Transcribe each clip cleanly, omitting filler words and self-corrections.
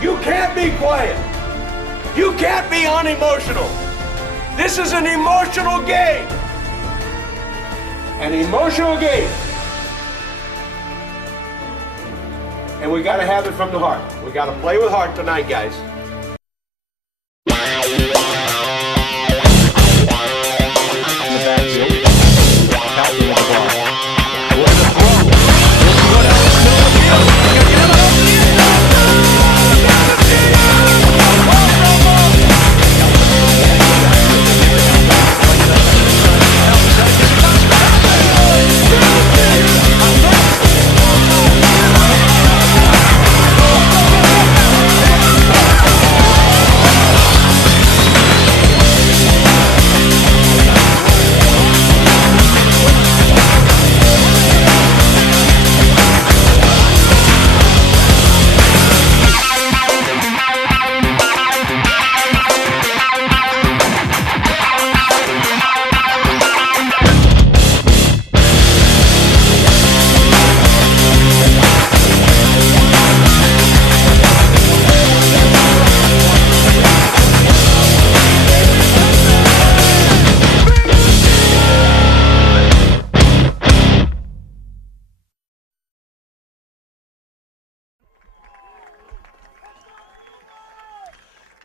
You can't be quiet. You can't be unemotional. This is an emotional game. An emotional game. And we got to have it from the heart. We got to play with heart tonight, guys.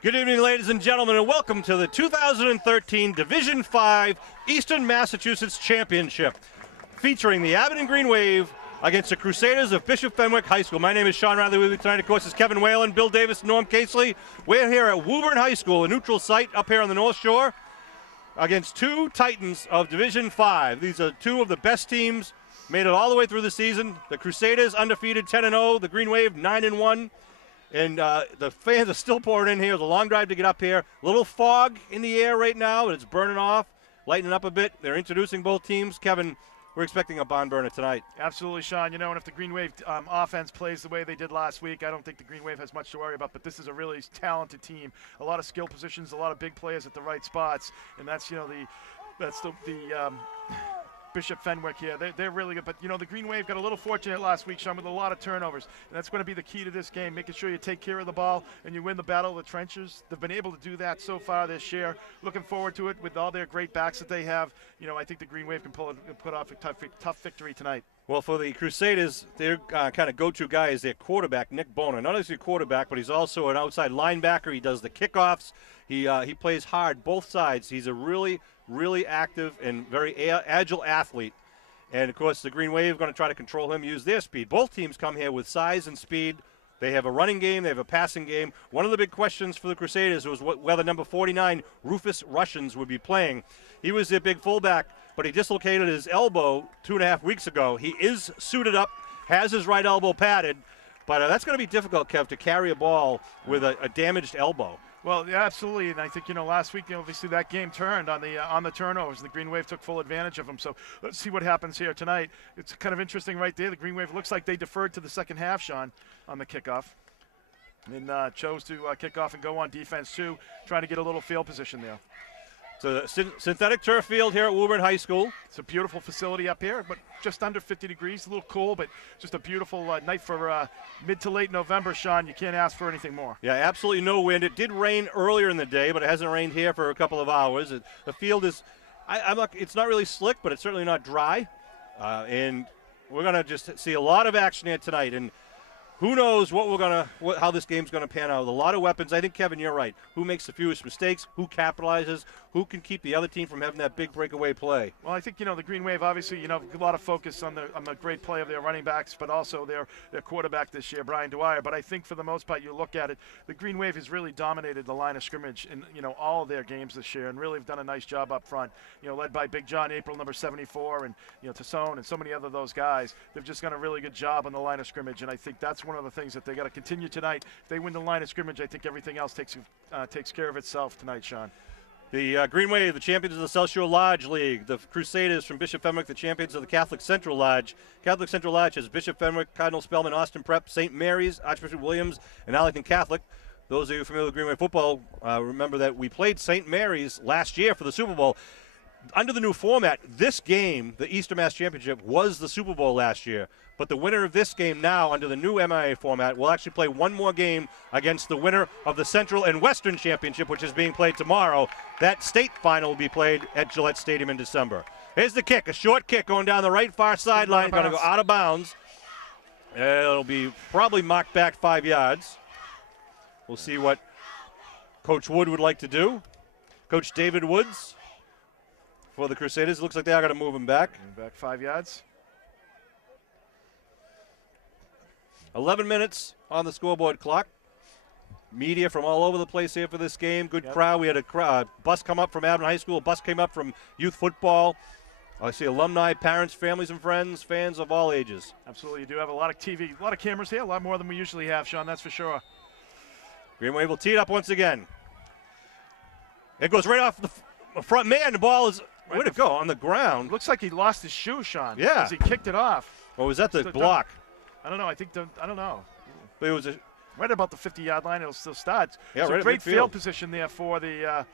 Good evening, ladies and gentlemen, and welcome to the 2013 Division 5 Eastern Massachusetts Championship, featuring the Abington Green Wave against the Crusaders of Bishop Fenwick High School. My name is Sean Riley. With me tonight, of course, is Kevin Whalen, Bill Davis, Norm Casely. We're here at Woburn High School, a neutral site up here on the North Shore, against two Titans of Division 5. These are two of the best teams, made it all the way through the season. The Crusaders undefeated 10-0, the Green Wave 9-1. And the fans are still pouring in here. It's a long drive to get up here. A little fog in the air right now, but it's burning off, lightening up a bit. They're introducing both teams. Kevin, we're expecting a barn burner tonight. Absolutely, Sean. You know, and if the Green Wave offense plays the way they did last week, I don't think the Green Wave has much to worry about. But this is a really talented team. A lot of skill positions, a lot of big players at the right spots, and that's the Bishop Fenwick here. They're really good. But, you know, the Green Wave got a little fortunate last week, Sean, with a lot of turnovers. And that's going to be the key to this game, making sure you take care of the ball and you win the battle of the trenches. They've been able to do that so far this year. Looking forward to it with all their great backs that they have. You know, I think the Green Wave can put off a tough victory tonight. Well, for the Crusaders, their kind of go-to guy is their quarterback, Nick Boner. Not only is he a quarterback, but he's also an outside linebacker. He does the kickoffs. He plays hard both sides. He's a really active and very agile athlete. And, of course, the Green Wave are going to try to control him, use their speed. Both teams come here with size and speed. They have a running game. They have a passing game. One of the big questions for the Crusaders was whether number 49, Rufus Russians, would be playing. He was their big fullback, but he dislocated his elbow 2.5 weeks ago. He is suited up, has his right elbow padded, but that's going to be difficult, Kev, to carry a ball with a damaged elbow. Well, yeah, absolutely, and I think, you know, last week, obviously that game turned on the turnovers. The Green Wave took full advantage of them. So let's see what happens here tonight. It's kind of interesting right there. The Green Wave looks like they deferred to the second half, Sean, on the kickoff, and chose to kick off and go on defense too, trying to get a little field position there. So synthetic turf field here at Woburn High School. It's a beautiful facility up here, but just under 50 degrees, a little cool, but just a beautiful night for mid to late November, Sean. You can't ask for anything more. Yeah, absolutely no wind. It did rain earlier in the day, but it hasn't rained here for a couple of hours. The field is, it's not really slick, but it's certainly not dry. And we're going to just see a lot of action here tonight. And who knows how this game's going to pan out. A lot of weapons. I think, Kevin, you're right. Who makes the fewest mistakes? Who capitalizes? Who can keep the other team from having that big breakaway play? Well, I think, you know, the Green Wave, obviously, you know, a lot of focus on the great play of their running backs, but also their quarterback this year, Brian Dwyer. But I think for the most part, you look at it, the Green Wave has really dominated the line of scrimmage in, you know, all of their games this year, and really have done a nice job up front. You know, led by Big John April, number 74, and, you know, Tassone and so many other those guys. They've just done a really good job on the line of scrimmage, and I think that's one of the things that they got to continue tonight. If they win the line of scrimmage, I think everything else takes care of itself tonight, Sean. The Green Wave, the champions of the South Shore Lodge League. The Crusaders from Bishop Fenwick, the champions of the Catholic Central Lodge. Catholic Central Lodge has Bishop Fenwick, Cardinal Spellman, Austin Prep, St. Mary's, Archbishop Williams, and Arlington Catholic. Those of you familiar with Green Wave football remember that we played St. Mary's last year for the Super Bowl. under the new format, this game, the Eastern Mass Championship, was the Super Bowl last year. But the winner of this game now, under the new MIA format, will actually play one more game against the winner of the Central and Western Championship, which is being played tomorrow. That state final will be played at Gillette Stadium in December. Here's the kick, a short kick going down the right far sideline, going to go out of bounds. It'll be probably marked back 5 yards. We'll see what Coach Wood would like to do. Coach David Woods for the Crusaders. It looks like they are going to move him back. Back 5 yards. 11 minutes on the scoreboard clock. Media from all over the place here for this game. Good crowd. We had a bus come up from Abington High School. A bus came up from youth football. I see alumni, parents, families and friends, fans of all ages. Absolutely. You do have a lot of TV, a lot of cameras here, a lot more than we usually have, Sean, that's for sure. Green Wave will tee it up once again. It goes right off the front man. The ball is, where'd it go? On the ground. Looks like he lost his shoe, Sean. Yeah. As he kicked it off. Or was that the block? I don't know. I don't know. But it was right about the 50-yard line. It'll still start. Yeah, so right. Great field position there for the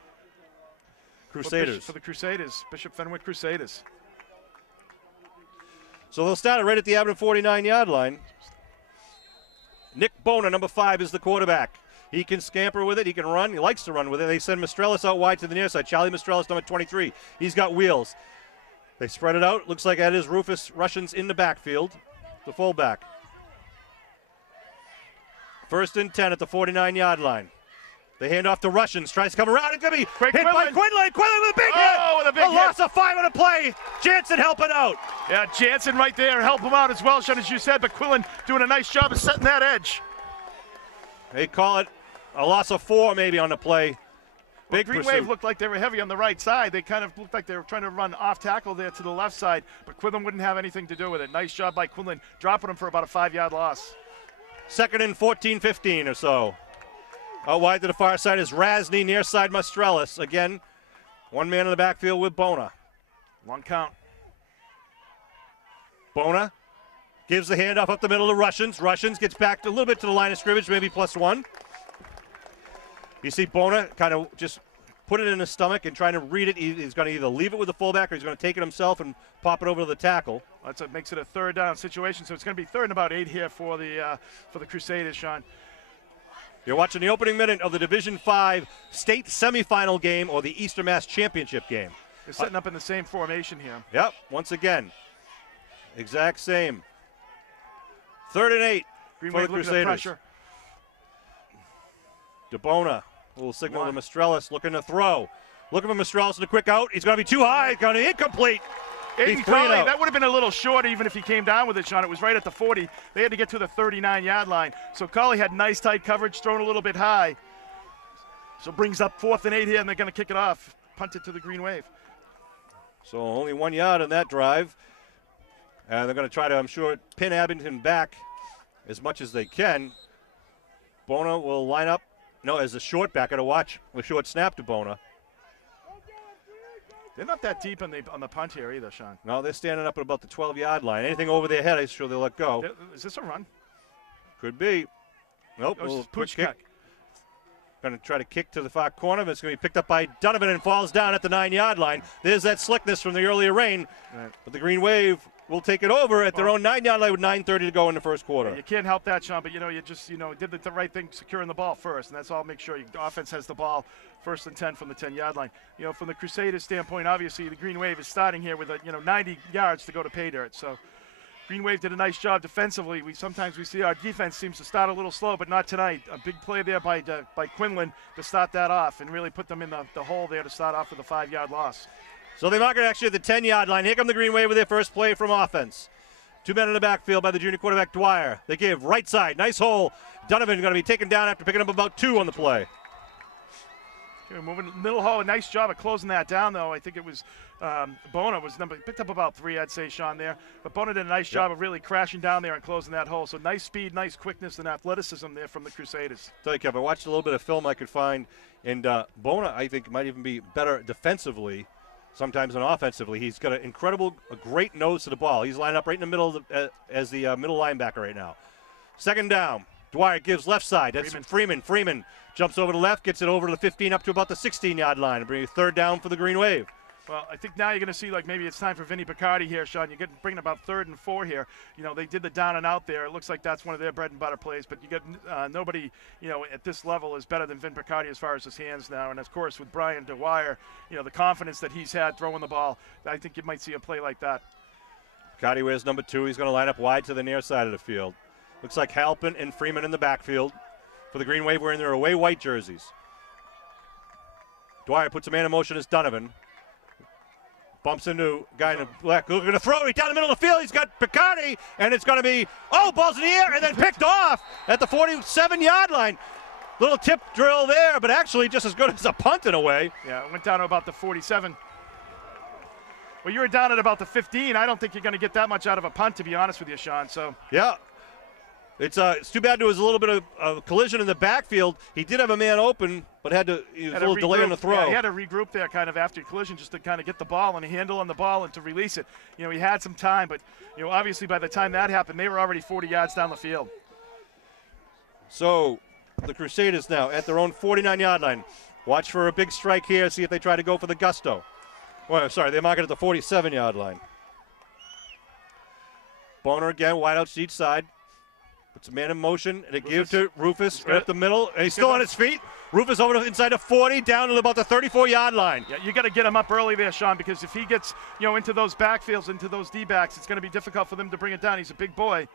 Crusaders. For the Crusaders, Bishop Fenwick Crusaders. So they'll start it right at the Abington 49-yard line. Nick Bona, number 5, is the quarterback. He can scamper with it. He can run. He likes to run with it. They send Mistrelis out wide to the near side. Charlie Mistrelis, number 23. He's got wheels. They spread it out. Looks like that is Rufus Russians in the backfield, the fullback. 1st and 10 at the 49-yard line. They hand off to Russians. Tries to come around. It's going to be hit by Quinlan. Quinlan with a big hit. Oh, with a big hit. Loss of 5 on a play. Jansen helping out. Yeah, Jansen right there. Help him out as well, Sean, as you said. But Quinlan doing a nice job of setting that edge. They call it a loss of 4 maybe on the play. Big Green Wave looked like they were heavy on the right side. They kind of looked like they were trying to run off tackle there to the left side, but Quinlan wouldn't have anything to do with it. Nice job by Quinlan, dropping him for about a 5-yard loss. 2nd and 14, 15 or so. Out wide to the far side is Rasny, near side Mistrelis. Again, one man in the backfield with Bona. Long count. Bona gives the handoff up the middle to Russians. Russians gets back a little bit to the line of scrimmage, maybe +1. You see Bona kind of just put it in his stomach and trying to read it. He's going to either leave it with the fullback or he's going to take it himself and pop it over to the tackle. That's what makes it a 3rd down situation. So it's going to be 3rd and about 8 here for the Crusaders, Sean. You're watching the opening minute of the Division 5 state semifinal game or the Eastern Mass Championship game. They're setting up in the same formation here. Yep, once again. Exact same. 3rd and 8 Green for Wave the looking Crusaders. at pressure. DeBona, a little signal to Mistrelis, looking to throw. Looking for Mistrelis in a quick out. He's going to be too high. Going to be incomplete. That would have been a little short even if he came down with it, Sean. It was right at the 40. They had to get to the 39-yard line. So Colley had nice tight coverage, thrown a little bit high. So brings up 4th and 8 here, and they're going to kick it off. Punt it to the Green Wave. So only 1 yard on that drive. And they're going to try to, I'm sure, pin Abington back as much as they can. Bona will line up. No, as a short back. Got to watch the short snap to Bona. They're not that deep on the punt here either, Sean. No, they're standing up at about the 12-yard line. Anything over their head, I'm sure they'll let go. Is this a run? Could be. Nope. Oh, Quick kick. Going to try to kick to the far corner, but it's going to be picked up by Donovan and falls down at the 9-yard line. There's that slickness from the earlier rain. Right. But the Green Wave will take it over at their own 9-yard line with 9:30 to go in the first quarter. Yeah, you can't help that, Sean, but you just did the right thing securing the ball first, and that's all. Make sure your offense has the ball 1st and 10 from the 10-yard line. From the Crusaders standpoint, obviously the Green Wave is starting here with 90 yards to go to pay dirt. So Green Wave did a nice job defensively. Sometimes we see our defense seems to start a little slow, but not tonight. A big play there by Quinlan to start that off and really put them in the hole there to start off with a 5-yard loss. So they mark it actually at the 10-yard line. Here come the Green Wave with their first play from offense. 2 men in the backfield by the junior quarterback Dwyer. They give right side, nice hole. Donovan going to be taken down after picking up about 2 on the play. Okay, moving middle hole, a nice job of closing that down though. I think it was Bona picked up about 3, I'd say, Sean, there. But Bona did a nice job of really crashing down there and closing that hole. So nice speed, nice quickness, and athleticism there from the Crusaders. Tell you, Kev, I watched a little bit of film I could find, and Bona, I think, might even be better defensively sometimes than offensively. He's got a great nose to the ball. He's lined up right in the middle as the middle linebacker right now. 2nd down. Dwyer gives left side. That's Freeman. Freeman jumps over to left, gets it over to the 15, up to about the 16-yard line. Bring 3rd down for the Green Wave. Well, I think now you're going to see, like, maybe it's time for Vinny Picardi here, Sean. You're bringing about 3rd and 4 here. You know, they did the down and out there. It looks like that's one of their bread and butter plays, but you get nobody, you know, at this level is better than Vin Picardi as far as his hands now. And, of course, with Brian Dwyer, you know, the confidence that he's had throwing the ball, I think you might see a play like that. Picardi wears number 2. He's going to line up wide to the near side of the field. Looks like Halpin and Freeman in the backfield. For the Green Wave wearing their away white jerseys. Dwyer puts a man in motion as Donovan. Bumps into a guy in the black. Looking to throw it down the middle of the field. He's got Picardi, and it's going to be, ball's in the air, and then picked off at the 47-yard line. Little tip drill there, but actually just as good as a punt in a way. Yeah, it went down to about the 47. Well, you were down at about the 15. I don't think you're going to get that much out of a punt, to be honest with you, Sean. So yeah. It's too bad there was a little bit of collision in the backfield. He did have a man open, but he was a little delay on the throw. Yeah, he had to regroup there kind of after collision just to kind of get the ball and a handle on the ball and to release it. You know, he had some time, but, you know, obviously by the time that happened, they were already 40 yards down the field. So the Crusaders now at their own 49-yard line. Watch for a big strike here, see if they try to go for the gusto. Well, sorry, they mark it at the 47-yard line. Boner again, wide out to each side. Puts a man in motion, and it gives to Rufus right up the middle. And he's still on his feet. Rufus over inside the 40, down to about the 34-yard line. Yeah, you got to get him up early there, Sean, because if he gets, you know, into those backfields, into those D-backs, it's going to be difficult for them to bring it down. He's a big boy.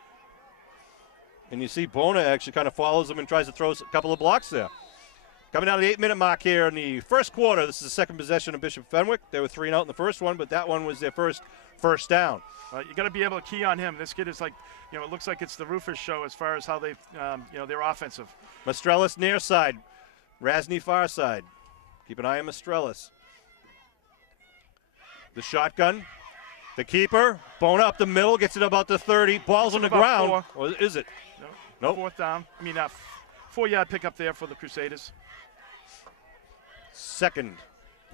And you see Bona actually kind of follows him and tries to throw a couple of blocks there. Coming down to the 8-minute mark here in the first quarter. This is the second possession of Bishop Fenwick. They were 3 and out in the first one, but that one was their first down. You got to be able to key on him. This kid is like, you know, it looks like it's the Rufus show as far as how they've, you know, they're offensive. Mastrelis near side, Rasny far side. Keep an eye on Mastrelis. The shotgun, the keeper, Bona up the middle, gets it about the 30. Ball's on the ground. Or is it? No. Nope. 4th down. 4-yard pickup there for the Crusaders. 2nd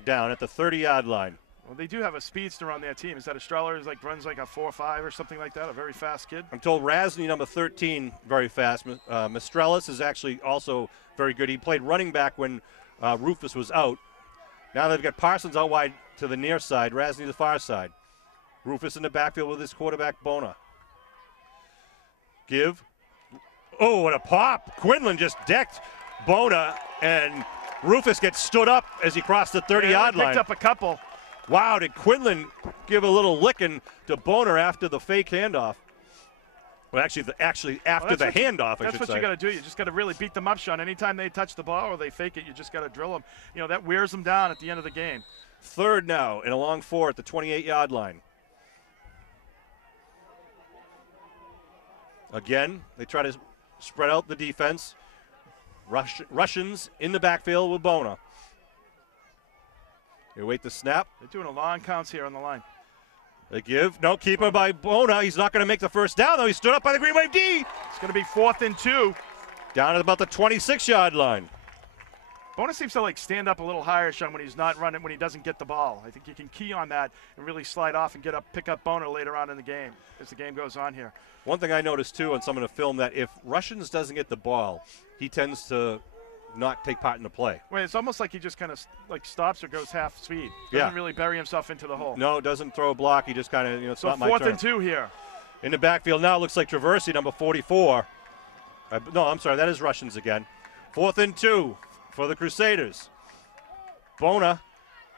down at the 30-yard line. Well, they do have a speedster on their team. Is that Estrella? Is like runs like a 4.5 or something like that? A very fast kid. I'm told Rasny, number 13, very fast. Mastrelis is actually also very good. He played running back when Rufus was out. Now they've got Parsons out wide to the near side, Rasny the far side. Rufus in the backfield with his quarterback Bona. Give. Oh, what a pop! Quinlan just decked Bona, and Rufus gets stood up as he crossed the 30-yard line. Picked up a couple. Wow, did Quinlan give a little licking to Boner after the fake handoff? Well, after the handoff, That's what you got to do. You just got to really beat them up, Sean. Anytime they touch the ball or they fake it, you just got to drill them. You know, that wears them down at the end of the game. 3rd now and a long 4 at the 28-yard line. Again, they try to spread out the defense. Russians in the backfield with Bona. They wait the snap. They're doing a long counts here on the line. They give. No, keeper by Bona. He's not going to make the first down, though. He stood up by the Green Wave D. It's going to be 4th and 2. Down at about the 26-yard line. Bona seems to like stand up a little higher, Sean, when he's not running, when he doesn't get the ball. I think you can key on that and really slide off and pick up Bona later on in the game as the game goes on here. One thing I noticed, too, on some of the film, that if Russians doesn't get the ball, he tends to not take part in the play. Well, it's almost like he just kind of like stops or goes half speed. Doesn't really bury himself into the hole. No, doesn't throw a block. He just kind of, it's so not my turn. 4th and 2 here. In the backfield now, looks like Traversy, number 44. No, I'm sorry, that is Russians again. 4th and 2 for the Crusaders. Bona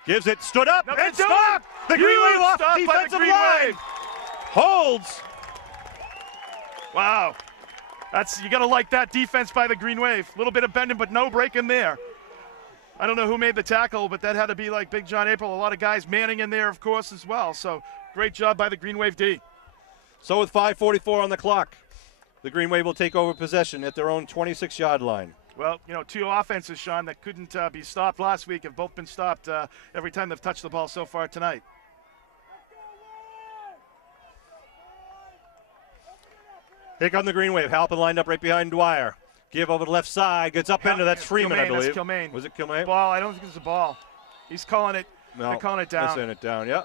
gives it, stood up, and stopped! The Green Wave off defensive line! Holds! Wow. You got to like that defense by the Green Wave. A little bit of bending, but no breaking there. I don't know who made the tackle, but that had to be like Big John April. A lot of guys manning in there, of course, as well. So great job by the Green Wave D. So with 5:44 on the clock, the Green Wave will take over possession at their own 26-yard line. Well, 2 offenses, Sean, that couldn't be stopped last week have both been stopped every time they've touched the ball so far tonight. Here come the Green Wave. Halpin lined up right behind Dwyer. Give over the left side. Gets up into that's Freeman, I believe. That's Kilmaine. Was it Kilmaine? Ball. I don't think it's a ball. He's calling it. No, they're calling it down. They're saying it down. Yeah.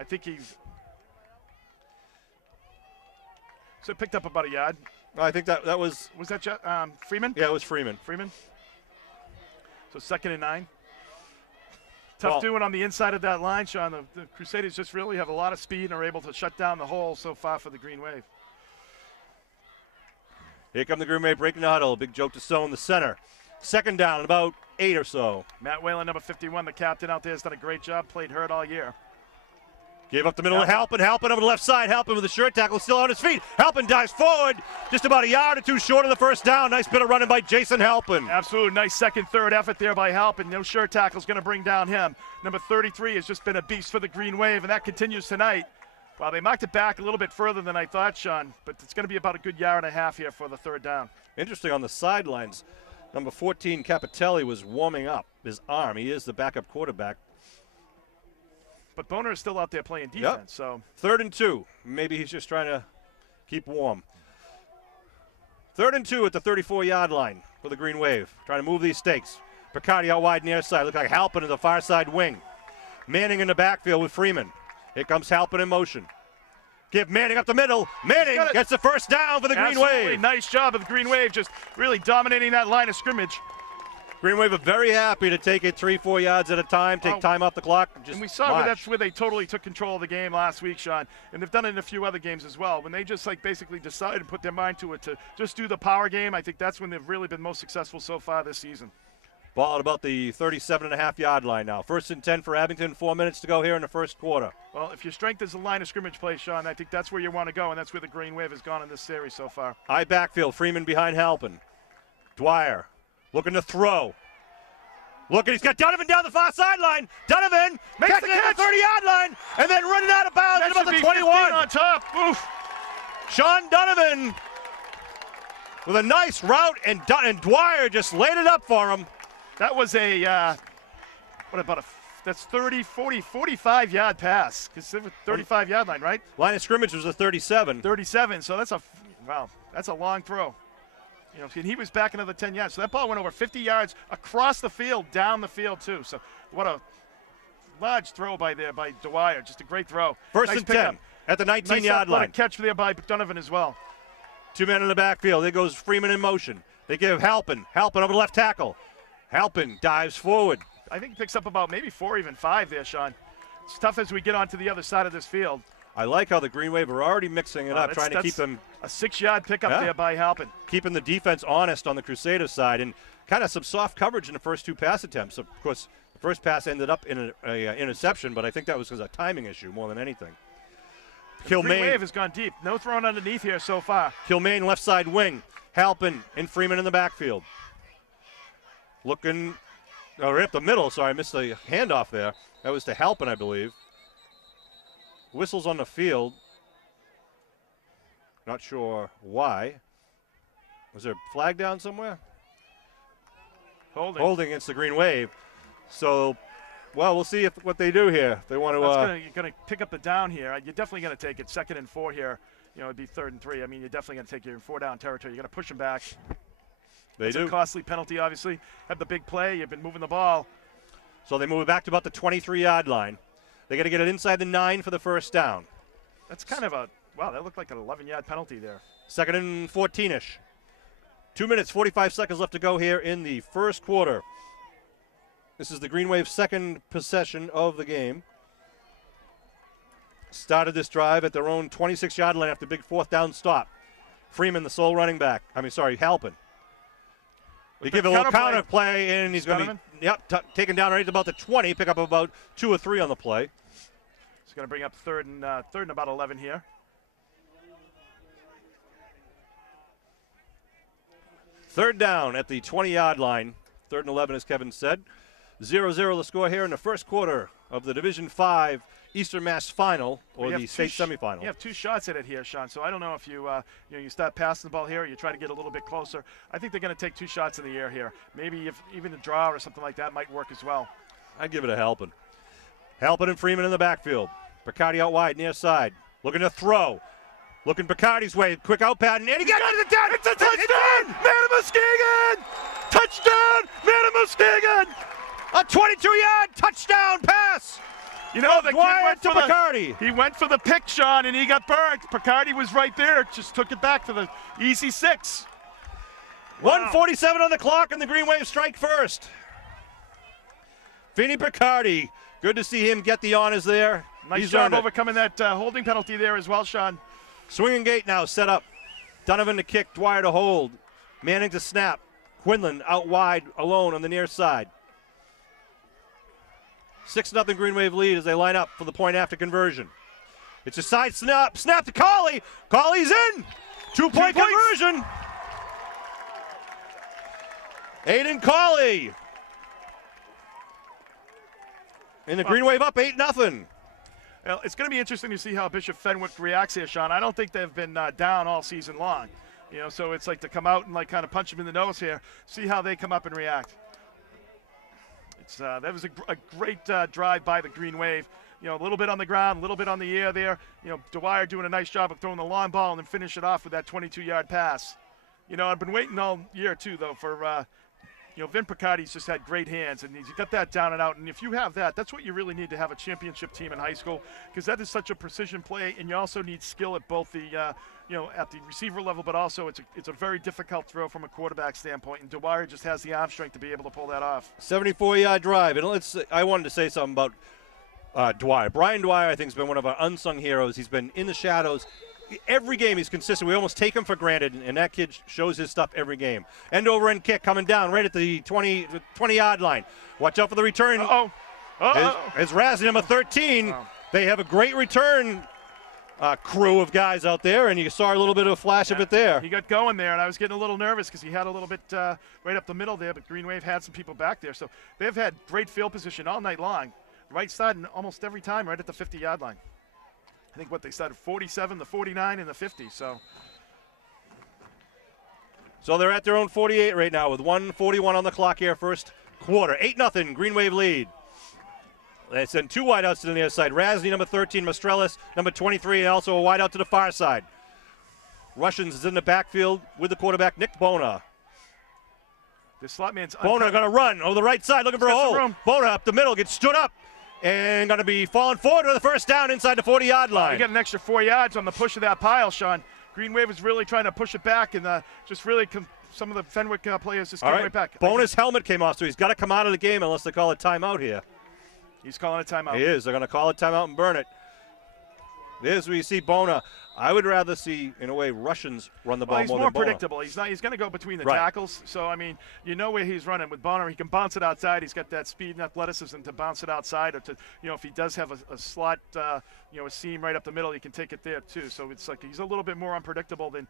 I think he's. So it picked up about a yard. I think that was. Was that Freeman? Yeah, it was Freeman. So 2nd and 9. Tough doing on the inside of that line, Sean. The Crusaders just really have a lot of speed and are able to shut down the hole so far for the Green Wave. Here come the Green Wave breaking the huddle. Big joke to Stowe in the center. Second down, about 8 or so. Matt Whalen, number 51, the captain out there, has done a great job. Played hurt all year. Gave up the middle to Halpin over the left side. Halpin with the shirt tackle, still on his feet. Halpin dives forward, just about a yard or two short of the first down. Nice bit of running by Jason Halpin. Absolutely nice second, third effort there by Halpin. No shirt tackle's going to bring down him. Number 33 has just been a beast for the Green Wave, and that continues tonight. Well, they knocked it back a little bit further than I thought, Sean, but it's going to be about a good yard and a half here for the third down. Interesting on the sidelines. Number 14, Capitelli, was warming up his arm. He is the backup quarterback. But Boner is still out there playing defense. Yep. So 3rd and 2. Maybe he's just trying to keep warm. 3rd and 2 at the 34-yard line for the Green Wave. Trying to move these stakes. Picardi out wide near side. Look like Halpin in the far side wing. Manning in the backfield with Freeman. Here comes Halpin in motion. Give Manning up the middle. Manning gets the first down for the Green Wave. Nice job of the Green Wave, just really dominating that line of scrimmage. Green Wave are very happy to take it 3-4 yards at a time, take time off the clock. And we saw that's where they totally took control of the game last week, Sean. And they've done it in a few other games as well. When they just basically decide and put their mind to it to just do the power game, I think that's when they've really been most successful so far this season. Ball at about the 37.5-yard line now. 1st and 10 for Abington, 4 minutes to go here in the first quarter. Well, if your strength is the line of scrimmage play, Sean, I think that's where you want to go, and that's where the Green Wave has gone in this series so far. High backfield, Freeman behind Halpin. Dwyer looking to throw. Look, he's got Donovan down the far sideline. Donovan makes the catch at the 30-yard line, and then running out of bounds at about the 21. On top. Oof. Sean Donovan with a nice route, and Dwyer just laid it up for him. That was a, that's 30, 40, 45-yard pass. Because 35-yard line, right? Line of scrimmage was a 37. 37, so that's a long throw. You know, and he was back another 10 yards. So that ball went over 50 yards across the field, down the field, too. So what a large throw by Dwyer. Just a great throw. 1st and 10 at the 19-yard line. Nice catch there by Donovan as well. 2 men in the backfield. There goes Freeman in motion. They give Halpin over the left tackle. Halpin dives forward. I think he picks up about maybe 4, even 5 there, Sean. It's tough as we get onto the other side of this field. I like how the Green Wave are already mixing it up, trying to keep them. A 6-yard pickup there by Halpin. Keeping the defense honest on the Crusaders side, and kind of some soft coverage in the first 2 pass attempts. Of course, the first pass ended up in an interception, but I think that was because of a timing issue more than anything. The Green Wave has gone deep. No throwing underneath here so far. Kilmaine left side wing. Halpin and Freeman in the backfield. Looking, right up the middle. Sorry, I missed the handoff there. That was to Halpin, I believe. Whistles on the field. Not sure why. Was there a flag down somewhere? Holding against the Green Wave. So, well, we'll see what they do here. They want to. You're going to pick up the down here. You're definitely going to take it 2nd and 4 here. You know, it'd be 3rd and 3. I mean, you're definitely going to take your 4-down territory. You're going to push them back. It's a costly penalty, obviously. Had the big play. You've been moving the ball. So they move it back to about the 23-yard line. They got to get it inside the 9 for the first down. That's kind of wow, that looked like an 11-yard penalty there. 2nd and 14-ish. 2 minutes, 45 seconds left to go here in the first quarter. This is the Green Wave's 2nd possession of the game. Started this drive at their own 26-yard line after a big 4th down stop. Freeman, the sole running back. Halpin. They give a little counter play, and he's going to be taken down right about the 20, pick up about 2 or 3 on the play. He's going to bring up third and about 11 here. Third down at the 20-yard line. 3rd and 11, as Kevin said. 0-0 the score here in the first quarter of the Division 5 Eastern Mass Final, or the state semifinal. You have 2 shots at it here, Sean. So I don't know if you you start passing the ball here, or you try to get a little bit closer. I think they're going to take 2 shots in the air here. Maybe if even a draw or something like that might work as well. I'd give it a Halpin. Halpin and Freeman in the backfield. Picardi out wide, near side. Looking to throw. Looking Picardi's way. Quick out pattern, and he got it down. It's a touchdown! Manning Muskegon! Touchdown! Manning Muskegon! A 22-yard touchdown pass. You know, the kid went to Picardi. He went for the pick, Sean, and he got burned. Picardi was right there. Just took it back to the easy 6. Wow. 1:47 on the clock, and the Green Wave strike first. Vinny Picardi, good to see him get the honors there. Nice job overcoming that holding penalty there as well, Sean. Swinging gate now set up. Donovan to kick, Dwyer to hold. Manning to snap. Quinlan out wide alone on the near side. 6-0 Green Wave lead as they line up for the point after conversion. It's a side snap to Colley. Colley's in. 2-point conversion. Aiden Colley. And the Green Wave up 8-0. Well, it's going to be interesting to see how Bishop Fenwick reacts here, Sean. I don't think they've been down all season long. You know, so it's like to come out and like kind of punch them in the nose here, see how they come up and react. It's that was a great drive by the Green Wave. You know, a little bit on the ground, a little bit on the air there. You know, Dwyer doing a nice job of throwing the long ball and then finish it off with that 22-yard pass. You know, I've been waiting all year too, though, for you know, Vin Picardi's just had great hands, and he's got that down and out. And if you have that, that's what you really need to have a championship team in high school, because that is such a precision play, and you also need skill at both the, you know, at the receiver level, but also it's a very difficult throw from a quarterback standpoint. And Dwyer just has the arm strength to be able to pull that off. 74-yard drive, and I wanted to say something about Dwyer. Brian Dwyer, I think, has been one of our unsung heroes. He's been in the shadows. Every game he's consistent. We almost take him for granted, and that kid shows his stuff every game. End over end kick coming down right at the 20-yard line. Watch out for the return. It's Razzie, number 13. They have a great return crew of guys out there, and you saw a little bit of a flash of it there. He got going there, and I was getting a little nervous because he had a little bit right up the middle there, but Green Wave had some people back there. So they've had great field position all night long. Right side and almost every time right at the 50-yard line. I think what they started 47, the 49, and the 50. So they're at their own 48 right now with 1:41 on the clock here, first quarter. 8-0 Green Wave lead. They send two wideouts to the near side. Razzie, number 13, Mastrelis, number 23, and also a wideout to the far side. Russians is in the backfield with the quarterback, Nick Bona. The slot man's Bona going to run over the right side, looking for a hole. Bona up the middle, gets stood up. And going to be falling forward with the first down inside the 40-yard line. You got an extra 4 yards on the push of that pile, Sean. Green Wave was really trying to push it back, and just really some of the Fenwick players just came right back. Bonus helmet came off, so he's got to come out of the game unless they call a timeout here. He's calling a timeout. He is. They're going to call a timeout and burn it. There's where you see Bona. I would rather see, in a way, Russians run the ball more than Bona. He's more predictable. He's going to go between the tackles. So, I mean, you know where he's running. With Bona, he can bounce it outside. He's got that speed and athleticism to bounce it outside. Or to, you know, if he does have a slot, you know, a seam right up the middle, he can take it there, too. So it's like he's a little bit more unpredictable than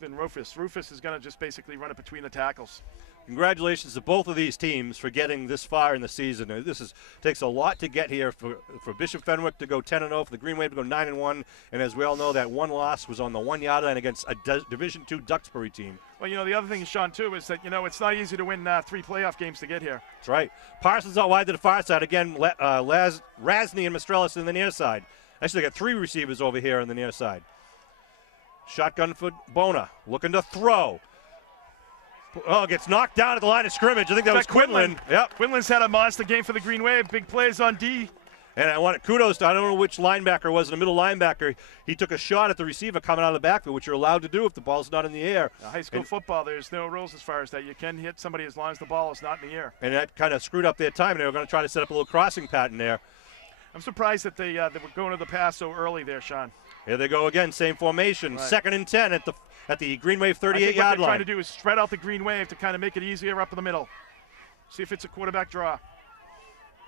Rufus. Rufus is going to just basically run it between the tackles. Congratulations to both of these teams for getting this far in the season. This takes a lot to get here for Bishop Fenwick to go 10-0, for the Green Wave to go 9-1, and as we all know, that one loss was on the 1-yard line against a Division II Duxbury team. Well, you know, the other thing, Sean, too, is that, you know, it's not easy to win 3 playoff games to get here. That's right. Parsons out wide to the far side. Again, Razzie and Mastrelis in the near side. Actually, they got 3 receivers over here on the near side. Shotgun for Bona, looking to throw. Oh, gets knocked down at the line of scrimmage. I think that was Quinlan. Yep. Quinlan's had a monster game for the Green Wave. Big plays on D. And I want kudos to, I don't know which linebacker it was, the middle linebacker. He took a shot at the receiver coming out of the backfield, which you're allowed to do if the ball's not in the air. High school football, there's no rules as far as that. You can hit somebody as long as the ball is not in the air. And that kind of screwed up their time. They were going to try to set up a little crossing pattern there. I'm surprised that they were going to the pass so early there, Sean. Here they go again, same formation. Right. 2nd and 10 at the Green Wave 38-yard line. What they're trying to do is spread out the Green Wave to kind of make it easier up in the middle. See if it's a quarterback draw.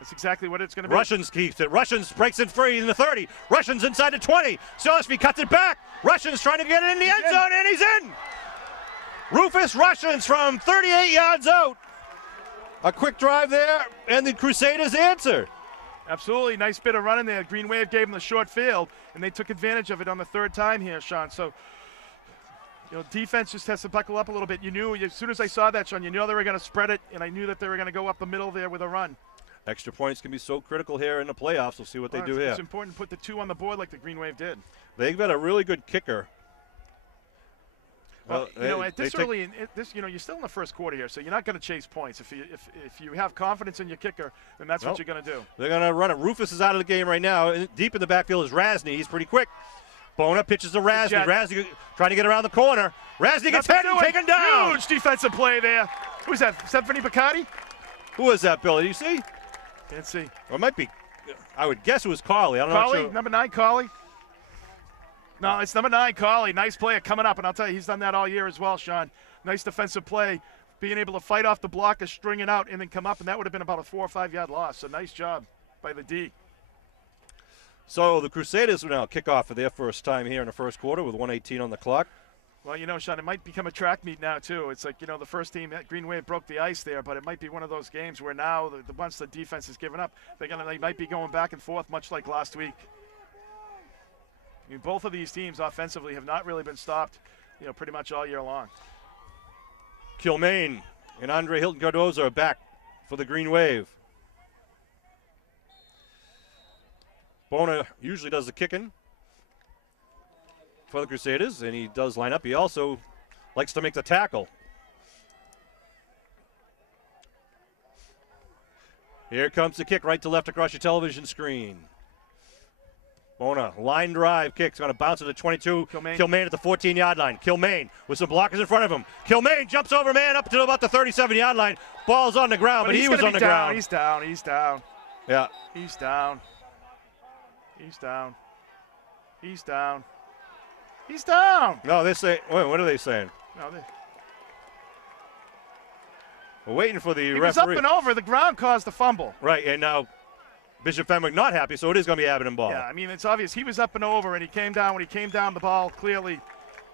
That's exactly what it's going to be. Russians keeps it. Russians breaks it free in the 30. Russians inside the 20. Gillespie cuts it back. Russians trying to get it in the end zone, and he's in. Rufus Russians from 38 yards out. A quick drive there, and the Crusaders answer. Absolutely. Nice bit of running there. Green Wave gave them the short field, and they took advantage of it on the 3rd time here, Sean. So, you know, defense just has to buckle up a little bit. You knew, as soon as I saw that, Sean, you knew they were going to spread it, and I knew that they were going to go up the middle there with a run. Extra points can be so critical here in the playoffs. We'll see what they do here. It's important to put the 2 on the board like the Green Wave did. They've got a really good kicker. Well, you know, at this early, you know, you're still in the first quarter here, so you're not going to chase points. If you have confidence in your kicker, then that's what you're going to do. They're going to run it. Rufus is out of the game right now. Deep in the backfield is Razzie. He's pretty quick. Bona pitches to Razzie. Razzie trying to get around the corner. Razzie gets hit and taken down. Huge defensive play there. Who is that? Is that Vinny Picardi? Who is that, Billy? Do you see? Can't see. Or it might be, I would guess it was Carly. I'm not Carly, sure. number 9, Carly. No, it's number 9, Carly. Nice player coming up, and I'll tell you, he's done that all year as well, Sean. Nice defensive play, being able to fight off the blocker, string it out, and then come up, and that would have been about a 4 or 5 yard loss. So nice job by the D. So the Crusaders will now kick off for their first time here in the first quarter with 1:18 on the clock. Well, you know, Sean, it might become a track meet now, too. It's like, you know, the first team, Green Wave broke the ice there, but it might be one of those games where now, once the defense is given up, they might be going back and forth, much like last week. I mean, both of these teams offensively have not really been stopped, you know, pretty much all year long. Kilmaine and Andre Hilton-Cardoza are back for the Green Wave. Bona usually does the kicking for the Crusaders, and he does line up. He also likes to make the tackle. Here comes the kick right to left across your television screen. Bona, line drive kick's going to bounce to the 22. Kilmaine at the 14-yard line. Kilmaine with some blockers in front of him. Kilmaine jumps over man up to about the 37-yard line. Ball's on the ground, but he was on the ground. He's down. Yeah. He's down. No, they say. Wait, what are they saying? No, We're waiting for the he referee. was up and over. The ground caused the fumble. Right, and now Bishop Fenwick not happy, so it is going to be Abington ball. Yeah, I mean, it's obvious. He was up and over, and he came down. When he came down, the ball clearly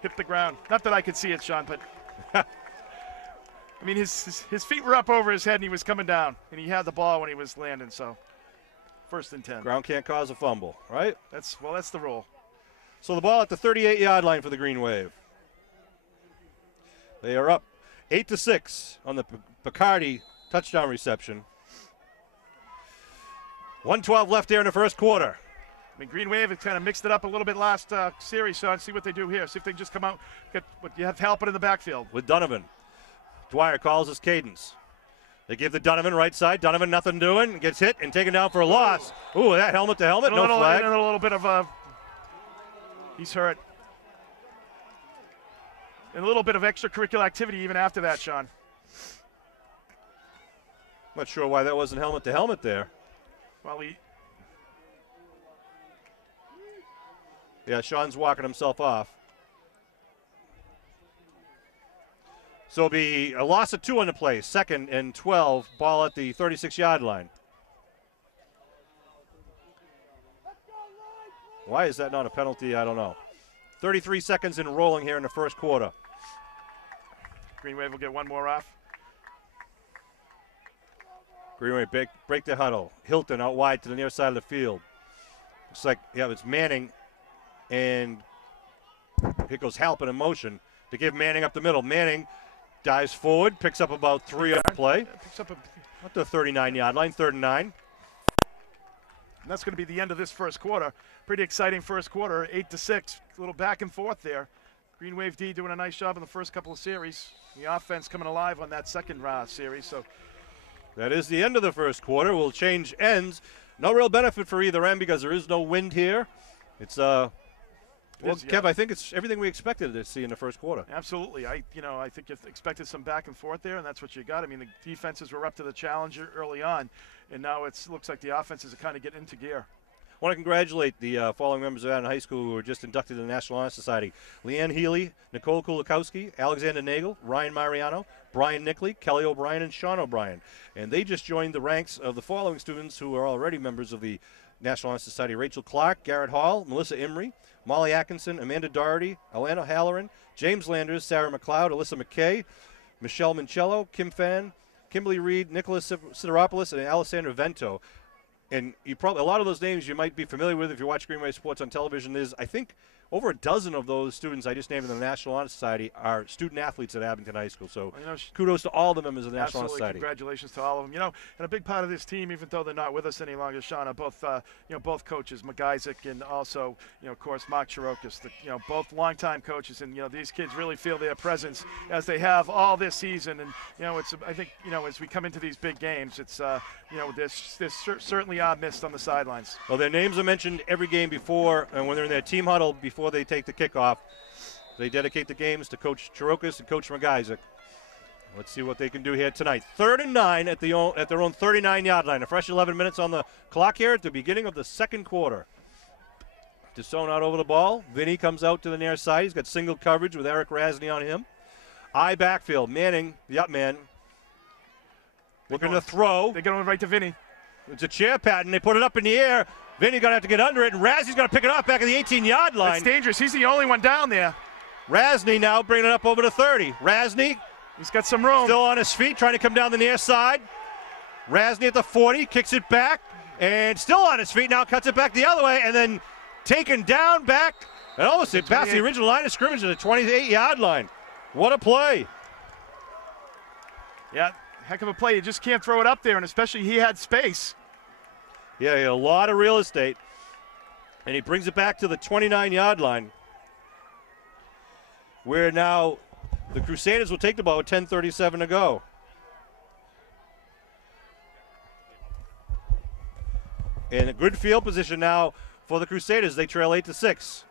hit the ground. Not that I could see it, Sean, but I mean, his feet were up over his head, and he was coming down, and he had the ball when he was landing. So, 1st and 10. Ground can't cause a fumble, right? That's the rule. So the ball at the 38-yard line for the Green Wave. They are up 8-6 on the Picardi touchdown reception. 1:12 left here in the first quarter. I mean, Green Wave has kind of mixed it up a little bit last series, so let's see what they do here. See if they can just come out. You have help in the backfield. With Donovan. Dwyer calls his cadence. They give the Donovan right side. Donovan nothing doing. Gets hit and taken down for a loss. Ooh, that helmet to helmet. No flag. And a little bit of he's hurt. And a little bit of extracurricular activity even after that, Sean. Not sure why that wasn't helmet to helmet there. Well, yeah, Sean's walking himself off. So it'll be a loss of 2 on the play. 2nd and 12, ball at the 36-yard line. Why is that not a penalty? I don't know. 33 seconds and rolling here in the first quarter. Green Wave will get one more off. Green Wave break the huddle. Hilton out wide to the near side of the field. Looks like, yeah, it's Manning, and here goes Halpin in motion to give Manning up the middle. Manning dives forward, picks up about 3 on the play. Picks up at the 39-yard line, 3rd and 9. And that's going to be the end of this first quarter. Pretty exciting first quarter, 8-6. A little back and forth there. Green Wave D doing a nice job in the first couple of series. The offense coming alive on that second series. So that is the end of the first quarter. We'll change ends. No real benefit for either end because there is no wind here. It's well, Kev, I think it's everything we expected to see in the first quarter. Absolutely. I think you expected some back and forth there, and that's what you got. I mean, the defenses were up to the challenge early on, and now it looks like the offenses are kind of getting into gear. I want to congratulate the following members of Abington High School who were just inducted to the National Honor Society. Leanne Healy, Nicole Kulikowski, Alexander Nagel, Ryan Mariano, Brian Nickley, Kelly O'Brien, and Sean O'Brien. And they just joined the ranks of the following students who are already members of the National Honor Society: Rachel Clark, Garrett Hall, Melissa Imrie, Molly Atkinson, Amanda Doherty, Alana Halloran, James Landers, Sarah McLeod, Alyssa McKay, Michelle Mincello, Kim Fan, Kimberly Reed, Nicholas Sideropoulos, and Alessandra Vento. And you probably a lot of those names you might be familiar with if you watch Greenway Sports on television. There's, I think, over a dozen of those students I just named in the National Honor Society are student athletes at Abington High School. So kudos to all the members of the National Honor Society. Congratulations to all of them. You know, and a big part of this team, even though they're not with us any longer, Sean, are both both coaches, McIsaac and also of course Mark Chirokis. Both longtime coaches, and these kids really feel their presence as they have all this season. And it's I think as we come into these big games, it's there's certainly are missed on the sidelines. Well, their names are mentioned every game before, and when they're in their team huddle before they take the kickoff, they dedicate the games to Coach Chirokis and Coach McIsaac. Let's see what they can do here tonight. 3rd and 9 at their own 39-yard line. A fresh 11 minutes on the clock here at the beginning of the second quarter. DeSone out over the ball. Vinny comes out to the near side. He's got single coverage with Eric Rasney on him. I backfield. Manning, the up man, looking to throw. They're going right to Vinny. It's a chair pattern. They put it up in the air. Vinny's going to have to get under it, and Rasney's going to pick it up back at the 18-yard line. It's dangerous. He's the only one down there. Rasney now bringing it up over to 30. Rasney. He's got some room. Still on his feet, trying to come down the near side. Rasney at the 40, kicks it back, and still on his feet now, cuts it back the other way, and then taken down back, and almost past the original line of scrimmage at the 28-yard line. What a play. Yeah, heck of a play. You just can't throw it up there, and especially he had space. Yeah, he had a lot of real estate, and he brings it back to the 29-yard line, where now the Crusaders will take the ball with 10:37 to go. And a good field position now for the Crusaders. They trail 8-6.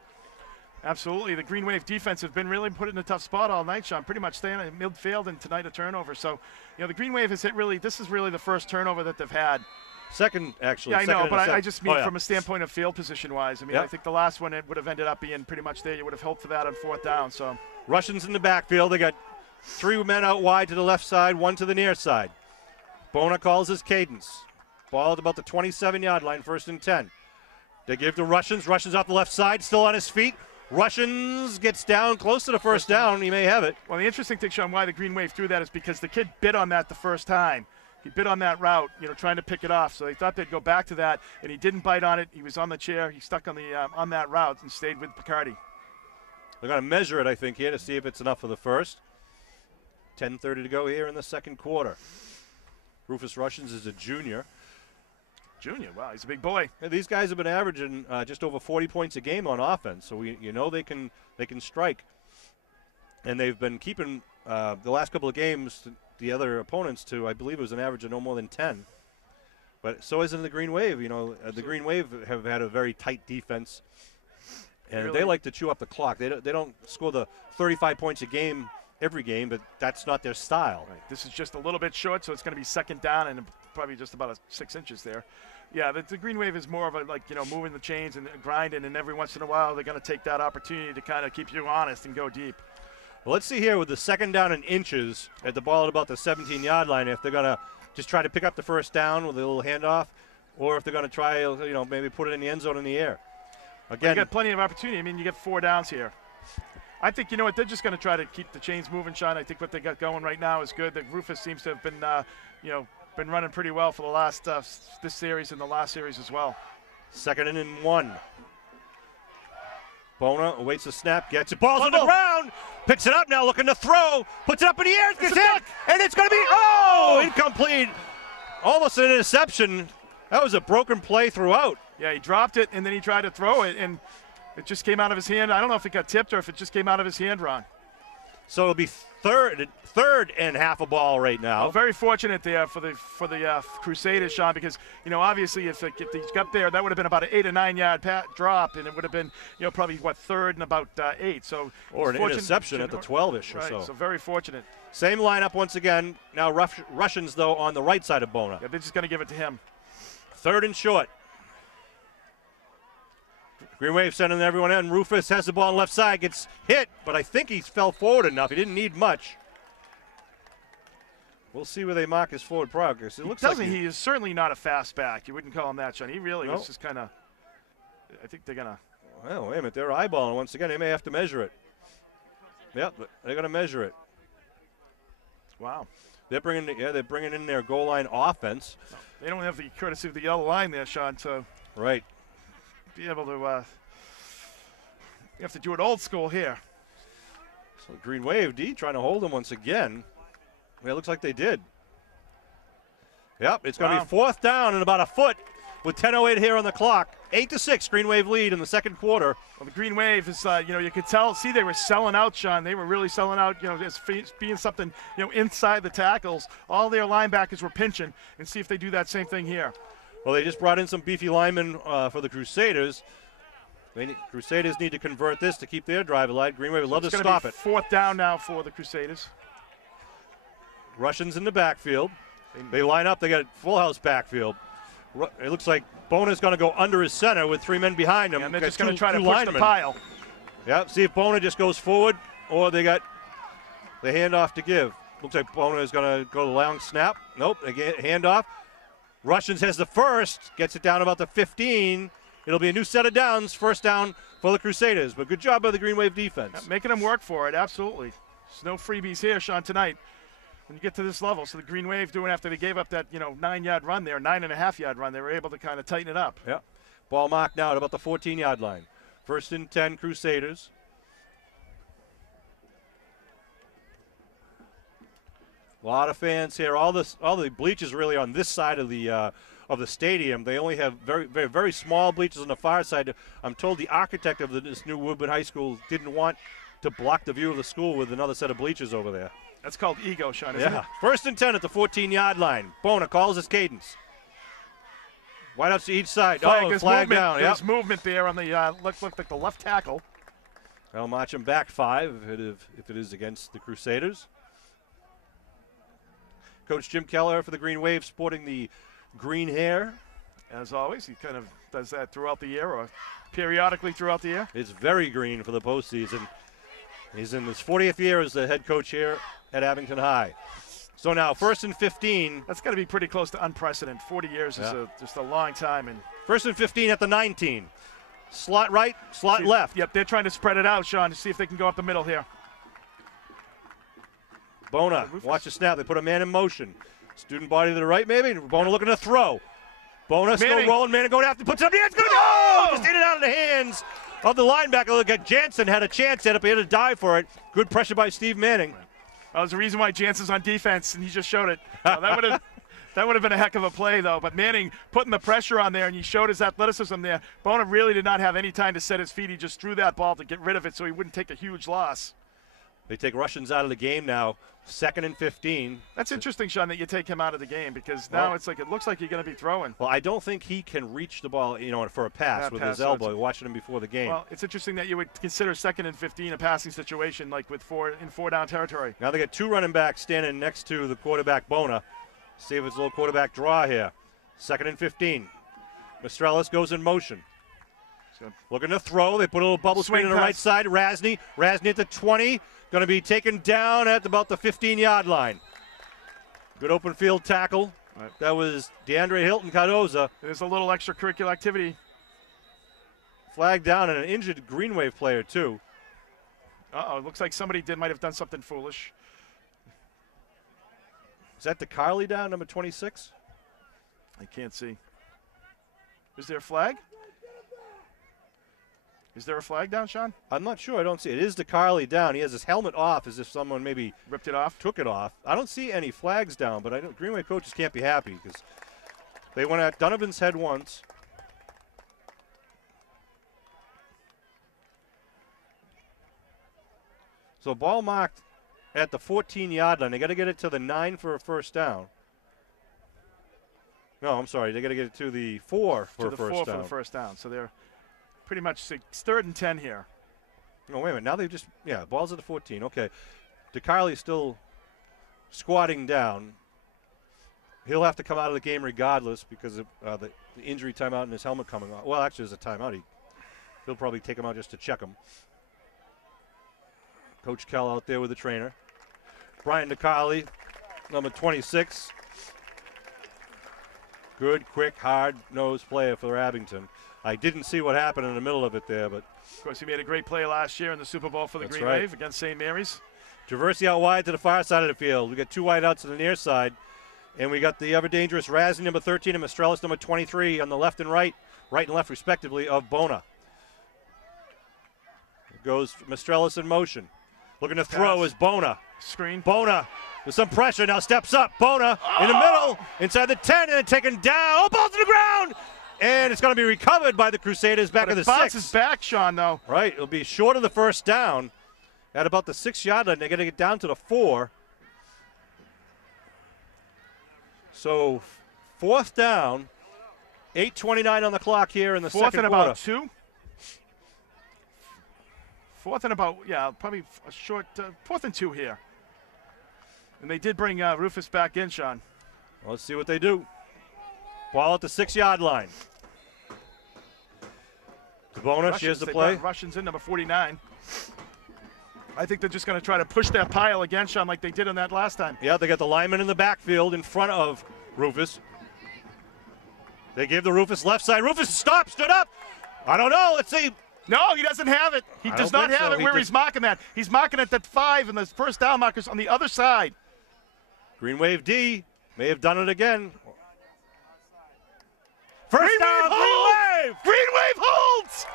Absolutely. The Green Wave defense have been really put in a tough spot all night, Sean. Pretty much staying in midfield, and tonight a turnover. So, the Green Wave has hit this is really the first turnover that they've had. Second, actually. Yeah, I know, but I just mean from a standpoint of field position-wise. I mean, I think the last one, it would have ended up being pretty much there. You would have hoped for that on 4th down. So Russians in the backfield. They got 3 men out wide to the left side, 1 to the near side. Bona calls his cadence. Ball at about the 27-yard line, 1st and 10. They give to Russians. Russians off the left side, still on his feet. Russians gets down close to the first down. He may have it. Well, the interesting thing, Sean, why the Green Wave threw that is because the kid bit on that the first time. He bit on that route, trying to pick it off. So they thought they'd go back to that, and he didn't bite on it. He was on the chair. He stuck on that route and stayed with Picardi. They're going to measure it, I think, here to see if it's enough for the first. 10:30 to go here in the second quarter. Rufus Russians is a junior. Junior, wow, he's a big boy. Yeah, these guys have been averaging just over 40 points a game on offense, so they can strike. And they've been keeping the last couple of games the other opponents to, I believe it was an average of no more than 10. But so isn't the Green Wave. The Green Wave have had a very tight defense, and they like to chew up the clock. They don't score the 35 points a game every game, but that's not their style. Right. This is just a little bit short, so it's going to be 2nd down and probably just about 6 inches there. Yeah, the Green Wave is more of a moving the chains and grinding, and every once in a while they're going to take that opportunity to kind of keep you honest and go deep. Well, let's see here with the 2nd down in inches at the ball at about the 17-yard line if they're going to just try to pick up the first down with a little handoff, or if they're going to try, maybe put it in the end zone in the air. Again, you got plenty of opportunity. I mean, you get 4 downs here. I think, they're just going to try to keep the chains moving, Sean. I think what they got going right now is good. The Rufus seems to have been, been running pretty well for the last this series and the last series as well. 2nd and 1. Bona awaits the snap, gets it, ball's on the ground, picks it up now, looking to throw, puts it up in the air, gets hit, and it's going to be, incomplete. Almost an interception. That was a broken play throughout. Yeah, he dropped it, and then he tried to throw it, and it just came out of his hand. I don't know if it got tipped or if it just came out of his hand wrong. So it'll be third and half a ball right now. Well, very fortunate there for the Crusaders, Sean, because obviously if he got there, that would have been about an 8 or 9 yard drop, and it would have been probably 3rd and about 8. So or an interception at the 12-ish or so. So very fortunate. Same lineup once again. Now Russians though on the right side of Bona. Yeah, they're just going to give it to him. 3rd and short. Green Wave sending everyone in. Rufus has the ball on the left side, gets hit, but I think he fell forward enough. He didn't need much. We'll see where they mark his forward progress. It looks like he is certainly not a fast back. You wouldn't call him that, Sean. He really was just kind of. I think they're gonna. Well, wait a minute. They're eyeballing once again. They may have to measure it. Yep, they're gonna measure it. Wow. They're bringing in their goal line offense. They don't have the courtesy of the yellow line there, Sean. So. Right. Be able to. You have to do it old school here. So Green Wave D trying to hold him once again. It looks like they did. Yep, it's going to be 4th down and about a foot with 10:08 here on the clock. 8-6, Green Wave lead in the second quarter. Well, the Green Wave is, you could tell, they were selling out, Sean. They were really selling out, as being something, inside the tackles. All their linebackers were pinching, and see if they do that same thing here. Well, they just brought in some beefy linemen for the Crusaders. Crusaders need to convert this to keep their drive alive. Green Wave would love to stop it. 4th down now for the Crusaders. Russians in the backfield. They line up. They got full house backfield. It looks like Bona's going to go under his center with 3 men behind him. And they're just going to try to push the pile. Yeah, see if Bona just goes forward or they got the handoff to give. Looks like Bona is going to go the long snap. Nope, again, handoff. Russians has the first, gets it down about the 15. It'll be a new set of downs, first down for the Crusaders. But good job by the Green Wave defense. Yeah, making them work for it, absolutely. There's no freebies here, Sean, tonight when you get to this level. So the Green Wave doing after they gave up that 9-yard run there, 9.5-yard run, they were able to kind of tighten it up. Yeah. Ball marked now at about the 14-yard line. First and 10, Crusaders. A lot of fans here. All the bleachers really on this side of the stadium. They only have very small bleachers on the far side. I'm told the architect of this new Woodburn High School didn't want to block the view of the school with another set of bleachers over there. That's called ego, Sean, isn't it? First and 10 at the 14-yard line. Bona calls his cadence. Wideouts to each side. Flag down. There's movement there on the looks like the left tackle. They'll march him back 5 if it is against the Crusaders. Coach Jim Keller for the Green Wave sporting the green hair. As always, he kind of does that throughout the year or periodically throughout the year. It's very green for the postseason. He's in his 40th year as the head coach here at Abington High. So now, first and 15. That's got to be pretty close to unprecedented. 40 years is just a long time. And first and 15 at the 19. Slot right, slot left. Yep, they're trying to spread it out, Sean, to see if they can go up the middle here. Bona, watch the snap. They put a man in motion. Student body to the right, maybe. Bona looking to throw. Bona still rolling. Manning going after. Puts it up. It's going to go! Just in and out of the hands of the linebacker. Look at Jansen. Had a chance at it, but he had to dive for it. Good pressure by Steve Manning. That was the reason why Jansen's on defense, and he just showed it. That would have been a heck of a play, though. But Manning putting the pressure on there, and he showed his athleticism there. Bona really did not have any time to set his feet. He just threw that ball to get rid of it so he wouldn't take a huge loss. They take Russians out of the game now. Second and 15. That's interesting, Sean, that you take him out of the game because now it looks like you're going to be throwing. Well, I don't think he can reach the ball, for a pass with his elbow. Watching him before the game. Well, it's interesting that you would consider second and 15 a passing situation like with four down territory. Now they got 2 running backs standing next to the quarterback Bona. See if it's a little quarterback draw here. Second and 15. Mistrellis goes in motion. Looking to throw. They put a little bubble screen on the right side. Rasny at the 20. Going to be taken down at about the 15-yard line. Good open field tackle. Right. That was DeAndre Hilton Cardoza. There's a little extracurricular activity. Flag down and an injured Green Wave player, too. Uh-oh, looks like somebody might have done something foolish. Is that the Carly down, number 26? I can't see. Is there a flag? Is there a flag down, Sean? I'm not sure. I don't see it. It is DeCarly down. He has his helmet off as if someone maybe ripped it off, took it off. I don't see any flags down, but I know Green Wave coaches can't be happy because they went at Donovan's head once. So ball marked at the 14-yard line. They got to get it to the 9 for a first down. No, I'm sorry. They got to get it to the 4 for a first down. For the first down. So they're pretty much third and 10 here. No, wait a minute. Now they've ball's at the 14. Okay. DeCarly's still squatting down. He'll have to come out of the game regardless because of the injury timeout and his helmet coming off. Well, actually, there's a timeout. He'll probably take him out just to check him. Coach Kell out there with the trainer. Brian DeCarly, number 26. Good, quick, hard-nosed player for Abington. I didn't see what happened in the middle of it there, but of course he made a great play last year in the Super Bowl for the Green Wave against St. Mary's. Traversey out wide to the far side of the field. We got 2 wideouts to the near side, and we got the ever dangerous Razzie number 13 and Mistrellis number 23 on the left and right and left respectively of Bona. Goes Mistrellis in motion. Looking to throw is Bona. Screen. Bona with some pressure now steps up. Bona in the middle, inside the 10, and then taken down. Oh, ball to the ground! And it's going to be recovered by the Crusaders back at the 6. It bounces back, Sean, though. Right. It'll be short of the first down at about the 6-yard line. They're going to get down to the 4. So, 4th down, 8:29 on the clock here in the second quarter. 4th and about 2. 4th and about, probably a short 4th and 2 here. And they did bring Rufus back in, Sean. Well, let's see what they do. Ball at the 6-yard line. DeBona, here's the play. Russians in, number 49. I think they're just going to try to push that pile again, Sean, like they did on that last time. Yeah, they got the lineman in the backfield in front of Rufus. They give the Rufus left side. Rufus stood up. I don't know. Let's see. No, he doesn't have it. He does not have it where he's marking that. He's marking it at 5, and the first down marker's on the other side. Green Wave D may have done it again. First down, Green Wave! Green Wave holds!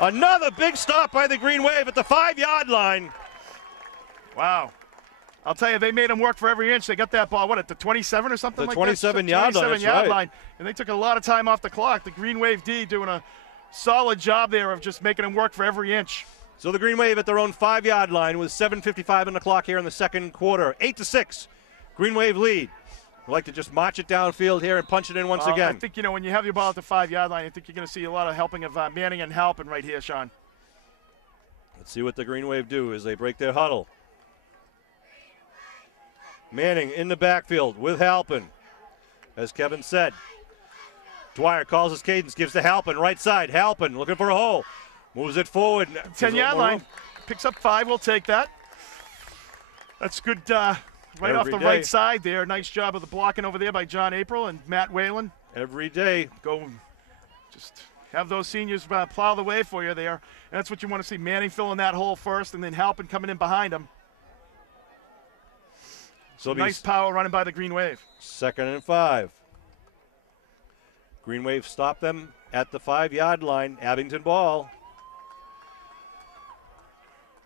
Another big stop by the Green Wave at the 5-yard line. Wow. I'll tell you, they made them work for every inch. They got that ball, at the 27 or something like that? The 27-yard line. And they took a lot of time off the clock. The Green Wave D doing a solid job there of just making them work for every inch. So the Green Wave at their own 5-yard line with 7:55 on the clock here in the second quarter. 8-6. Green Wave lead. We like to just march it downfield here and punch it in once again. I think, when you have your ball at the 5-yard line, I think you're going to see a lot of helping of Manning and Halpin right here, Sean. Let's see what the Green Wave do as they break their huddle. Manning in the backfield with Halpin. As Kevin said, Dwyer calls his cadence, gives to Halpin, right side. Halpin looking for a hole. Moves it forward. 10-yard line. Picks up 5. We'll take that. That's good. Right off the right side there. Nice job of the blocking over there by John April and Matt Whalen. Every day. Go just have those seniors plow the way for you there. And that's what you want to see. Manning filling that hole first and then Halpin coming in behind him. So nice power running by the Green Wave. 2nd and 5. Green Wave stopped them at the 5-yard line. Abington ball.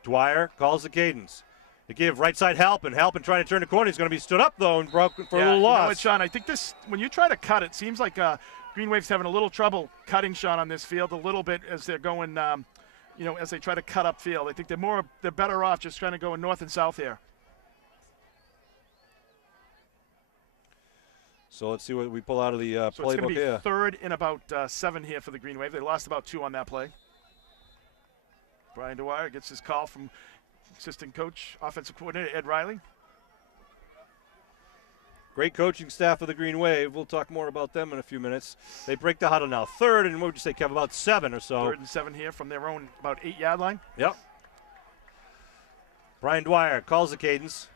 Dwyer calls the cadence. They give right side Halpin. Halpin trying to turn the corner. He's going to be stood up, though, and broke for a little loss. You know what, Sean, I think this, when you try to cut it, seems like Green Wave's having a little trouble cutting, Sean, on this field a little bit as they're going, as they try to cut up field. I think they're better off just trying to go north and south here. So let's see what we pull out of the playbook here. So it's going to be 3rd and about 7 here for the Green Wave. They lost about 2 on that play. Brian Dwyer gets his call from assistant coach, offensive coordinator Ed Riley. Great coaching staff of the Green Wave. We'll talk more about them in a few minutes. They break the huddle now. 3rd and, what would you say, Kev, about 7 or so. 3rd and 7 here from their own about 8-yard line. Yep. Brian Dwyer calls the cadence.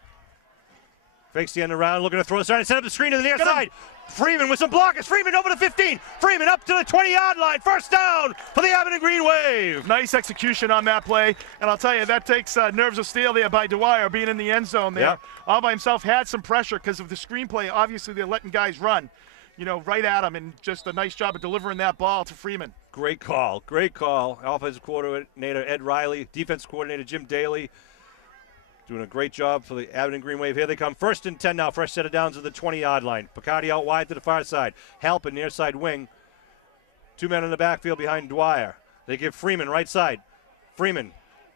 Fakes the end around, looking to throw, starting to set up the screen to the near side. Freeman with some blockers. Freeman over to 15. Freeman up to the 20-yard line. First down for the Abington Green Wave. Nice execution on that play. And I'll tell you, that takes nerves of steel there by Dwyer being in the end zone there. Yep. All by himself, had some pressure because of the screenplay. Obviously, they're letting guys run, right at him. And just a nice job of delivering that ball to Freeman. Great call. Great call. Offensive coordinator Ed Riley. Defensive coordinator Jim Daly. Doing a great job for the Abington Green Wave. Here they come. 1st and 10 now. Fresh set of downs at the 20-yard line. Picardi out wide to the far side. Halpin near side wing. 2 men in the backfield behind Dwyer. They give Freeman right side. Freeman.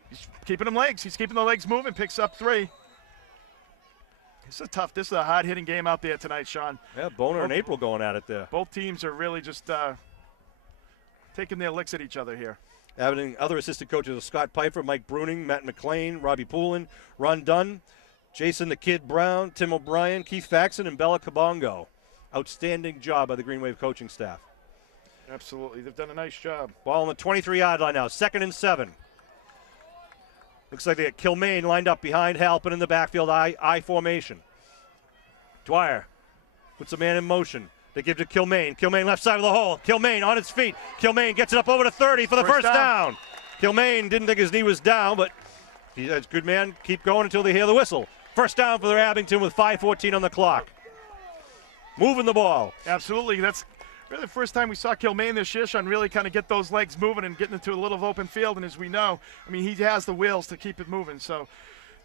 He's keeping them legs. He's keeping the legs moving. Picks up 3. This is a hard-hitting game out there tonight, Sean. Yeah, Boner and April going at it there. Both teams are really just taking their licks at each other here. Abington other assistant coaches are Scott Pfeiffer, Mike Bruning, Matt McLean, Robbie Poulin, Ron Dunn, Jason the Kid Brown, Tim O'Brien, Keith Faxon, and Bella Kabongo. Outstanding job by the Green Wave coaching staff. Absolutely. They've done a nice job. Ball on the 23-yard line now. 2nd and 7. Looks like they got Kilmaine lined up behind Halpin in the backfield, I formation. Dwyer puts a man in motion. They give to Kilmaine. Kilmaine left side of the hole. Kilmaine on his feet. Kilmaine gets it up over to 30 for the first down. Kilmaine didn't think his knee was down, but he's a good man. Keep going until they hear the whistle. First down for their Abington with 5:14 on the clock. Moving the ball. Absolutely. That's really the first time we saw Kilmaine this year, Sean, really kind of get those legs moving and getting into a little open field. And as we know, he has the wheels to keep it moving. So,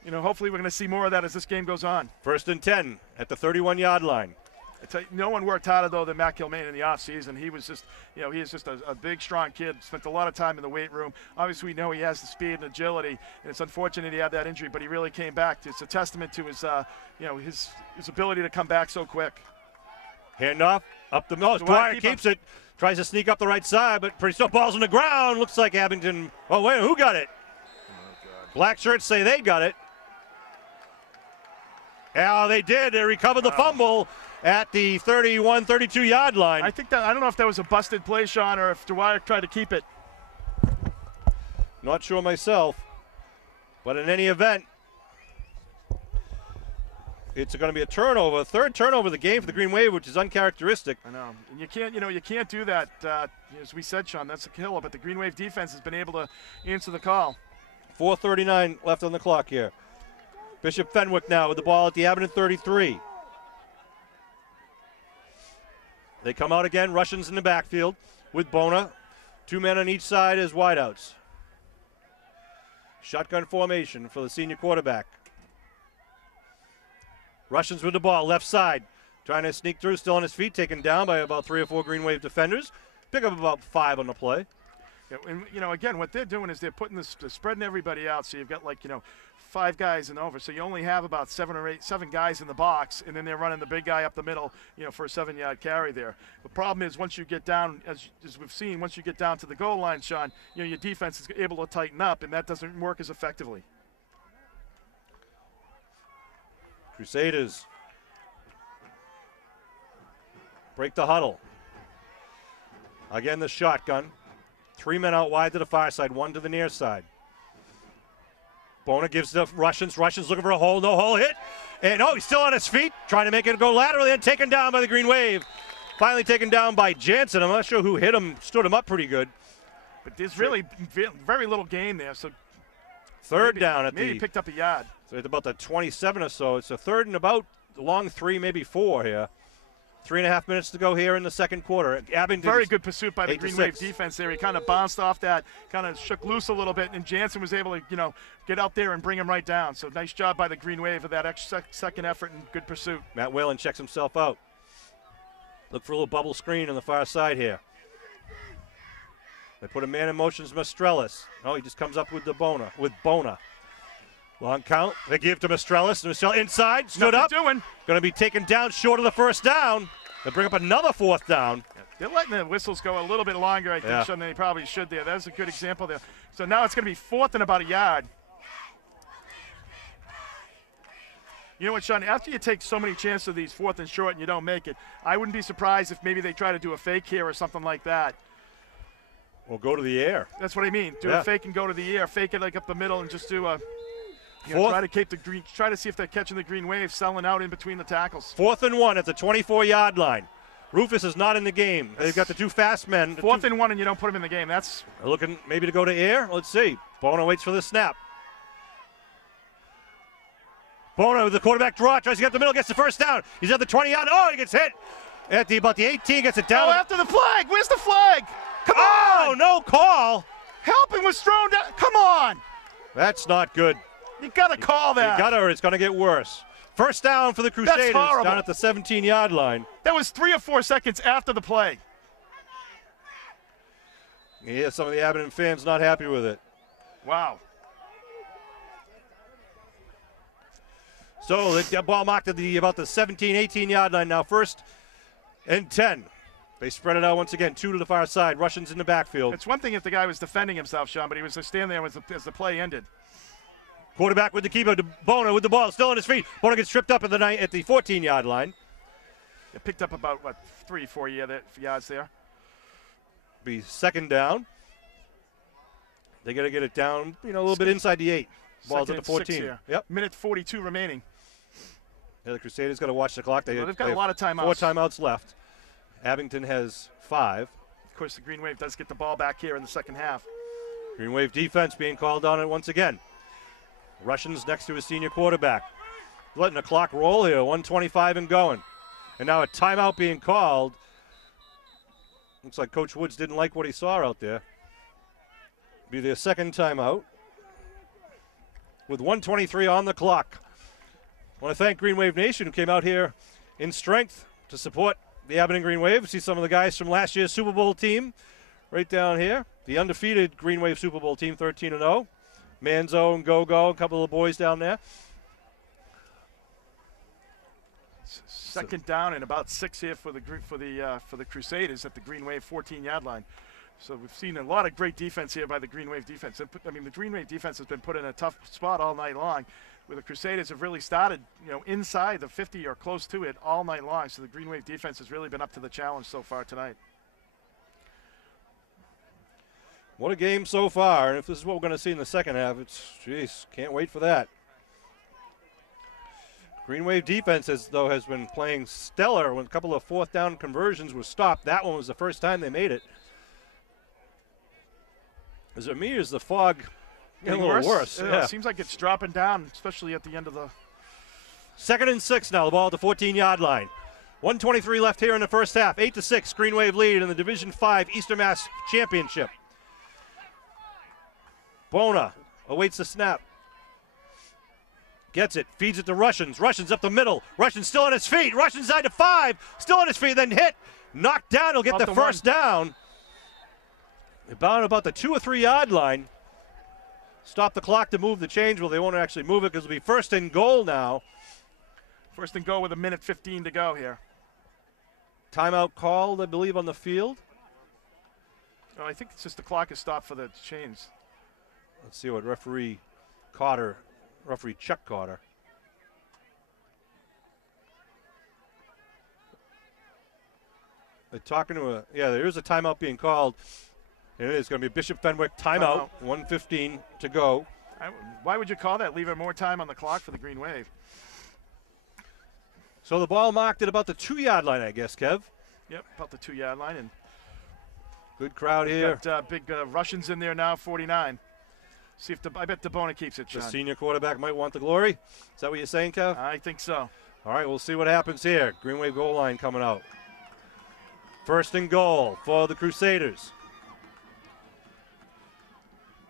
hopefully we're going to see more of that as this game goes on. 1st and 10 at the 31-yard line. I tell you, no one worked harder, though, than Matt Kilmaine in the offseason. He was just, he is just a big, strong kid. Spent a lot of time in the weight room. Obviously, we know he has the speed and agility, and it's unfortunate he had that injury, but he really came back. It's a testament to his, his ability to come back so quick. Handoff up the middle. Dwyer keeps it. Tries to sneak up the right side, but pretty still ball's on the ground. Looks like Abington. Oh, wait, who got it? Oh, God. Black shirts say they got it. Yeah, they did. They recovered the fumble at the 31, 32-yard line. I don't know if that was a busted play, Sean, or if Dwyer tried to keep it. Not sure myself. But in any event, it's going to be a turnover, third turnover of the game for the Green Wave, which is uncharacteristic. I know. And you can't do that. As we said, Sean, that's a killer. But the Green Wave defense has been able to answer the call. 4:39 left on the clock here. Bishop Fenwick now with the ball at the Abington 33. They come out again, Russians in the backfield with Bona. 2 men on each side as wideouts. Shotgun formation for the senior quarterback. Russians with the ball, left side. Trying to sneak through, still on his feet, taken down by about 3 or 4 Green Wave defenders. Pick up about 5 on the play. Yeah, and, again, what they're doing is they're putting they're spreading everybody out. So you've got 5 guys and over. So you only have about 7 guys in the box, and then they're running the big guy up the middle, for a 7-yard carry there. The problem is once you get down, as we've seen, once you get down to the goal line, Sean, your defense is able to tighten up, and that doesn't work as effectively. Crusaders break the huddle. Again, the shotgun. 3 men out wide to the far side, 1 to the near side. Bona gives the Russians. Russians looking for a hole. No hole hit. And, he's still on his feet, trying to make it go laterally and taken down by the Green Wave. Finally taken down by Jansen. I'm not sure who hit him, stood him up pretty good. But there's really very little gain there. So third down at maybe picked up a yard. So it's about the 27 or so. It's a third and about long 3, maybe 4 here. 3.5 minutes to go here in the second quarter. Abington. Very good pursuit by the Green Wave defense there. He kind of bounced off that, kind of shook loose a little bit, and Jansen was able to, get out there and bring him right down. So nice job by the Green Wave of that extra second effort and good pursuit. Matt Whalen checks himself out. Look for a little bubble screen on the far side here. They put a man in motion, Mastrelis. No, he just comes up with Bona. Long count. They give to Mastrelis. Mastrelis inside, stood up. Going to be taken down short of the first down. They bring up another 4th down. Yeah, they're letting the whistles go a little bit longer, I think, than they probably should there. That's a good example there. So now it's going to be 4th and about a yard. You know what, Sean? After you take so many chances of these 4th and short and you don't make it, I wouldn't be surprised if maybe they try to do a fake here or something like that. Or go to the air. That's what I mean. Do a fake and go to the air. Fake it up the middle and just do a... try to see if they're catching the Green Wave, selling out in between the tackles. 4th and 1 at the 24-yard line. Rufus is not in the game. They've got the 2 fast men. 4th and 1 and you don't put him in the game. That's looking maybe to go to air. Let's see. Bona waits for the snap. Bona with the quarterback draw, tries to get up the middle, gets the first down. He's at the 20-yard. He gets hit at about the 18, gets it down. After the flag. Where's the flag? Come on. No call. Helping was thrown down. Come on. That's not good. You got to call that. You got to, or it's going to get worse. First down for the Crusaders down at the 17-yard line. That was 3 or 4 seconds after the play. Yeah, some of the Abington fans not happy with it. Wow. So the ball marked at about the 17, 18-yard line now. 1st and 10. They spread it out once again. 2 to the far side. Russians in the backfield. It's one thing if the guy was defending himself, Sean, but he was just standing there as the play ended. Quarterback with the keeper, Bona with the ball, still on his feet. Bona gets tripped up at the 14-yard line. It picked up about, 3, 4 yards there. Be 2nd down. They got to get it down, a little bit inside the 8. Ball's at the 14. Yep. Minute 42 remaining. Yeah, the Crusaders got to watch the clock. They've got a lot of timeouts. 4 timeouts left. Abington has 5. Of course, the Green Wave does get the ball back here in the second half. Green Wave defense being called on it once again. Russians next to his senior quarterback. Letting the clock roll here, 1:25 and going. And now a timeout being called. Looks like Coach Woods didn't like what he saw out there. Be their 2nd timeout. With 1:23 on the clock. I want to thank Green Wave Nation who came out here in strength to support the Abington Green Wave. See some of the guys from last year's Super Bowl team right down here. The undefeated Green Wave Super Bowl team, 13-0. Manzo and Go-Go, a couple of the boys down there. 2nd down and about 6 here for the Crusaders at the Green Wave 14-yard line. So we've seen a lot of great defense here by the Green Wave defense. The Green Wave defense has been put in a tough spot all night long. where the Crusaders have really started, inside the 50 or close to it all night long. So the Green Wave defense has really been up to the challenge so far tonight. What a game so far. And if this is what we're going to see in the second half, jeez, can't wait for that. Green Wave defense, has been playing stellar when a couple of fourth down conversions were stopped. That one was the first time they made it. Is it me or is the fog getting a little worse? Yeah. It seems like it's dropping down, especially at the end of the... 2nd and 6 now, the ball at the 14-yard line. 1:23 left here in the first half. 8-6, Green Wave lead in the Division 5 Eastern Mass Championship. Bona awaits the snap. Gets it, feeds it to Russians. Russians up the middle. Russians still on his feet. Russians side to 5, still on his feet, then hit. Knocked down, he'll get the first down. About the 2 or 3 yard line. Stop the clock to move the change. Well, they won't actually move it because it'll be 1st and goal now. 1st and goal with 1:15 to go here. Timeout called, I believe, on the field. Oh, I think it's just the clock is stopped for the chains. Let's see what referee Chuck Carter. They're talking to there is a timeout being called. And it is going to be Bishop Fenwick timeout, 1:15 to go. Why would you call that? Leave more time on the clock for the Green Wave. So the ball marked at about the 2 yard line, I guess, Kev. Yep, about the 2 yard line. And good crowd here. Got big Russians in there now, 49. See if I bet DeBona keeps it, Sean. The senior quarterback might want the glory. Is that what you're saying, Kev? I think so. All right, we'll see what happens here. Green Wave goal line coming out. 1st and goal for the Crusaders.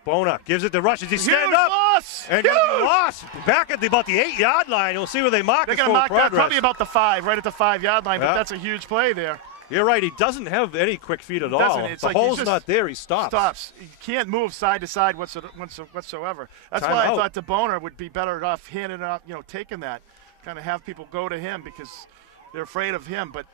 Bona gives it to Russians. He stands up. Loss. And loss. Back at about the 8 yard line. We'll see where they mark. They're going to mark that probably about the 5, right at the 5 yard line. But that's a huge play there. You're right. He doesn't have any quick feet at all. It's the like hole's not there. He stops. He can't move side to side whatsoever. That's why I thought DeBona would be better off handing out, taking that, kind of have people go to him because they're afraid of him. But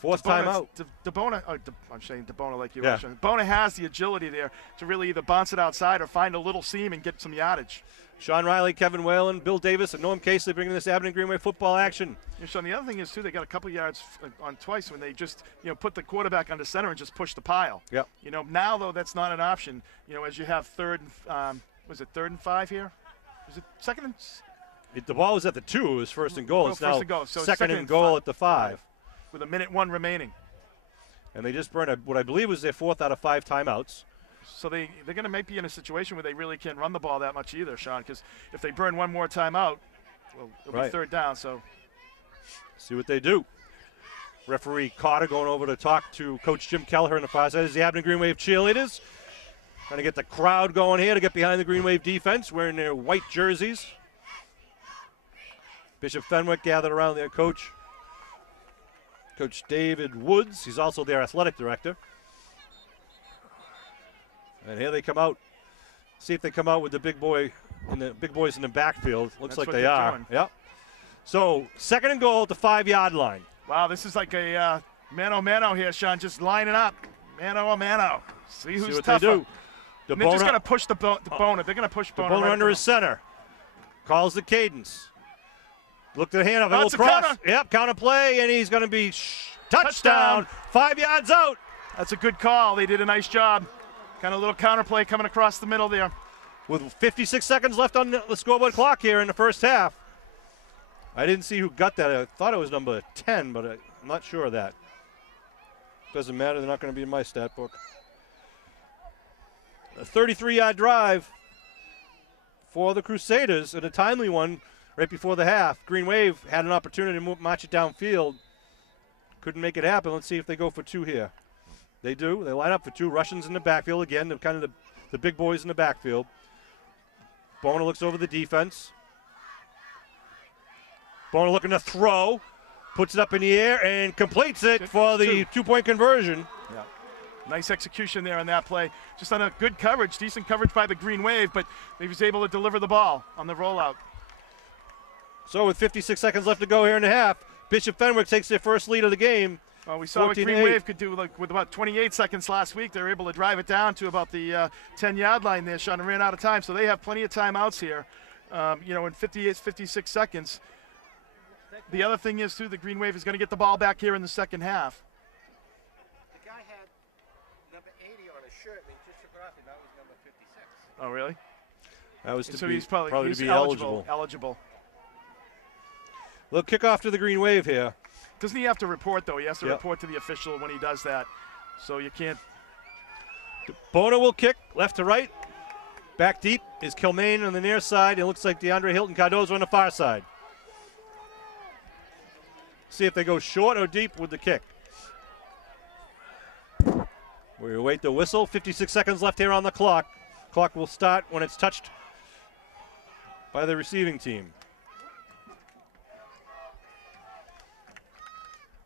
4th timeout. DeBona, I'm saying DeBona like you were saying. DeBona has the agility there to really either bounce it outside or find a little seam and get some yardage. Sean Riley, Kevin Whalen, Bill Davis, and Norm Casely bringing this Abington Green Wave football action. Yeah, Sean, the other thing is, too, they got a couple yards on twice when they just, put the quarterback under center and just push the pile. Yep. Now, though, that's not an option, as you have 3rd and 5 here? Was it 2nd and... The ball was at the 2. It was 1st and goal. It's now 2nd and goal at the 5. With 1:01 remaining. And they just burned what I believe was their 4th out of 5 timeouts. So they're going to might be in a situation where they really can't run the ball that much either, Sean, because if they burn one more timeout, well, it'll be 3rd down. So see what they do. Referee Carter going over to talk to Coach Jim Kelleher in the far side. Is the Abington Green Wave cheerleaders trying to get the crowd going here to get behind the Green Wave defense, wearing their white jerseys. Bishop Fenwick gathered around their coach. Coach David Woods, he's also their athletic director. And here they come out. See if they come out with the big boys in the backfield. Looks like they are. Doing. Yep. So 2nd and goal at the 5 yard line. Wow, this is like a mano here, Sean. Just lining up, mano. See who's what tougher. They do. They're just going to push the Bona. They're going to push Bona. Bona under his center. Calls the cadence. Look to the handoff. A little cross. Counter. Yep, counter play, and he's going to be touchdown. 5 yards out. That's a good call. They did a nice job. Kind of a little counter play coming across the middle there. With 56 seconds left on the scoreboard clock here in the first half. I didn't see who got that. I thought it was number 10, but I'm not sure of that. Doesn't matter. They're not going to be in my stat book. A 33-yard drive for the Crusaders, and a timely one right before the half. Green Wave had an opportunity to march it downfield. Couldn't make it happen. Let's see if they go for 2 here. They do. They line up for 2. Russians in the backfield again. They're kind of the big boys in the backfield. Bona looks over the defense. Bona looking to throw. Puts it up in the air and completes it for the 2-point conversion. Yeah. Nice execution there on that play. Just on a good coverage, decent coverage by the Green Wave, but he was able to deliver the ball on the rollout. So with 56 seconds left to go here in the half, Bishop Fenwick takes their first lead of the game. Well, we saw what Green Wave could do with about 28 seconds last week. They were able to drive it down to about the 10-yard line there, Sean, and ran out of time. So they have plenty of timeouts here. in 56 seconds. The other thing is, too, the Green Wave is going to get the ball back here in the second half. The guy had number 80 on his shirt, and he just took it off, and that was number 56. Oh, really? That was So he's probably to be eligible. Little kickoff to the Green Wave here. Doesn't he have to report, though? He has to report to the official when he does that. So you can't. Bono will kick left to right. Back deep is Kilmaine on the near side. It looks like DeAndre Hilton Cardozo on the far side. See if they go short or deep with the kick. We await the whistle. 56 seconds left here on the clock. Clock will start when it's touched by the receiving team.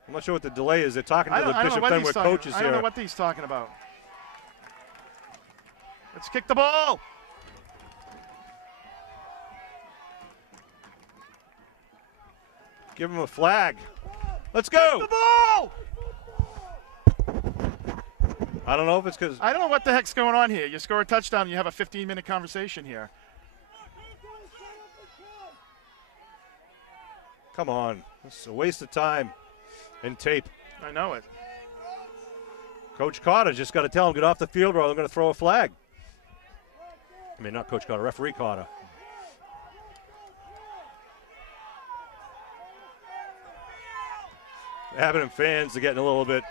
I'm not sure what the delay is. They're talking to the Bishop Fenwick coaches here. I don't know what he's talking about. Let's kick the ball. Give him a flag. Let's go. Kick the ball. I don't know if it's because. I don't know what the heck's going on here. You score a touchdown, you have a 15-minute conversation here. Come on. This is a waste of time and tape. I know it. Coach Carter just got to tell him, get off the field or I'm going to throw a flag. I mean, not Coach Carter, referee Carter. Abington fans are getting a little bit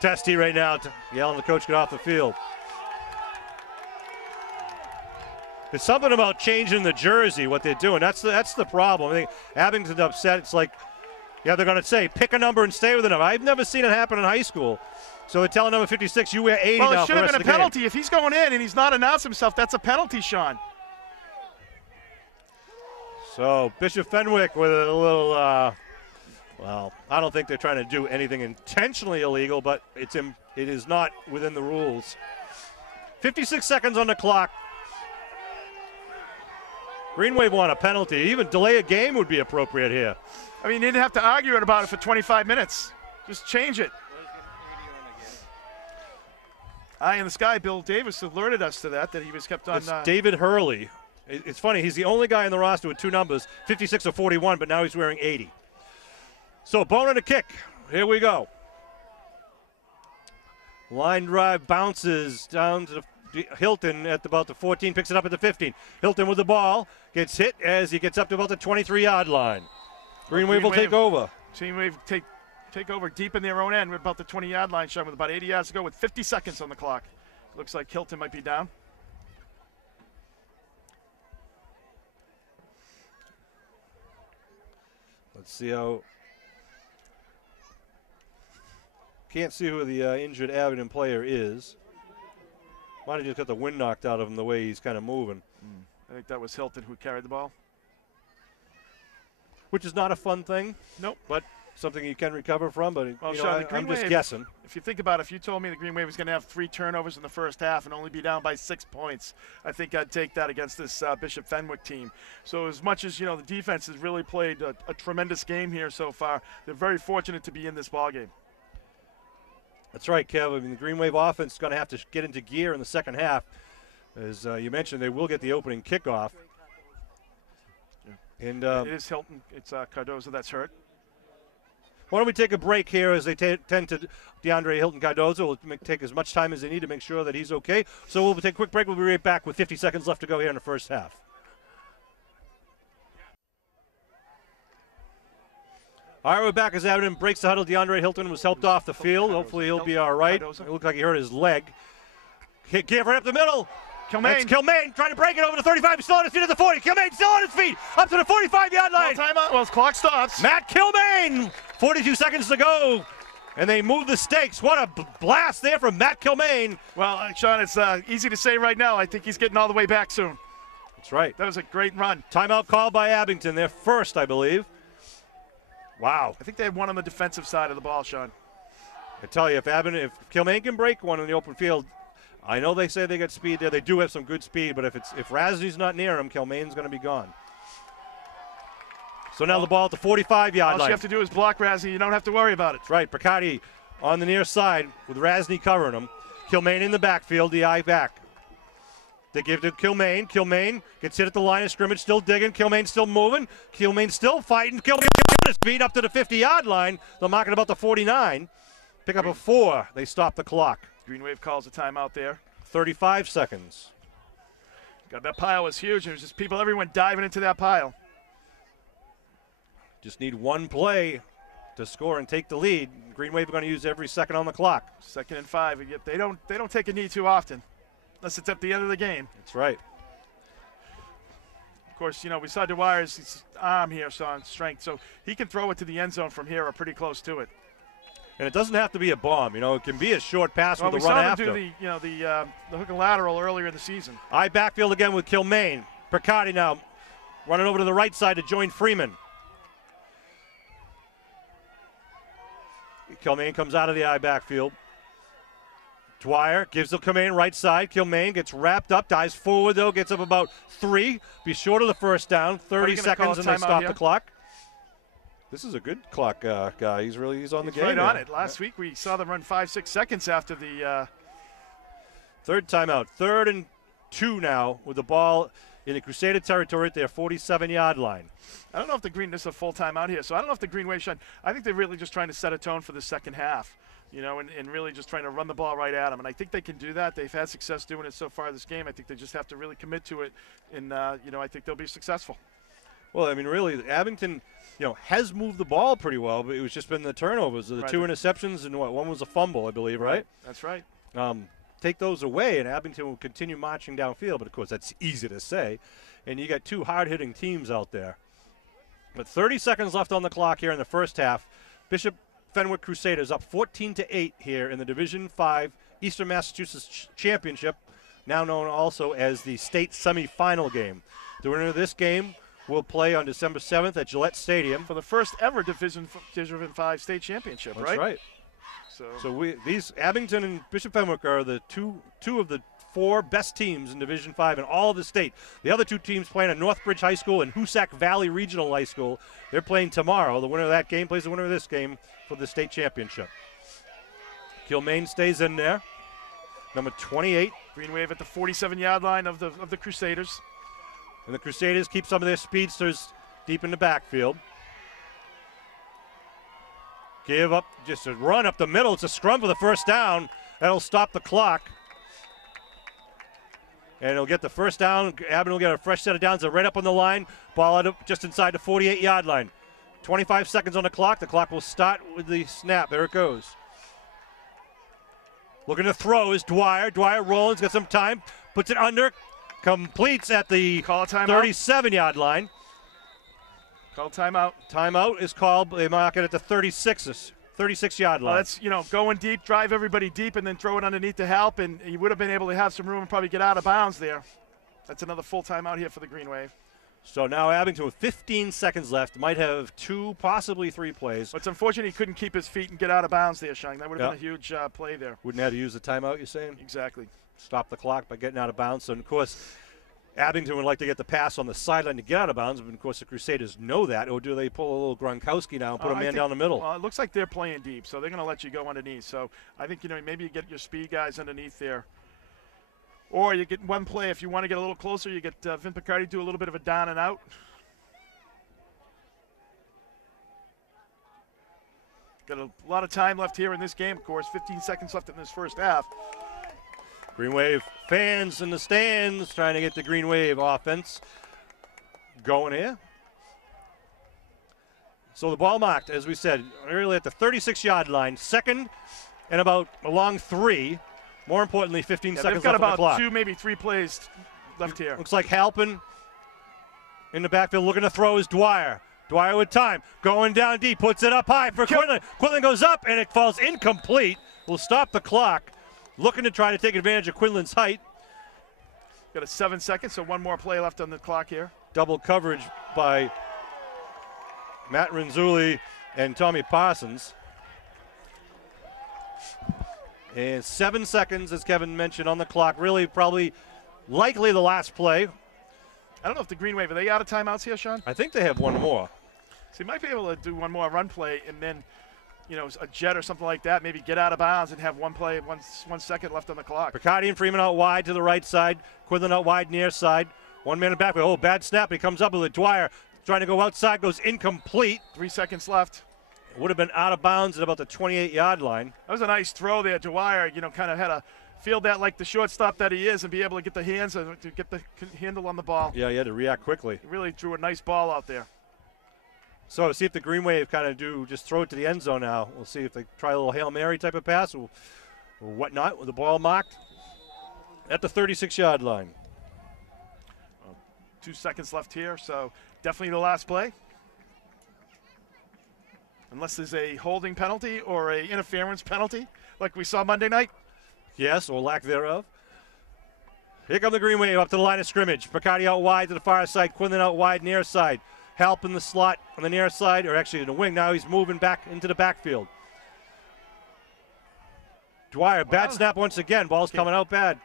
testy right now, yelling the coach get off the field. There's something about changing the jersey, what they're doing. That's the problem. I think Abington's upset. It's like, they're going to say, pick a number and stay with a number. I've never seen it happen in high school. So they're telling number 56, you wear 80 now for the rest of the game. Well, it should have been a penalty. If he's going in and he's not announced himself, that's a penalty, Sean. So Bishop Fenwick with a little, well, I don't think they're trying to do anything intentionally illegal, but it is not within the rules. 56 seconds on the clock. Green Wave want a penalty. Even delay a game would be appropriate here. I mean, you didn't have to argue about it for 25 minutes. Just change it. Eye in the sky, Bill Davis alerted us to that he was kept on. It's David Hurley. It's funny, he's the only guy in the roster with two numbers, 56 or 41, but now he's wearing 80. So Bono to kick. Here we go. Line drive bounces down to Hilton at about the 14, picks it up at the 15. Hilton with the ball, gets hit as he gets up to about the 23-yard line. Green Wave will take over. Green Wave take over deep in their own end. We're about the 20-yard line, Sean, with about 80 yards to go with 50 seconds on the clock. Looks like Hilton might be down. Let's see how. Can't see who the injured Abington player is. Might have just got the wind knocked out of him the way he's kind of moving. I think that was Hilton who carried the ball. Which is not a fun thing. Nope. But something you can recover from. But well, Sean, I'm just guessing. If you think about it, if you told me the Green Wave was going to have 3 turnovers in the first half and only be down by 6 points, I think I'd take that against this Bishop Fenwick team. So as much as, the defense has really played a tremendous game here so far, they're very fortunate to be in this ballgame. That's right, Kev. I mean, the Green Wave offense is going to have to get into gear in the second half. As you mentioned, they will get the opening kickoff. And it is Hilton. It's Cardozo that's hurt. Why don't we take a break here as they tend to DeAndre Hilton Cardozo. Will take as much time as they need to make sure that he's okay. So we'll take a quick break. We'll be right back with 50 seconds left to go here in the first half. All right, we're back as Abington breaks the huddle. DeAndre Hilton was helped off the field. Hopefully he'll be all right. It looked like he hurt his leg. Kick right up the middle. That's Kilmaine trying to break it over to 35. He's still on his feet at the 40. Kilmaine still on his feet. Up to the 45-yard line. Timeout. Well, clock stops. Matt Kilmaine. 42 seconds to go. And they move the stakes. What a blast there from Matt Kilmaine. Well, Sean, it's easy to say right now. I think he's getting all the way back soon. That's right. That was a great run. Timeout called by Abington. Their first, I believe. Wow. I think they had one on the defensive side of the ball, Sean. I tell you, if Kilmaine can break one in the open field, I know they say they got speed there. They do have some good speed, but if Razzy's not near him, Kilmaine's going to be gone. So now the ball at the 45-yard line. All you have to do is block Razzy. You don't have to worry about it. That's right. Picardi on the near side with Razny covering him. Kilmaine in the backfield, the eye back. They give to Kilmaine. Kilmaine gets hit at the line of scrimmage, still digging. Kilmaine still moving. Kilmaine still fighting. Kilmaine his feet up to the 50-yard line. They'll mark it about the 49. Pick up a 4. They stop the clock. Green Wave calls a timeout there. 35 seconds. God, that pile was huge. There was just people, everyone diving into that pile. Just need one play to score and take the lead. Green Wave are going to use every second on the clock. 2nd and 5. They don't take a knee too often, unless it's at the end of the game. That's right. Of course, we saw Dwyer's arm here, on strength, so he can throw it to the end zone from here or pretty close to it. And it doesn't have to be a bomb. It can be a short pass with a run after. We saw him do the hook and lateral earlier in the season. I backfield again with Kilmaine. Percotti now running over to the right side to join Freeman. Kilmaine comes out of the I backfield. Dwyer gives to Kilmaine right side. Kilmaine gets wrapped up, dives forward though, gets up about 3. Be short of the first down. 30 seconds and they stop the clock. This is a good clock guy. He's on the game. Right on it. Last week we saw them run 5-6 seconds after the third timeout. 3rd and 2 now with the ball in the Crusader territory at their 47-yard line. I don't know if this is a full timeout here, so I don't know if the Green Wave shot. I think they're really just trying to set a tone for the second half, and really just trying to run the ball right at them. And I think they can do that. They've had success doing it so far this game. I think they just have to really commit to it, and I think they'll be successful. Well, I mean, really, Abington, has moved the ball pretty well, but it was just been the turnovers, the 2 interceptions, and one was a fumble, I believe, right? That's right. Take those away, and Abington will continue marching downfield. But, of course, that's easy to say. And you got 2 hard-hitting teams out there. But 30 seconds left on the clock here in the first half. Bishop Fenwick Crusaders up 14-8 here in the Division V Eastern Massachusetts Championship, now known also as the state semifinal game. The winner of this game will play on December 7th at Gillette Stadium for the first ever Division V state championship. That's right. So these Abington and Bishop Fenwick are the two of the 4 best teams in Division V in all of the state. The other 2 teams playing at Northbridge High School and Hoosac Valley Regional High School. They're playing tomorrow. The winner of that game plays the winner of this game for the state championship. Kilmaine stays in there. Number 28. Green Wave at the 47-yard line of the Crusaders. And the Crusaders keep some of their speedsters deep in the backfield. Give up just a run up the middle. It's a scrum for the first down. That'll stop the clock. And it'll get the first down. Abington will get a fresh set of downs. They're right up on the line. Ball out just inside the 48-yard line. 25 seconds on the clock. The clock will start with the snap. There it goes. Looking to throw is Dwyer. Dwyer rolling. He's got some time. Puts it under. Completes at the 37-yard line. Call timeout. Timeout is called. They mark it at the 36-yard line. That's, going deep, drive everybody deep, and then throw it underneath to help, and you would have been able to have some room and probably get out of bounds there. That's another full timeout here for the Green Wave. So now Abington with 15 seconds left might have 2, possibly 3 plays. But it's unfortunate he couldn't keep his feet and get out of bounds there, Shang. That would have been a huge play there. Wouldn't have to use the timeout, you're saying? Exactly. Stop the clock by getting out of bounds. And, of course, Abington would like to get the pass on the sideline to get out of bounds. But, of course, the Crusaders know that. Or do they pull a little Gronkowski now and put a man down the middle? Well, it looks like they're playing deep, so they're going to let you go underneath. So I think, maybe you get your speed guys underneath there. Or you get one play. If you want to get a little closer, you get Vin Picardi do a little bit of a down and out. Got a lot of time left here in this game, of course. 15 seconds left in this first half. Green Wave fans in the stands trying to get the Green Wave offense going here. So the ball marked, as we said, earlier at the 36-yard line. 2nd and about a long 3. More importantly, 15 seconds left on the clock. They've got about 2, maybe 3 plays left here. Looks like Halpin in the backfield looking to throw is Dwyer. Dwyer with time, going down deep, puts it up high for Quinlan. Quinlan goes up, and it falls incomplete. Will stop the clock. Looking to try to take advantage of Quinlan's height. Got a 7 seconds, so 1 more play left on the clock here. Double coverage by Matt Renzulli and Tommy Parsons. And 7 seconds, as Kevin mentioned, on the clock. Really, probably, likely the last play. I don't know if the Green Wave, are they out of timeouts here, Sean? I think they have 1 more. So you might be able to do 1 more run play and then, a jet or something like that, maybe get out of bounds and have 1 second left on the clock. Picardi and Freeman out wide to the right side. Quinlan out wide near side. One man in back. Oh, bad snap. He comes up with it. Dwyer trying to go outside, goes incomplete. 3 seconds left. Would have been out of bounds at about the 28-yard line. That was a nice throw there. Dwyer, kind of had to field that like the shortstop that he is and be able to get the hands to get the handle on the ball. Yeah, he had to react quickly. He really drew a nice ball out there. So see if the Green Wave kind of just throw it to the end zone now. We'll see if they try a little Hail Mary type of pass or whatnot with the ball marked at the 36-yard line. 2 seconds left here, so definitely the last play. Unless there's a holding penalty or a interference penalty like we saw Monday night. Yes, or lack thereof. Here come the Green Wave up to the line of scrimmage. Picardi out wide to the far side. Quinlan out wide near side. Halp in the slot on the near side, or actually in the wing. Now he's moving back into the backfield. Dwyer, bad snap once again. Ball's coming out bad.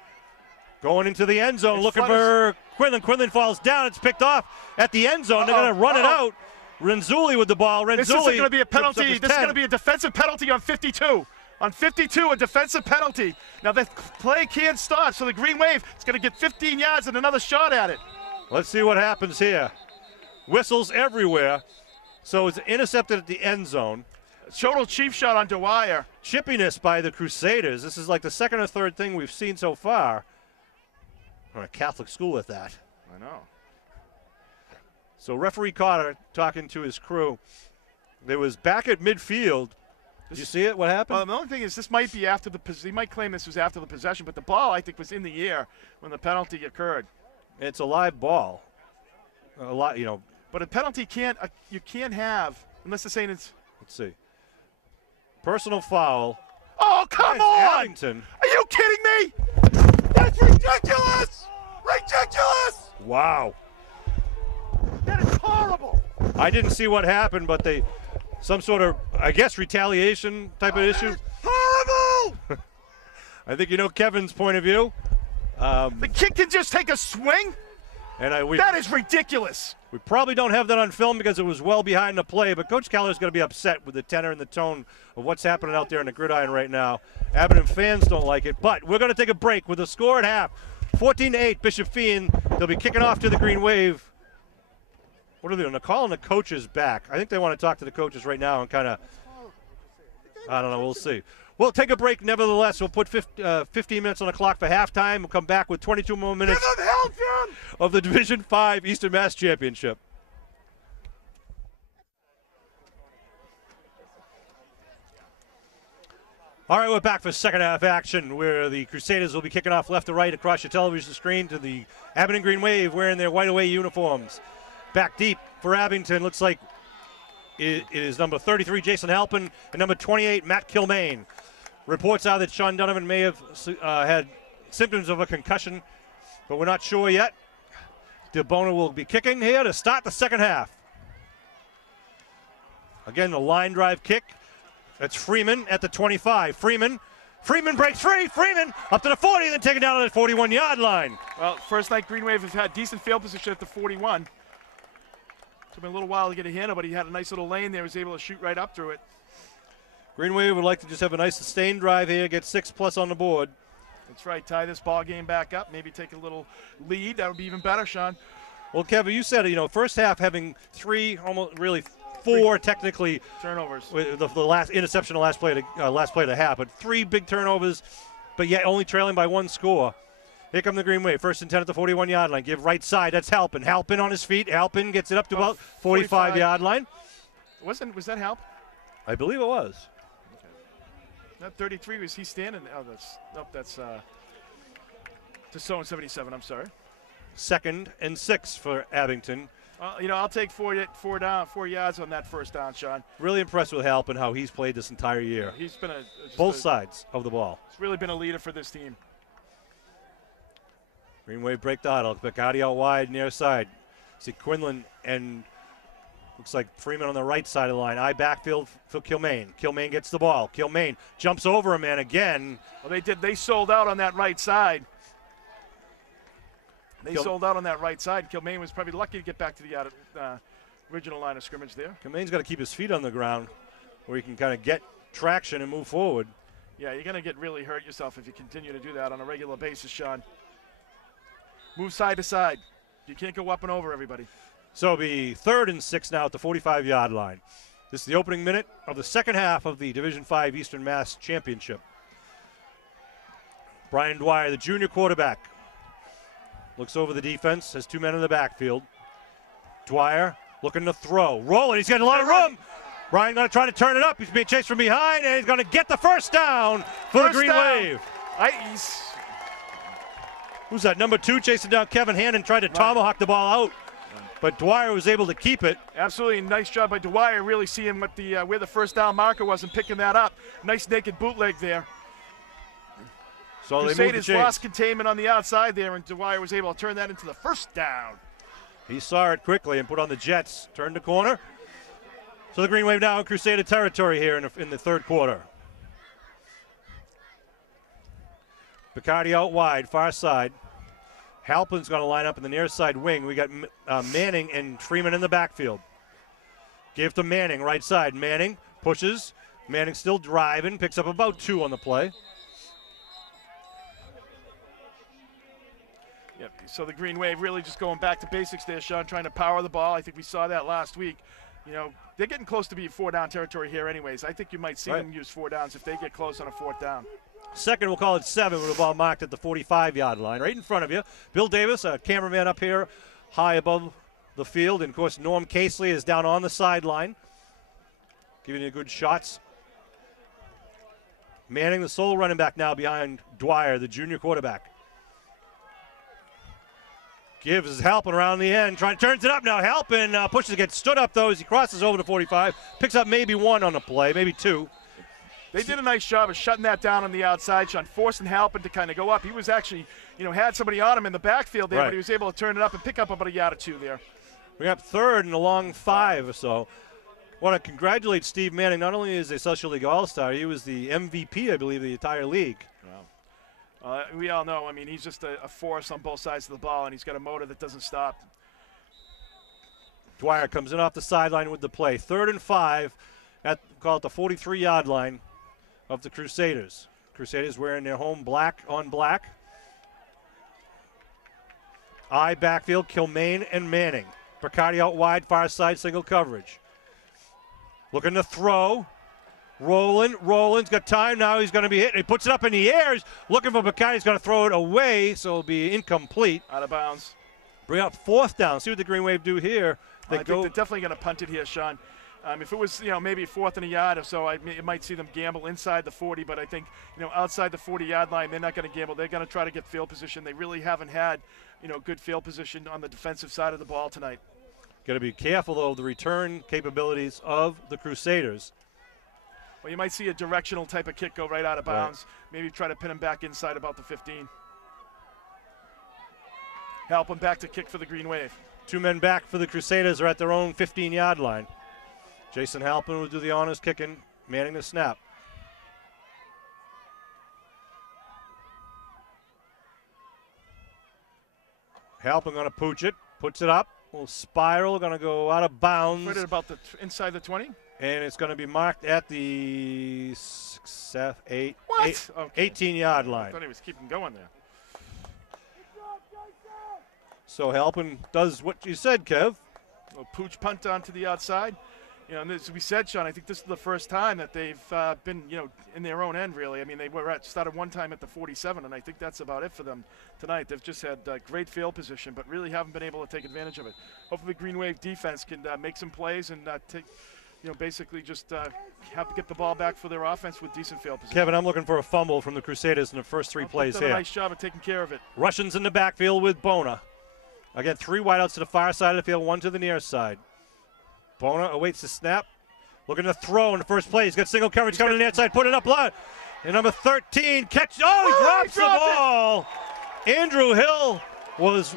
Going into the end zone, looking for Quinlan. Quinlan falls down. It's picked off at the end zone. They're going to run it out. Renzulli with the ball. Renzulli. This isn't going to be a penalty. This is going to be a defensive penalty on 52. On 52, a defensive penalty. Now the play can't stop, so the Green Wave is going to get 15 yards and another shot at it. Let's see what happens here. Whistles everywhere. So it's intercepted at the end zone. Total cheap shot on Dwyer. Chippiness by the Crusaders. This is like the second or third thing we've seen so far. We're a Catholic school at that. I know. So referee Carter talking to his crew. They was back at midfield. Did you see it? What happened? Well, the only thing is this might be after the – he might claim this was after the possession, but the ball, I think, was in the air when the penalty occurred. It's a live ball. A lot, But a penalty you can't have unless they're saying it's – Let's see. Personal foul. Oh, come on! Abington. Are you kidding me? That's ridiculous! Ridiculous! Wow. That is horrible. I didn't see what happened, but some sort of, I guess, retaliation type of issue. Horrible! I think you know Kevin's point of view. The kid can just take a swing? And that is ridiculous. We probably don't have that on film because it was well behind the play, but Coach Keller's going to be upset with the tenor and the tone of what's happening out there in the gridiron right now. Abington fans don't like it, but we're going to take a break with a score at half. 14-8, Bishop Fien. They'll be kicking off to the Green Wave. What are they doing? They're calling the coaches back. I think they want to talk to the coaches right now and kind of, I don't know, we'll see. We'll take a break nevertheless. We'll put 15 minutes on the clock for halftime. We'll come back with 22 more minutes of the Division 5 Eastern Mass Championship. All right, we're back for second half action where the Crusaders will be kicking off left to right across your television screen to the Abington Green Wave wearing their white away uniforms. Back deep for Abington. Looks like it is number 33, Jason Halpin, and number 28, Matt Kilmaine. Reports are that Sean Donovan may have had symptoms of a concussion, but we're not sure yet. DeBona will be kicking here to start the second half. Again, the line drive kick. That's Freeman at the 25. Freeman breaks free. Freeman up to the 40, then taken down to the 41-yard line. Well, first night Green Wave has had decent field position at the 41. Took him a little while to get a handle, but he had a nice little lane there. He was able to shoot right up through it. Green Wave would like to just have a nice sustained drive here, get 6+ on the board. That's right, tie this ball game back up, maybe take a little lead. That would be even better, Sean. Well, Kevin, you said, first half having 3, almost really 4 technically turnovers. With the last interception, the last play of the half, but 3 big turnovers, but yet only trailing by 1 score. Here come the Green Wave. First and 10 at the 41-yard line. Give right side. That's Halpin. Halpin on his feet. Halpin gets it up to about 45-yard line. Was that Halp? I believe it was. That 33 was he standing? Oh, that's to Stone 77. I'm sorry. Second and 6 for Abington. I'll take 4 yards on that first down, Sean. Really impressed with Halpin, how he's played this entire year. He's been both sides of the ball. He's really been a leader for this team. Green Wave break the huddle. Picardi out wide, near side. See Quinlan and looks like Freeman on the right side of the line. Backfield for Kilmaine. Kilmaine gets the ball. Kilmaine jumps over a man again. Well, they sold out on that right side. Sold out on that right side. Kilmaine was probably lucky to get back to the original line of scrimmage there. Kilmaine's got to keep his feet on the ground where he can kind of get traction and move forward. Yeah, you're going to get really hurt yourself if you continue to do that on a regular basis, Sean. Move side to side. You can't go up and over everybody. So it'll be 3rd and 6 now at the 45-yard line. This is the opening minute of the second half of the Division V Eastern Mass Championship. Brian Dwyer, the junior quarterback, looks over the defense, has 2 men in the backfield. Dwyer looking to throw. Rolling, he's got a lot of room. Brian going to try to turn it up. He's being chased from behind, and he's going to get the first down for the Green Wave. Who's that? Number 2 chasing down Kevin Hannon, tried to tomahawk the ball out, but Dwyer was able to keep it. Absolutely nice job by Dwyer, really seeing what the where the first down marker was and picking that up. Nice naked bootleg there. So Crusaders lost containment on the outside there, and Dwyer was able to turn that into the first down. He saw it quickly and put on the jets, turned the corner. So the Green Wave now in Crusader territory here in the third quarter. Picardi out wide, far side. Halpin's going to line up in the near side wing. We got Manning and Freeman in the backfield. Give to Manning, right side. Manning pushes. Manning still driving, picks up about 2 on the play. Yep. So the Green Wave really just going back to basics there, Sean, trying to power the ball. I think we saw that last week. You know, they're getting close to being 4-down territory here anyways. I think you might see them use 4 downs if they get close on a 4th down. Second, we'll call it 7 with the ball marked at the 45-yard line. Right in front of you, Bill Davis, a cameraman up here high above the field. And, of course, Norm Casely is down on the sideline, giving you good shots. Manning, the sole running back now behind Dwyer, the junior quarterback. Gibbs is helping around the end, turns it up now. Halpin pushes, gets stood up though as he crosses over to 45, picks up maybe 1 on the play, maybe 2. They did a nice job of shutting that down on the outside, Sean, forcing Halpin to kind of go up. He was actually, had somebody on him in the backfield there, but he was able to turn it up and pick up about a yard or 2 there. We got 3rd and a long 5 or so. Want to congratulate Steve Manning. Not only is a Social League All-Star, he was the MVP, I believe, of the entire league. We all know, he's just a force on both sides of the ball, and he's got a motor that doesn't stop. Dwyer comes in off the sideline with the play. 3rd and 5 at, call it the 43-yard line of the Crusaders. Crusaders wearing their home black on black. I backfield, Kilmaine and Manning. Picardi out wide, far side, single coverage. Looking to throw. Roland's got time now. He's going to be hit. He puts it up in the air. He's looking for Picardi. He's going to throw it away, so it'll be incomplete. Out of bounds. Bring up 4th down. See what the Green Wave do here. I think they're definitely going to punt it here, Sean. If it was, maybe 4th and a yard or so, you might see them gamble inside the 40. But I think, outside the 40-yard line, they're not going to gamble. They're going to try to get field position. They really haven't had, good field position on the defensive side of the ball tonight. Got to be careful, though, of the return capabilities of the Crusaders. Well, you might see a directional type of kick go right out of bounds. Maybe try to pin him back inside about the 15. Help him back to kick for the Green Wave. 2 men back for the Crusaders are at their own 15-yard line. Jason Halpin will do the honors kicking, Manning the snap. Halpin going to pooch it, puts it up. Little spiral, going to go out of bounds. Right at about inside the 20. And it's going to be marked at the 18-yard line. I thought he was keeping going there. So Halpin does what you said, Kev. A pooch punt onto the outside. And as we said, Sean, I think this is the first time that they've been, in their own end, really. They started one time at the 47, and I think that's about it for them tonight. They've just had great field position, but really haven't been able to take advantage of it. Hopefully the Green Wave defense can make some plays and basically just have to get the ball back for their offense with decent field position. Kevin, I'm looking for a fumble from the Crusaders in the first 3 plays here. Done a nice job of taking care of it. Russians in the backfield with Bona. Again, 3 wideouts to the far side of the field, 1 to the near side. Bona awaits the snap. Looking to throw in the first play. He's got single coverage coming to the outside. Put it up line. And number 13, catch. Oh, he drops the ball. Andrew Hill was.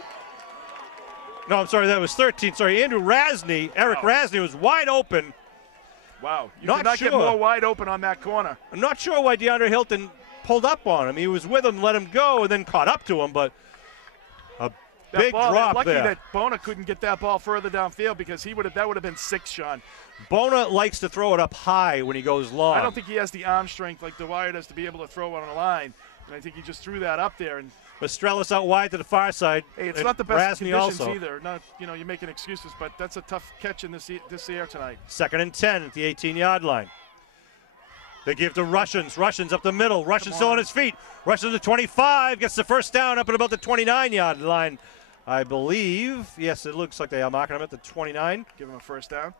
No, I'm sorry, that was 13. Sorry, Andrew Rasney. Eric Rasney was wide open. Wow. You could not get more wide open on that corner. I'm not sure why DeAndre Hilton pulled up on him. He was with him, let him go, and then caught up to him. But Big drop lucky there. that Bona couldn't get that ball further downfield because that would have been 6, Sean. Bona likes to throw it up high when he goes long. I don't think he has the arm strength like Dwyer does to be able to throw it on a line. And I think he just threw that up there. And Mastrellis out wide to the far side. hey, it's not the best Rasny conditions also. either. Not, you're making excuses, but that's a tough catch in this air tonight. 2nd and 10 at the 18-yard line. They give to Russians. Russians up the middle. Russians still on his feet. Russians to 25. Gets the first down up at about the 29-yard line, I believe. Yes, it looks like they are marking him at the 29. Give him a first down.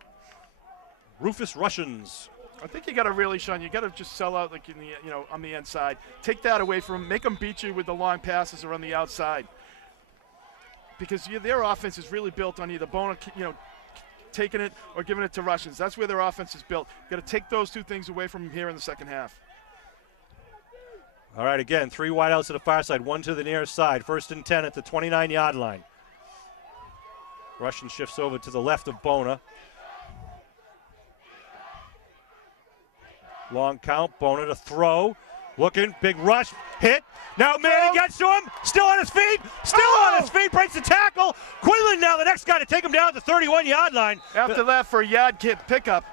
Rufus Russians. I think you got to really, Sean, you got to just sell out like in the on the inside. Take that away from him. Make them beat you with the long passes or on the outside. Because their offense is really built on either Bona, taking it or giving it to Russians. That's where their offense is built. Got to take those two things away from them here in the second half. All right, again, 3 wideouts to the far side, 1 to the near side. 1st and 10 at the 29-yard line. Russian shifts over to the left of Bona. Long count, Bona to throw. Looking, big rush, hit. Now Manning gets to him, still on his feet, on his feet, breaks the tackle. Quinlan now the next guy to take him down at the 31-yard line. After that for a yard pickup.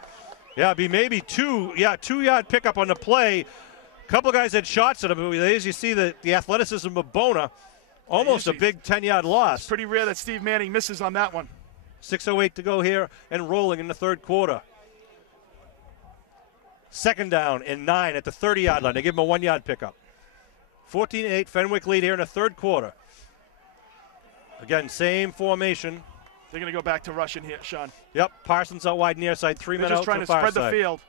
Yeah, it'd be maybe 2-yard pickup on the play. A couple of guys had shots at him. As you see the athleticism of Bona, almost a big 10-yard loss. It's pretty rare that Steve Manning misses on that one. 6:08 to go here and rolling in the third quarter. 2nd down and 9 at the 30-yard line. They give him a 1-yard pickup. 14-8, Fenwick lead here in the third quarter. Again, same formation. They're going to go back to Russian here, Sean. Yep, Parsons out wide near side, 3 men out to the far side. They're just trying to spread the field.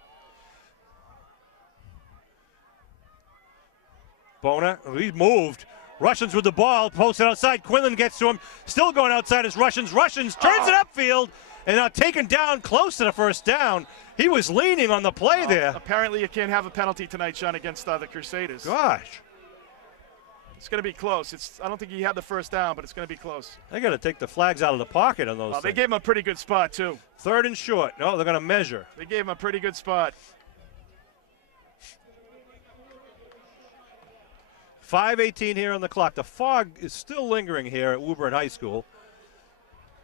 Bona, he's moved. Russians with the ball, posted outside. Quinlan gets to him. Still going outside as Russians. Russians turns it upfield and now taken down close to the first down. He was leaning on the play there. Apparently you can't have a penalty tonight, Sean, against the Crusaders. Gosh. It's going to be close. I don't think he had the first down, but it's going to be close. They got to take the flags out of the pocket on those They things. gave him a pretty good spot, too. 3rd and short. No, they're going to measure. They gave him a pretty good spot. 5:18 here on the clock. The fog is still lingering here at Woburn High School.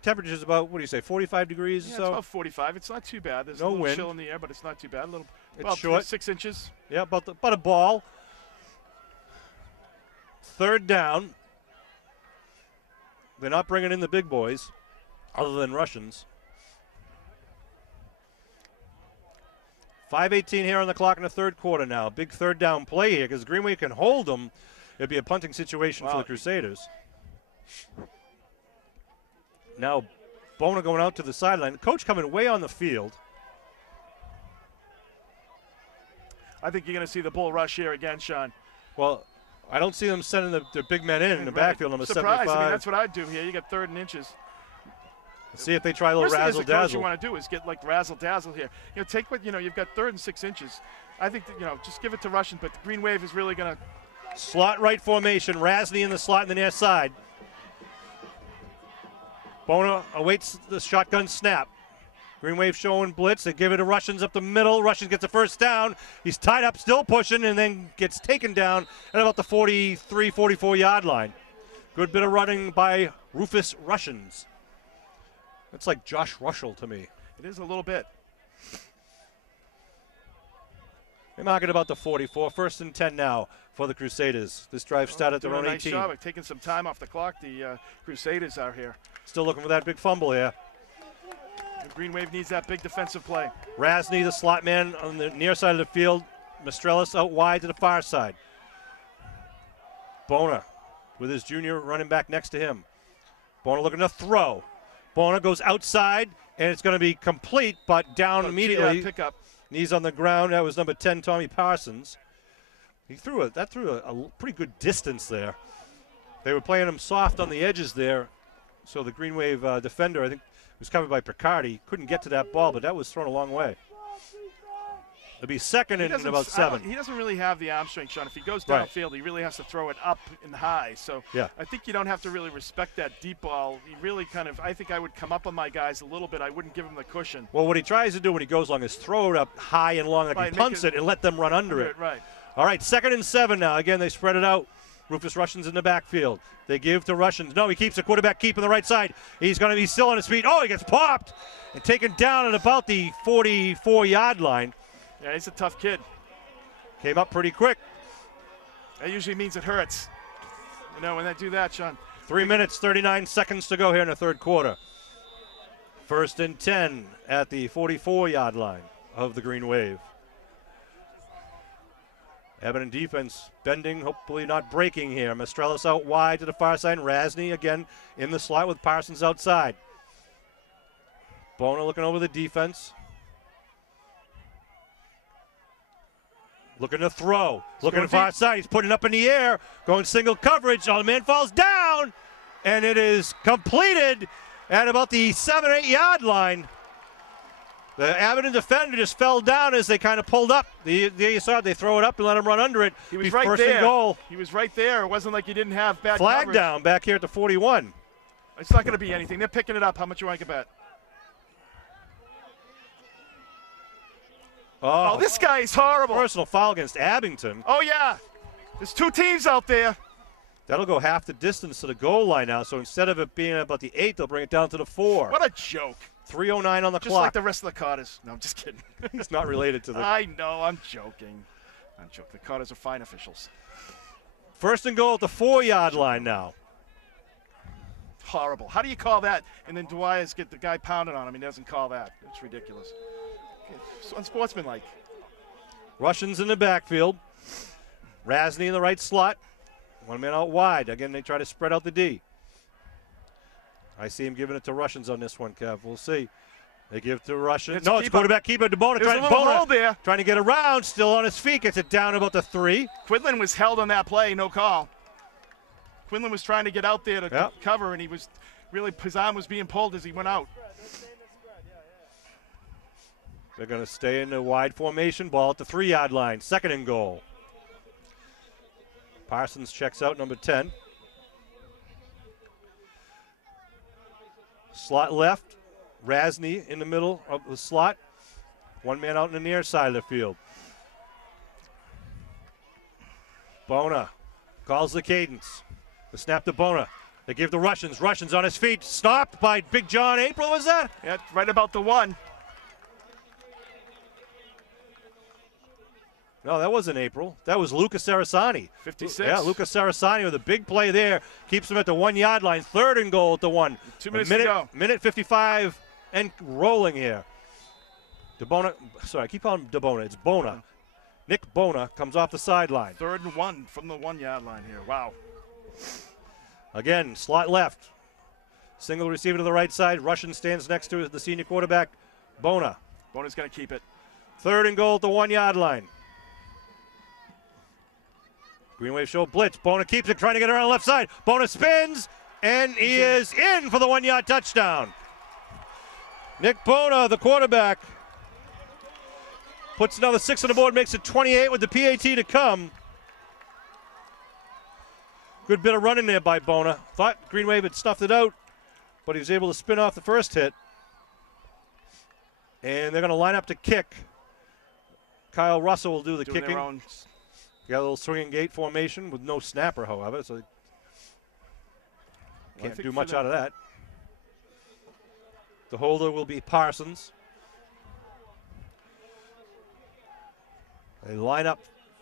Temperature's about, 45 degrees Yeah, or so? it's about 45. It's not too bad. There's No a little wind. chill in the air, but it's not too bad. It's about short. 6 inches. Yeah, about a ball. 3rd down. They're not bringing in the big boys, other than Russians. 5:18 here on the clock in the third quarter now. Big 3rd down play here because Greenway can hold them. It'd be a punting situation for the Crusaders. Now, Bona going out to the sideline. Coach coming way on the field. I think you're going to see the bull rush here again, Sean. Well, I don't see them sending the big men in the backfield, number Surprise. 75. I mean, that's what I'd do here. You got 3rd and inches. See if they try a little Worst thing as a coach you razzle-dazzle. want to do is get like razzle-dazzle here. Take what, you've got 3rd and 6 inches. I think that, just give it to Russian, but the Green Wave is really going to. Slot right formation. Rasny in the slot in the near side. Bona awaits the shotgun snap. Green Wave showing blitz. They give it to Russians up the middle. Russians gets the first down. He's tied up, still pushing, and then gets taken down at about the 43, 44-yard line. Good bit of running by Rufus Russians. That's like Josh Russell to me. It is a little bit. They mark it about the 44. 1st and 10 now for the Crusaders. This drive started at their own 18. Nice job of taking some time off the clock. The Crusaders are here. Still looking for that big fumble here. The Green Wave needs that big defensive play. Rasny, the slot man on the near side of the field. Mastrellis out wide to the far side. Bona with his junior running back next to him. Bona looking to throw. Bona goes outside, and it's going to be complete, but down immediately. Pickup. Knees on the ground. That was number 10, Tommy Parsons. He threw a pretty good distance there. They were playing him soft on the edges there, so the Green Wave defender, I think, was covered by Picardi. Couldn't get to that ball, but that was thrown a long way. It'll be 2nd and about 7. He doesn't really have the arm strength, Sean. If he goes Right. downfield, he really has to throw it up and high. So Yeah. I think you don't have to really respect that deep ball. He really I think I would come up on my guys a little bit. I wouldn't give him the cushion. Well, what he tries to do when he goes long is throw it up high and long like Right, he punts make it and let them run under it. Right. All right, 2nd and 7 now. Again, they spread it out. Rufus Russians in the backfield. They give to Russians. No, he keeps the quarterback keep on the right side. He's going to be still on his feet. Oh, he gets popped and taken down at about the 44-yard line. Yeah, he's a tough kid. Came up pretty quick. That usually means it hurts. You know, when they do that, Sean. 3 minutes, 39 seconds to go here in the third quarter. 1st and 10 at the 44-yard line of the Green Wave. Abington defense bending, hopefully not breaking here. Mastrellis out wide to the far side. Rasney again in the slot with Parsons outside. Bona looking over the defense. Looking to throw. Looking to the far side. He's putting it up in the air. Going single coverage. Oh, the man falls down. And it is completed at about the 7 or 8 yard line. The Abington defender just fell down as they kind of pulled up. You saw it, they throw it up and let him run under it. He was right first there. And goal. He was right there. It wasn't like he didn't have bad flag coverage. Down back here at the 41. It's not going to be anything. They're picking it up. How much you want to bet? Oh, this guy is horrible. Personal foul against Abington. Oh, yeah. There's 2 teams out there. That'll go half the distance to the goal line now. So instead of it being about the 8, they'll bring it down to the 4. What a joke. 3:09 on the Just clock. like the rest of the Carters. No, I'm just kidding. He's not related to the. I know. I'm joking. I'm joking. The Carters are fine officials. 1st and goal at the 4-yard line now. Horrible. How do you call that? And then Dwyer's get the guy pounded on him. He doesn't call that. It's ridiculous. It's unsportsmanlike. Russians in the backfield. Rasney in the right slot. One man out wide. Again, they try to spread out the D. I see him giving it to Russians on this one, Kev. We'll see. They give to Russians. No, it's quarterback keeper to Bona. There's a little hole there. Trying to get around. Still on his feet. Gets it down about the 3. Quinlan was held on that play. No call. Quinlan was trying to get out there to cover, and he was really, his arm was being pulled as he went out. They're going to stay in the wide formation. Ball at the 3-yard line. 2nd and goal. Parsons checks out, number 10. Slot left. Rasney in the middle of the slot. One man out in the near side of the field. Bona calls the cadence. The snap to Bona. They give the Russians. Russians on his feet. Stopped by Big John April, was that? Yeah, right about the 1. No, that wasn't April. That was Lucas Sarasani. 56. Yeah, Lucas Sarasani with a big play there. Keeps him at the 1-yard line. 3rd and goal at the 1. 2 minutes to go. Minute 55 and rolling here. DeBona, sorry, I keep calling him DeBona. It's Bona. Nick Bona comes off the sideline. 3rd and 1 from the 1-yard line here. Wow. Again, slot left. Single receiver to the right side. Russian stands next to the senior quarterback, Bona. Bona's going to keep it. 3rd and goal at the 1-yard line. Green Wave show blitz. Bona keeps it, trying to get around the left side. Bona spins, and he is in for the 1-yard touchdown. Nick Bona, the quarterback, puts another 6 on the board, makes it 28 with the PAT to come. Good bit of running there by Bona. Thought Green Wave had stuffed it out, but he was able to spin off the first hit. And they're going to line up to kick. Kyle Russell will do the Doing kicking. their own. Got a little swinging gate formation with no snapper, however, so can't do much out of that. The holder will be Parsons. They line up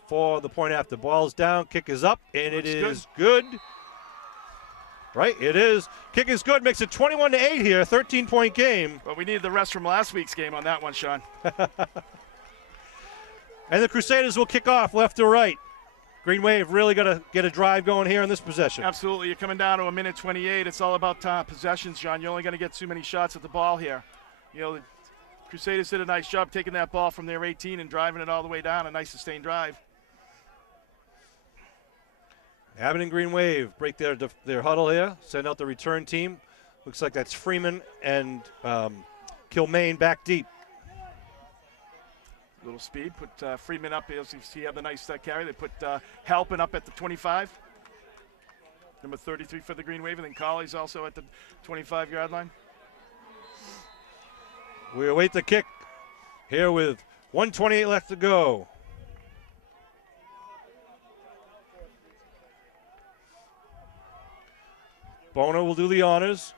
for the point after. Ball's down, kick is up, and it is good. Right, it is. Kick is good, makes it 21-8 here, 13-point game. Well, we needed the rest from last week's game on that one, Sean. And the Crusaders will kick off left to right. Green Wave really got to get a drive going here in this possession. Absolutely. You're coming down to a minute 28. It's all about possessions, John. You're only going to get too many shots at the ball here. You know, the Crusaders did a nice job taking that ball from their 18 and driving it all the way down. A nice sustained drive. Abington Green Wave break their huddle here. Send out the return team. Looks like that's Freeman and Kilmaine back deep. Little speed, put Freeman up. You see, have the nice carry. They put Halpin up at the 25. Number 33 for the Green Wave, and then Colley's also at the 25-yard line. We await the kick here with 1:28 left to go. Bono will do the honors.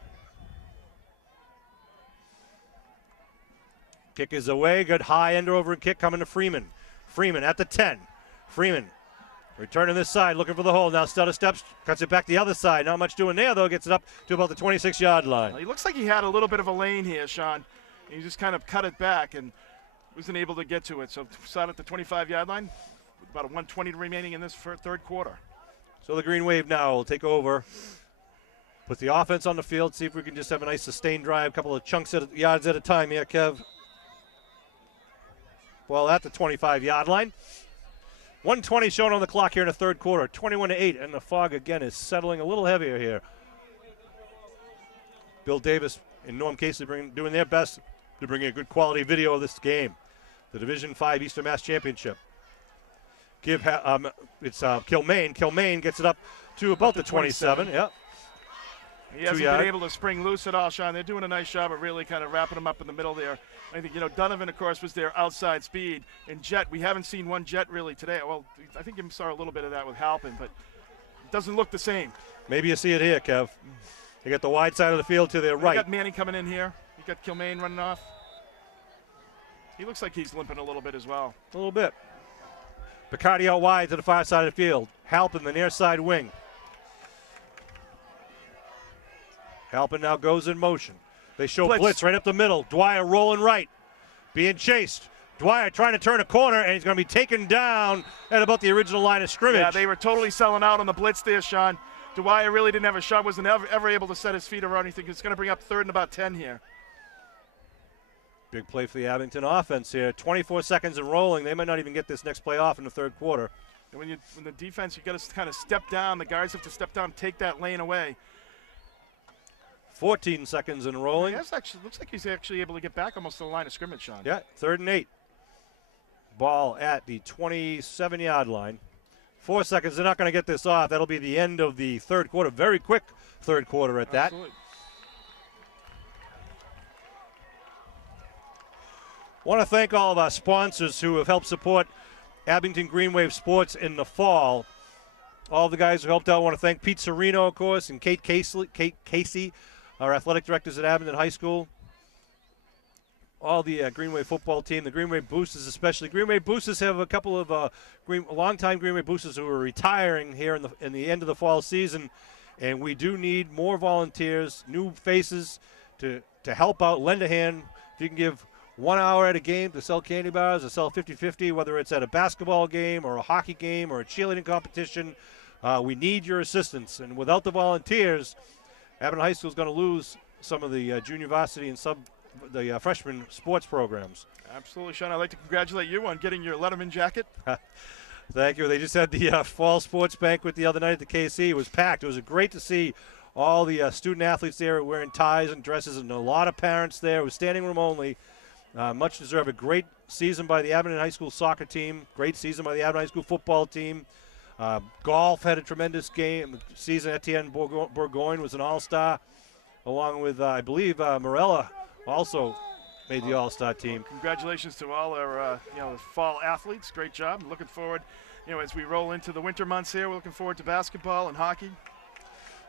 Kick is away. Good high end over and kick coming to Freeman. Freeman at the 10. Freeman returning this side, looking for the hole. Now Stutter steps, cuts it back the other side. Not much doing there, though. Gets it up to about the 26-yard line. Well, he looks like he had a little bit of a lane here, Sean. He just kind of cut it back and wasn't able to get to it. So start at the 25-yard line with about a 1:20 remaining in this third quarter. So the Green Wave now will take over. Put the offense on the field. See if we can just have a nice sustained drive. A couple of chunks of yards at a time here, Kev. Well, at the 25-yard line. 1:20 shown on the clock here in the third quarter. 21-8, and the fog again is settling a little heavier here. Bill Davis and Norm Casey doing their best to bring a good quality video of this game. The Division 5 Eastern Mass Championship. It's Kilmaine. Kilmaine gets it up to about the 27. Yep. He hasn't been able to spring loose at all, Sean. They're doing a nice job of really kind of wrapping him up in the middle there. I think, Donovan, of course, was their outside speed. And Jet, we haven't seen one Jet really today. Well, I think you saw a little bit of that with Halpin, but it doesn't look the same. Maybe you see it here, Kev. They got the wide side of the field to their right. You got Manning coming in here. You got Kilmaine running off. He looks like he's limping a little bit as well. A little bit. Picardi out wide to the far side of the field. Halpin, the near side wing. Halpin now goes in motion. They show blitz right up the middle. Dwyer rolling right, being chased. Dwyer trying to turn a corner, and he's going to be taken down at about the original line of scrimmage. Yeah, they were totally selling out on the blitz there, Sean. Dwyer really didn't have a shot, wasn't ever able to set his feet around anything. It's going to bring up third and about 10 here. Big play for the Abington offense here. 24 seconds and rolling. They might not even get this next play off in the third quarter. And when the defense, you got to kind of step down. The guards have to step down, take that lane away. 14 seconds and rolling. Yeah, looks like he's actually able to get back almost to the line of scrimmage, Sean. Yeah, 3rd and 8. Ball at the 27-yard line. 4 seconds. They're not going to get this off. That'll be the end of the third quarter. Very quick third quarter at that. Absolutely. Want to thank all of our sponsors who have helped support Abington Green Wave Sports in the fall. All the guys who helped out. I want to thank Pete Serino, of course, and Kate Casey, our athletic directors at Abington High School. All the Green Wave football team, the Green Wave Boosters especially. Green Wave Boosters have a couple of long-time Green Wave Boosters who are retiring here in the end of the fall season, and we do need more volunteers, new faces to help out, lend a hand. If you can give 1 hour at a game to sell candy bars or sell 50-50, whether it's at a basketball game or a hockey game or a cheerleading competition, we need your assistance. And without the volunteers, Abington High School is going to lose some of the junior varsity and the freshman sports programs. Absolutely, Sean. I'd like to congratulate you on getting your Letterman jacket. Thank you. They just had the fall sports banquet the other night at the KC. It was packed. It was great to see all the student athletes there wearing ties and dresses, and a lot of parents there. It was standing room only. Much deserved. A great season by the Abington High School soccer team. Great season by the Abington High School football team. Golf had a tremendous season. Etienne Bourgogne was an all-star, along with, I believe, Morella also made the all-star team. Congratulations to all our fall athletes. Great job. Looking forward, as we roll into the winter months here, we're looking forward to basketball and hockey.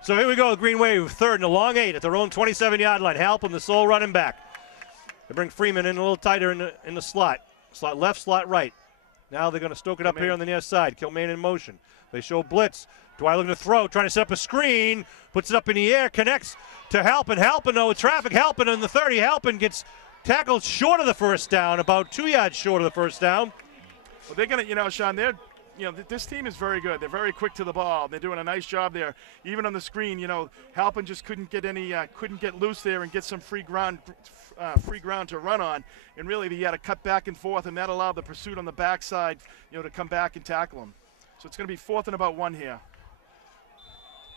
So here we go, Green Wave, 3rd and a long 8 at their own 27-yard line. Halpin, the sole running back. They bring Freeman in a little tighter in the slot. Slot left, slot right. Now they're going to stoke it up here on the near side. Kilmaine in motion. They show blitz. Dwyer looking to throw, trying to set up a screen. Puts it up in the air, connects to Halpin. Halpin, though, with traffic. Halpin in the 30. Halpin gets tackled short of the first down, about 2 yards short of the first down. Well, they're going to, Sean, this team is very good. They're very quick to the ball. They're doing a nice job there. Even on the screen, Halpin just couldn't get loose there and get some free ground to run on. And really, he had to cut back and forth, and that allowed the pursuit on the backside, to come back and tackle him. So it's going to be 4th and about 1 here.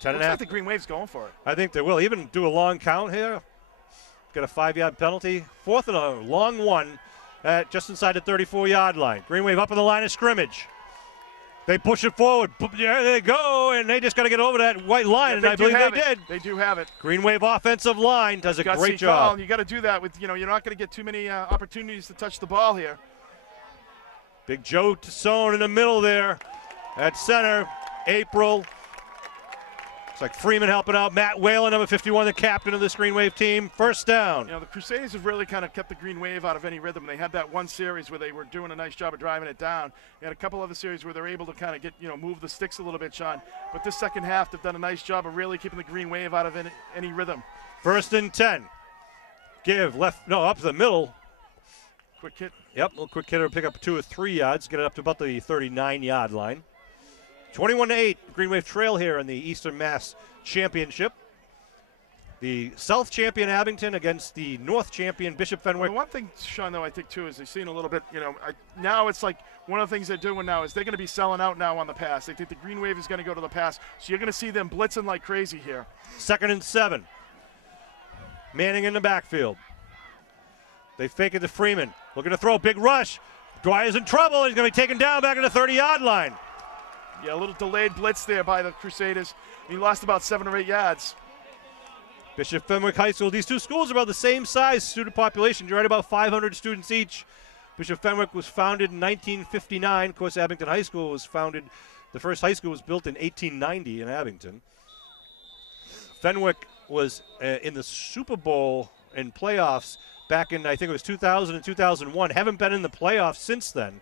10 Looks like the Green Wave's going for it. I think they will. Even do a long count here. Got a 5-yard penalty. 4th and a long 1 at just inside the 34-yard line. Green Wave up in the line of scrimmage. They push it forward. There they go, and they just got to get over that white line, and I believe they did. They do have it. Green Wave offensive line does a great job. You got to do that with, you're not going to get too many opportunities to touch the ball here. Big Joe Tassone in the middle there at center. April It's like Freeman helping out. Matt Whalen, number 51, the captain of this Green Wave team. First down. You know, the Crusaders have really kind of kept the Green Wave out of any rhythm. They had that one series where they were doing a nice job of driving it down. They had a couple other series where they're able to kind of get, move the sticks a little bit, Sean. But this second half, they've done a nice job of really keeping the Green Wave out of any rhythm. First and 10. Give left, no, up to the middle. Quick hit. Yep, little quick hitter, pick up 2 or 3 yards, get it up to about the 39-yard line. 21-8, Green Wave trail here in the Eastern Mass Championship. The South champion Abington against the North champion Bishop Fenwick. Well, one thing, Sean, though, I think, too, is they've seen a little bit, now it's like one of the things they're doing now is they're going to be selling out now on the pass. They think the Green Wave is going to go to the pass, so you're going to see them blitzing like crazy here. 2nd and 7. Manning in the backfield. They fake it to Freeman. Looking to throw a big rush. Dwyer's in trouble. He's going to be taken down back at the 30-yard line. Yeah, a little delayed blitz there by the Crusaders. He lost about 7 or 8 yards. Bishop Fenwick High School. These two schools are about the same size student population. You're right about 500 students each. Bishop Fenwick was founded in 1959. Of course, Abington High School was founded. The first high school was built in 1890 in Abington. Fenwick was in the Super Bowl and playoffs back in, I think it was 2000 and 2001. Haven't been in the playoffs since then.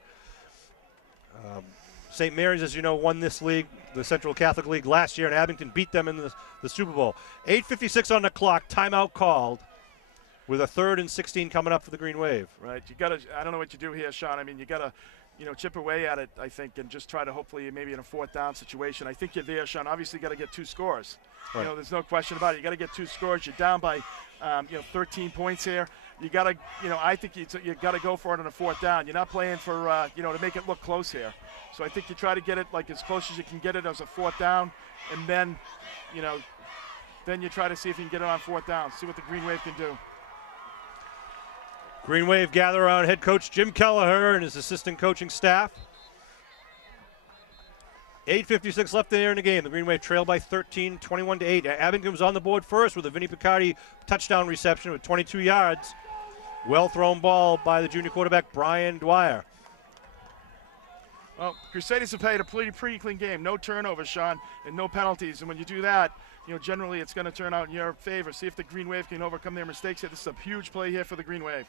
St. Mary's, as you know, won this league, the Central Catholic League, last year, and Abington beat them in the Super Bowl. 8:56 on the clock, timeout called, with a 3rd and 16 coming up for the Green Wave. Right, you got to. I don't know what you do here, Sean. I mean, you got to, chip away at it, I think, and just try to hopefully maybe in a 4th down situation. I think you're there, Sean. Obviously, you got to get 2 scores. Right. There's no question about it. You got to get 2 scores. You're down by, 13 points here. You got to, I think you got to go for it on a 4th down. You're not playing for, to make it look close here. So I think you try to get it like as close as you can get it as a 4th down, and then, then you try to see if you can get it on 4th down. See what the Green Wave can do. Green Wave gather around head coach Jim Kelleher and his assistant coaching staff. 8:56 left there in the game. The Green Wave trailed by 13, 21-8. Abington was on the board first with a Vinny Picardi touchdown reception with 22 yards. Well-thrown ball by the junior quarterback Brian Dwyer. Well, Crusaders have played a pretty clean game. No turnovers, Sean, and no penalties. And when you do that, generally it's going to turn out in your favor. See if the Green Wave can overcome their mistakes here. This is a huge play here for the Green Wave.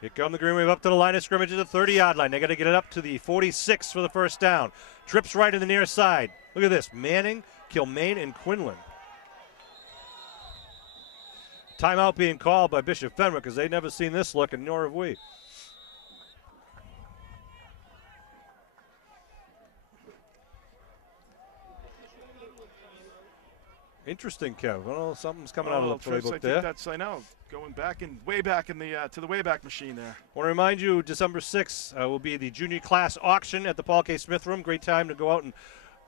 Here come the Green Wave up to the line of scrimmage at the 30-yard line. They got to get it up to the 46 for the first down. Trips right in the near side. Look at this. Manning, Kilmaine, and Quinlan. Timeout being called by Bishop Fenwick because they've never seen this look, and nor have we. Interesting, Kev. Well, something's coming out of the playbook there. That's, I know, going back and way back in the to the Wayback Machine there. I want to remind you, December 6th will be the junior class auction at the Paul K. Smith Room. Great time to go out and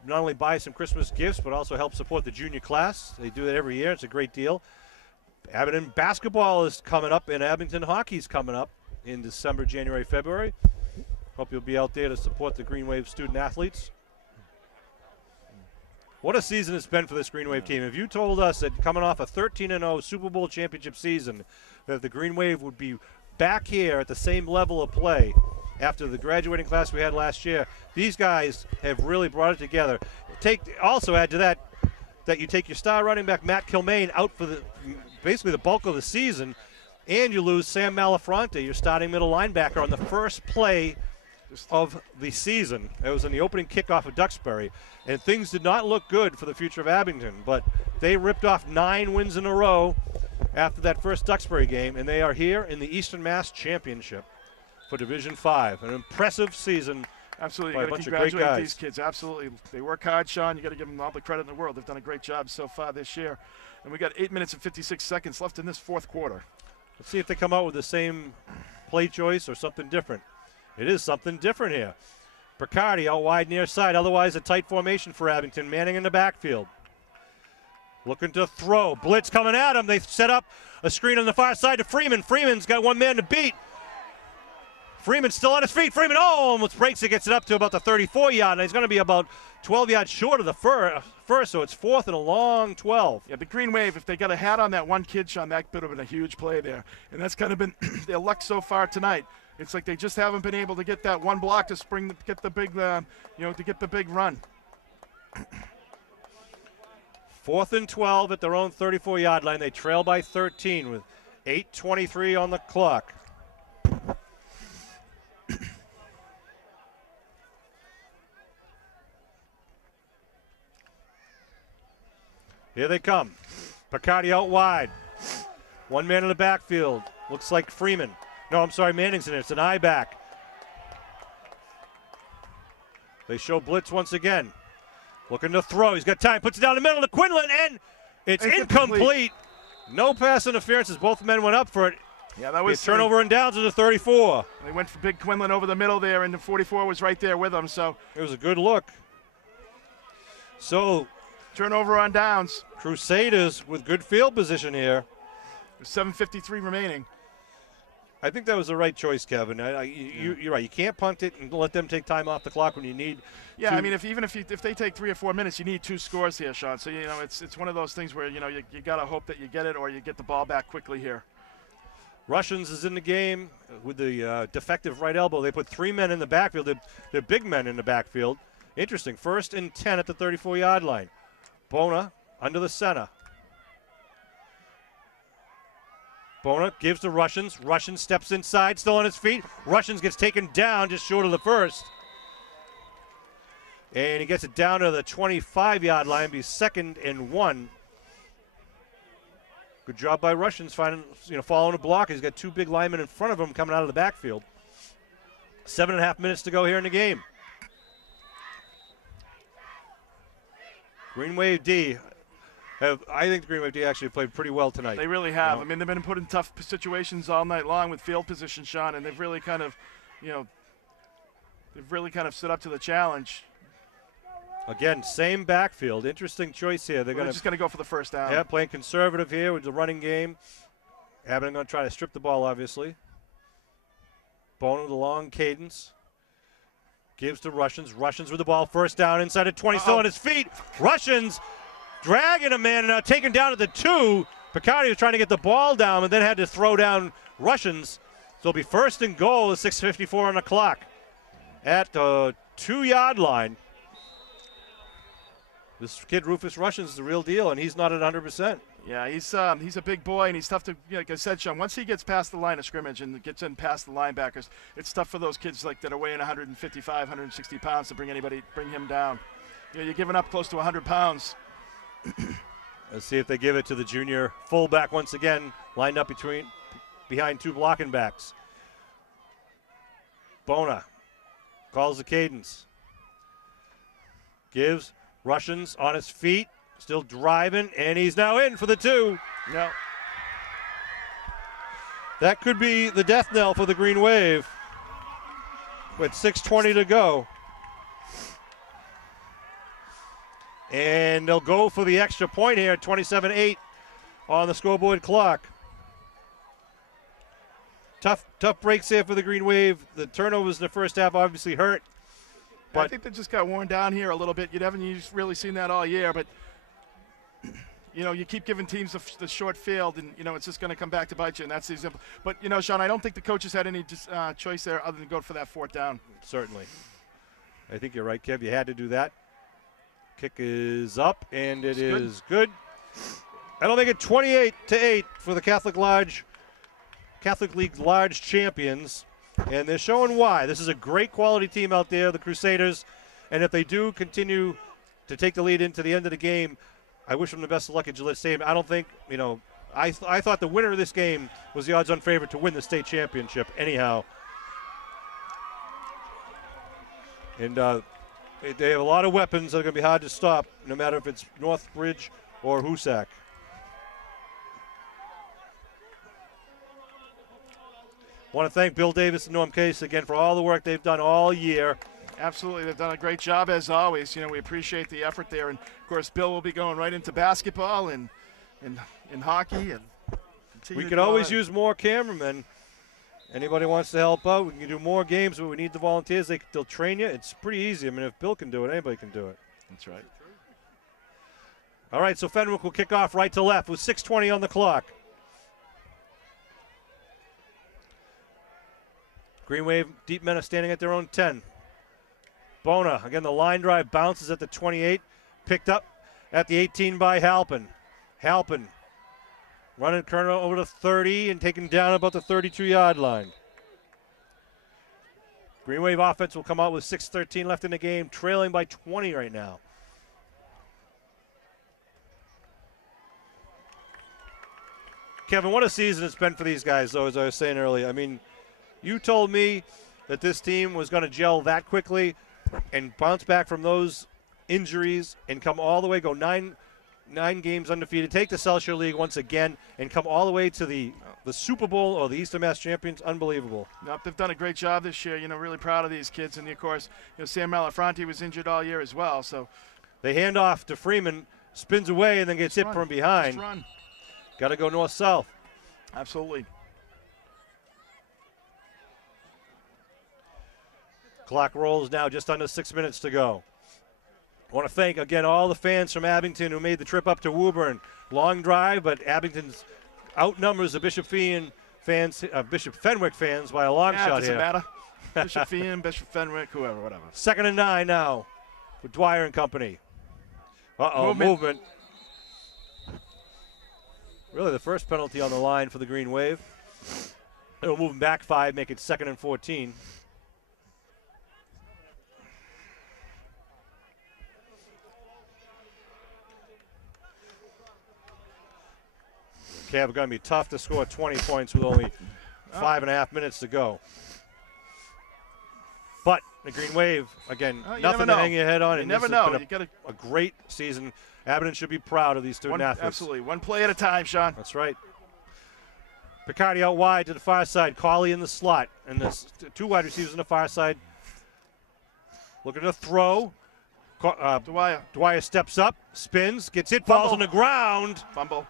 not only buy some Christmas gifts, but also help support the junior class. They do that every year. It's a great deal. Abington basketball is coming up, and Abington hockey is coming up in December, January, February. Hope you'll be out there to support the Green Wave student athletes. What a season it's been for this Green Wave team. If you told us that coming off a 13-0 Super Bowl championship season that the Green Wave would be back here at the same level of play after the graduating class we had last year, these guys have really brought it together. Also add to that you take your star running back Matt Kilmaine out for basically the bulk of the season, and you lose Sam Malafronte, your starting middle linebacker, on the first play of the season. It was in the opening kickoff of Duxbury, and things did not look good for the future of Abington, but they ripped off 9 wins in a row after that first Duxbury game, and they are here in the Eastern Mass Championship for Division 5. An impressive season. Absolutely, by you a got bunch to of great congratulate guys. these kids. Absolutely, they work hard, Sean. You got to give them all the credit in the world. They've done a great job so far this year, and we got 8 minutes and 56 seconds left in this 4th quarter. Let's see if they come out with the same play choice or something different. It is something different here. Picardi out wide near side. Otherwise, a tight formation for Abington. Manning in the backfield. Looking to throw. Blitz coming at him. They set up a screen on the far side to Freeman. Freeman's got one man to beat. Freeman's still on his feet. Freeman, almost breaks it, gets it up to about the 34-yard. And he's going to be about 12 yards short of the first, so it's 4th and a long 12. Yeah, the Green Wave, if they got a hat on that one kid, Sean, that would have been a huge play there. And that's kind of been their luck so far tonight. It's like they just haven't been able to get that one block to get the big, to get the big run. 4th and 12 at their own 34-yard line. They trail by 13 with 8:23 on the clock. Here they come. Picardi out wide. One man in the backfield. Looks like Freeman. No, I'm sorry, Manning's in it. It's an eye back. They show blitz once again. Looking to throw. He's got time. Puts it down the middle to Quinlan, and it's incomplete. No pass interference as both men went up for it. Yeah, that was turnover and downs to the 34. They went for big Quinlan over the middle there, and the 44 was right there with them. So it was a good look. So turnover on downs. Crusaders with good field position here. There's 7:53 remaining. I think that was the right choice, Kevin. You're right. You can't punt it and let them take time off the clock when you need. Yeah, I mean, if they take 3 or 4 minutes, you need 2 scores here, Sean. So it's one of those things where you gotta hope that you get it or you get the ball back quickly here. Russians is in the game with the defective right elbow. They put 3 men in the backfield. They're big men in the backfield. Interesting. 1st and 10 at the 34-yard line. Bona under the center. Bona gives to Russians. Russians steps inside, still on his feet. Russians gets taken down just short of the 1st. And he gets it down to the 25-yard line, be 2nd and 1. Good job by Russians following a block. He's got 2 big linemen in front of him coming out of the backfield. 7.5 minutes to go here in the game. Green Wave D. I think the Green Wave D actually played pretty well tonight. They really have. I mean, they've been put in tough situations all night long with field position, Sean, and they've really kind of, stood up to the challenge. Again, same backfield. Interesting choice here. They're just going to go for the 1st down. Yeah, playing conservative here with the running game. Abington going to try to strip the ball, obviously. Bona with a long cadence. Gives to Russians. Russians with the ball. 1st down inside of 20. Still on his feet. Russians dragging a man and now taken down at the 2. Picardi was trying to get the ball down and then had to throw down Russians. So it'll be 1st and goal with 6:54 on the clock at the 2-yard line. This kid, Rufus Russians, is the real deal, and he's not at 100%. Yeah, he's a big boy, and he's tough to, like I said, Sean, once he gets past the line of scrimmage and gets in past the linebackers, it's tough for those kids that are weighing 155, 160 pounds to bring him down. You're giving up close to 100 pounds. Let's see if they give it to the junior fullback once again, lined up behind 2 blocking backs. Bona calls the cadence. Gives Russians on his feet, still driving, and he's now in for the 2. No. That could be the death knell for the Green Wave with 6:20 to go. And they'll go for the extra point here, 27-8 on the scoreboard clock. Tough breaks here for the Green Wave. The turnovers in the first half obviously hurt. But I think they just got worn down here a little bit. You've really seen that all year, but you keep giving teams the short field, and it's just going to come back to bite you, and that's the example. But Sean, I don't think the coaches had any choice there other than go for that 4th down. Certainly, I think you're right, Kev. You had to do that. Kick is up, and it is good. That'll make it 28-8 for the Catholic League Large champions. And they're showing why. This is a great quality team out there, the Crusaders. And if they do continue to take the lead into the end of the game, I wish them the best of luck at Gillette Stadium. I don't think, I thought the winner of this game was the odds-on favorite to win the state championship And they have a lot of weapons that are going to be hard to stop, no matter if it's Northbridge or Hoosac. Want to thank Bill Davis and Norm Case again for all the work they've done all year. Absolutely. They've done a great job as always. We appreciate the effort there. And, of course, Bill will be going right into basketball and hockey. And we could always use more cameramen. Anybody wants to help out, we can do more games, but we need the volunteers. They'll train you. It's pretty easy. I mean, if Bill can do it, anybody can do it. That's right. All right, so Fenwick will kick off right to left with 6:20 on the clock. Green Wave deep men are standing at their own 10. Bona, again, the line drive bounces at the 28, picked up at the 18 by Halpin. Halpin running Kerner over to 30 and taken down about the 32-yard line. Green Wave offense will come out with 6:13 left in the game, trailing by 20 right now. Kevin, what a season it's been for these guys, though, as I was saying earlier. I mean, you told me that this team was going to gel that quickly and bounce back from those injuries and come all the way, go nine games undefeated, take the South Shore League once again, and come all the way to the Super Bowl or the Eastern Mass Champions. Unbelievable. Nope, they've done a great job this year. Really proud of these kids. And, of course, Sam Malafronte was injured all year as well. So they hand off to Freeman, spins away, and then gets hit from behind. Got to go north-south. Absolutely. Clock rolls now, just under 6 minutes to go. I want to thank, again, all the fans from Abington who made the trip up to Woburn. Long drive, but Abington's outnumbers the Bishop Fenwick fans by a long shot here. Doesn't matter. Bishop Fenwick, Bishop Fenwick, whoever, whatever. 2nd and 9 now for Dwyer and company. Movement. Really the first penalty on the line for the Green Wave. It'll move them back 5, make it 2nd and 14. Cav going to be tough to score 20 points with only 5.5 minutes to go. But the Green Wave, again, nothing to hang your head on. You never know. You got a great season. Abington should be proud of these student athletes. Absolutely. One play at a time, Sean. That's right. Picardi out wide to the far side. Cawley in the slot. And there's 2 wide receivers on the far side. Looking to throw. Dwyer steps up, spins, gets hit, falls on the ground. Fumble.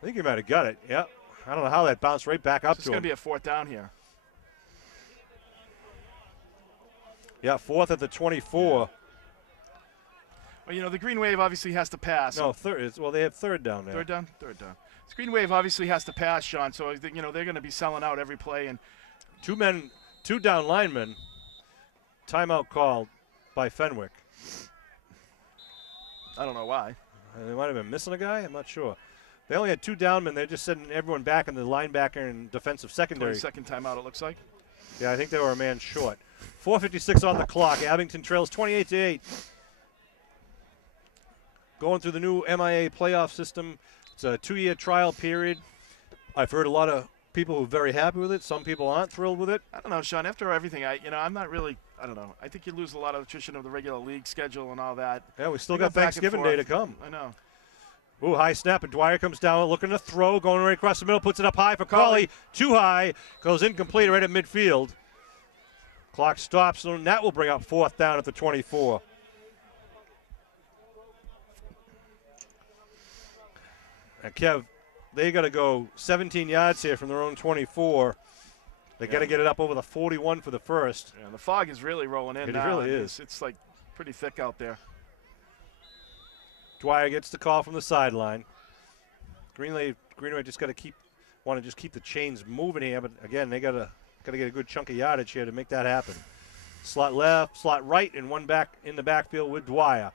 I think he might have got it. Yeah. I don't know how that bounced right back up to him. It's going to be a 4th down here. Yeah, 4th at the 24. Well, the Green Wave obviously has to pass. No, third. Well, they have 3rd down there. 3rd down? 3rd down. The Green Wave obviously has to pass, Sean, so, they're going to be selling out every play. And 2 down linemen. Timeout called by Fenwick. I don't know why. They might have been missing a guy. I'm not sure. They only had 2 downmen. They're just sending everyone back in the linebacker and defensive secondary. 22nd timeout, it looks like. Yeah, I think they were a man short. 4:56 on the clock. Abington trails 28-8. Going through the new MIA playoff system. It's a 2-year trial period. I've heard a lot of people who are very happy with it. Some people aren't thrilled with it. I don't know, Sean. After everything, I'm not really. I don't know. I think you lose a lot of attrition of the regular league schedule and all that. Yeah, we still got Thanksgiving Day to come. I know. Ooh, high snap, and Dwyer comes down looking to throw, going right across the middle, puts it up high for Cawley. Too high, goes incomplete right at midfield. Clock stops, and that will bring up 4th down at the 24. And Kev, they got to go 17 yards here from their own 24. They got to get it up over the 41 for the first. Yeah, the fog is really rolling in now. It really is. It's like pretty thick out there. Dwyer gets the call from the sideline. Greenway just got to keep the chains moving here, but again, they got to get a good chunk of yardage here to make that happen. Slot left, slot right, and one back in the backfield with Dwyer.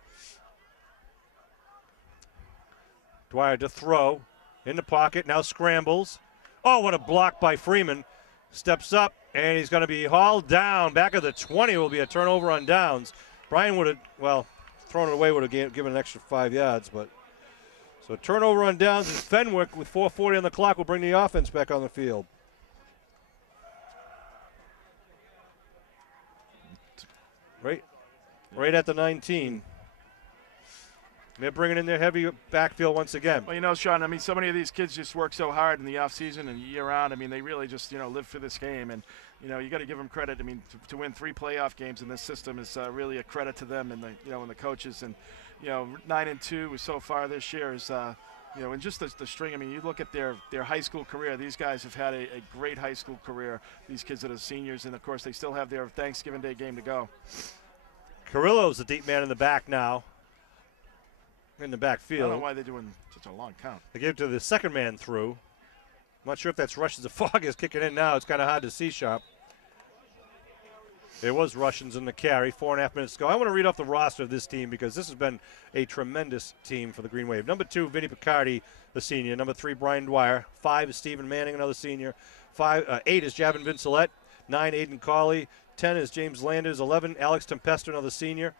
Dwyer to throw in the pocket, now scrambles. Oh, what a block by Freeman. Steps up, and he's going to be hauled down. Back of the 20 will be a turnover on downs. Brian would have, thrown it away would have given an extra 5 yards, but so turnover on downs is Fenwick with 4:40 on the clock will bring the offense back on the field. Right at the 19. They're bringing in their heavy backfield once again. Well, Sean, so many of these kids just work so hard in the offseason and year-round. They really just, live for this game. And, you got to give them credit. To win 3 playoff games in this system is really a credit to them and and the coaches. And, 9-2 so far this year is, and just the string. You look at their high school career. These guys have had a great high school career, these kids that are seniors. And, of course, they still have their Thanksgiving Day game to go. Carrillo's the deep man in the back now. In the backfield. I don't know why they're doing such a long count. They give it to the second man through. I'm not sure if that's rush as the fog is kicking in now. It's kind of hard to see sharp. It was Russians in the carry, 4.5 minutes to go. I want to read off the roster of this team because this has been a tremendous team for the Green Wave. Number 2, Vinny Picardi, the senior. Number 3, Brian Dwyer. 5 is Stephen Manning, another senior. 8 is Javin Vincelette. 9, Aiden Colley. 10 is James Landers. 11, Alex Tempesta, another senior.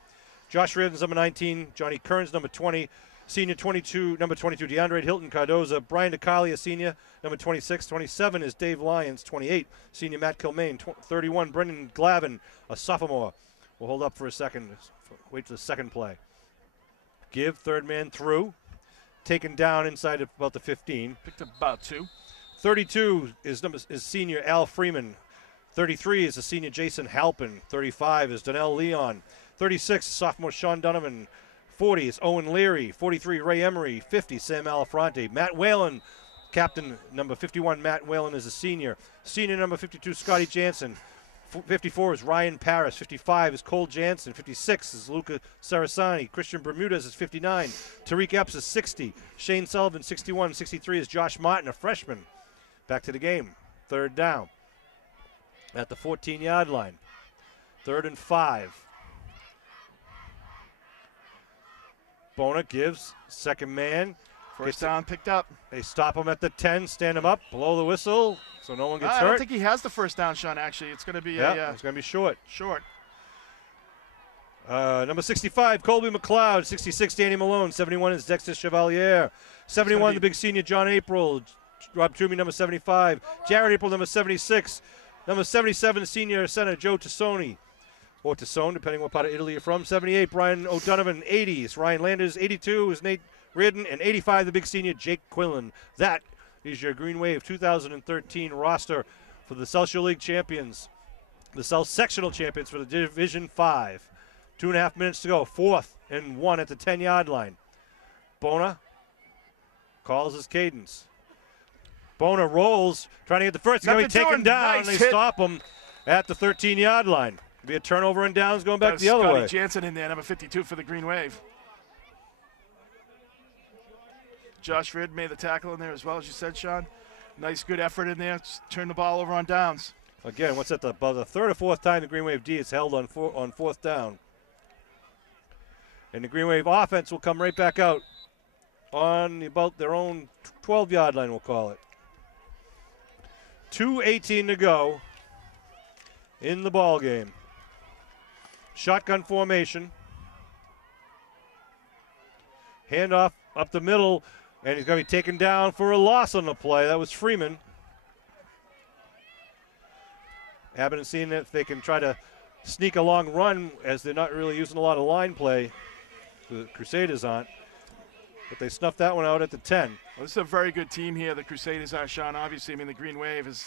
Josh Reardon's number 19. Johnny Kearns, number 20. Senior 22, number 22, DeAndre Hilton Cardoza. Brian DeCarli, a senior, number 26. 27 is Dave Lyons. 28, senior Matt Kilmaine. 31, Brendan Glavin, a sophomore. We'll hold up for a second. Wait for the second play. Give, third man through. Taken down inside of about the 15. Picked up about 2. 32 is senior Al Freeman. 33 is the senior Jason Halpin. 35 is Donnell Leon. 36, sophomore Sean Donovan. 40 is Owen Leary. 43, Ray Emery. 50, Sam Alafronte. Matt Whalen, captain number 51, Matt Whalen is a senior. Senior number 52, Scotty Jansen. 54 is Ryan Paris. 55 is Cole Jansen. 56 is Luca Sarasani. Christian Bermudez is 59. Tariq Epps is 60. Shane Sullivan, 61. 63 is Josh Martin, a freshman. Back to the game. Third down at the 14-yard line. 3rd and 5. Bona gives, second man. First down picked up. They stop him at the 10, stand him up, blow the whistle, so no one gets hurt. I don't think he has the first down, Sean, actually. It's going to be it's going to be short. Short. Number 65, Colby McLeod. 66, Danny Malone. 71 is Dexter Chevalier. 71, the big senior, John April. Rob Toomey, number 75. Jared April, number 76. Number 77, senior center, Joe Tassoni. Or Tassone, depending what part of Italy you're from. 78, Brian O'Donovan. 80 is Ryan Landers. 82 is Nate Reardon. And 85, the big senior, Jake Quinlan. That is your Green Wave 2013 roster for the South Shore League champions. The South Sectional champions for the Division 5. 2.5 minutes to go. 4th and 1 at the 10-yard line. Bona calls his cadence. Bona rolls, trying to get the first. He's going to be taken down, and they stop him at the 13-yard line. It'll be a turnover and downs going back the other way. Scotty Jansen in there, number 52 for the Green Wave. Josh Ridd made the tackle in there as well, as you said, Sean. Nice, good effort in there. Just turn the ball over on downs. Again, what's that, about the 3rd or 4th time the Green Wave D is held on 4th down. And the Green Wave offense will come right back out on about their own 12-yard line, we'll call it. 2:18 to go in the ball game. Shotgun formation. Handoff up the middle, and he's going to be taken down for a loss on the play. That was Freeman. Abington seeing if they can try to sneak a long run, as they're not really using a lot of line play. The Crusaders aren't. But they snuffed that one out at the 10. Well, this is a very good team here. The Crusaders are, Sean. Obviously, I mean, the Green Wave has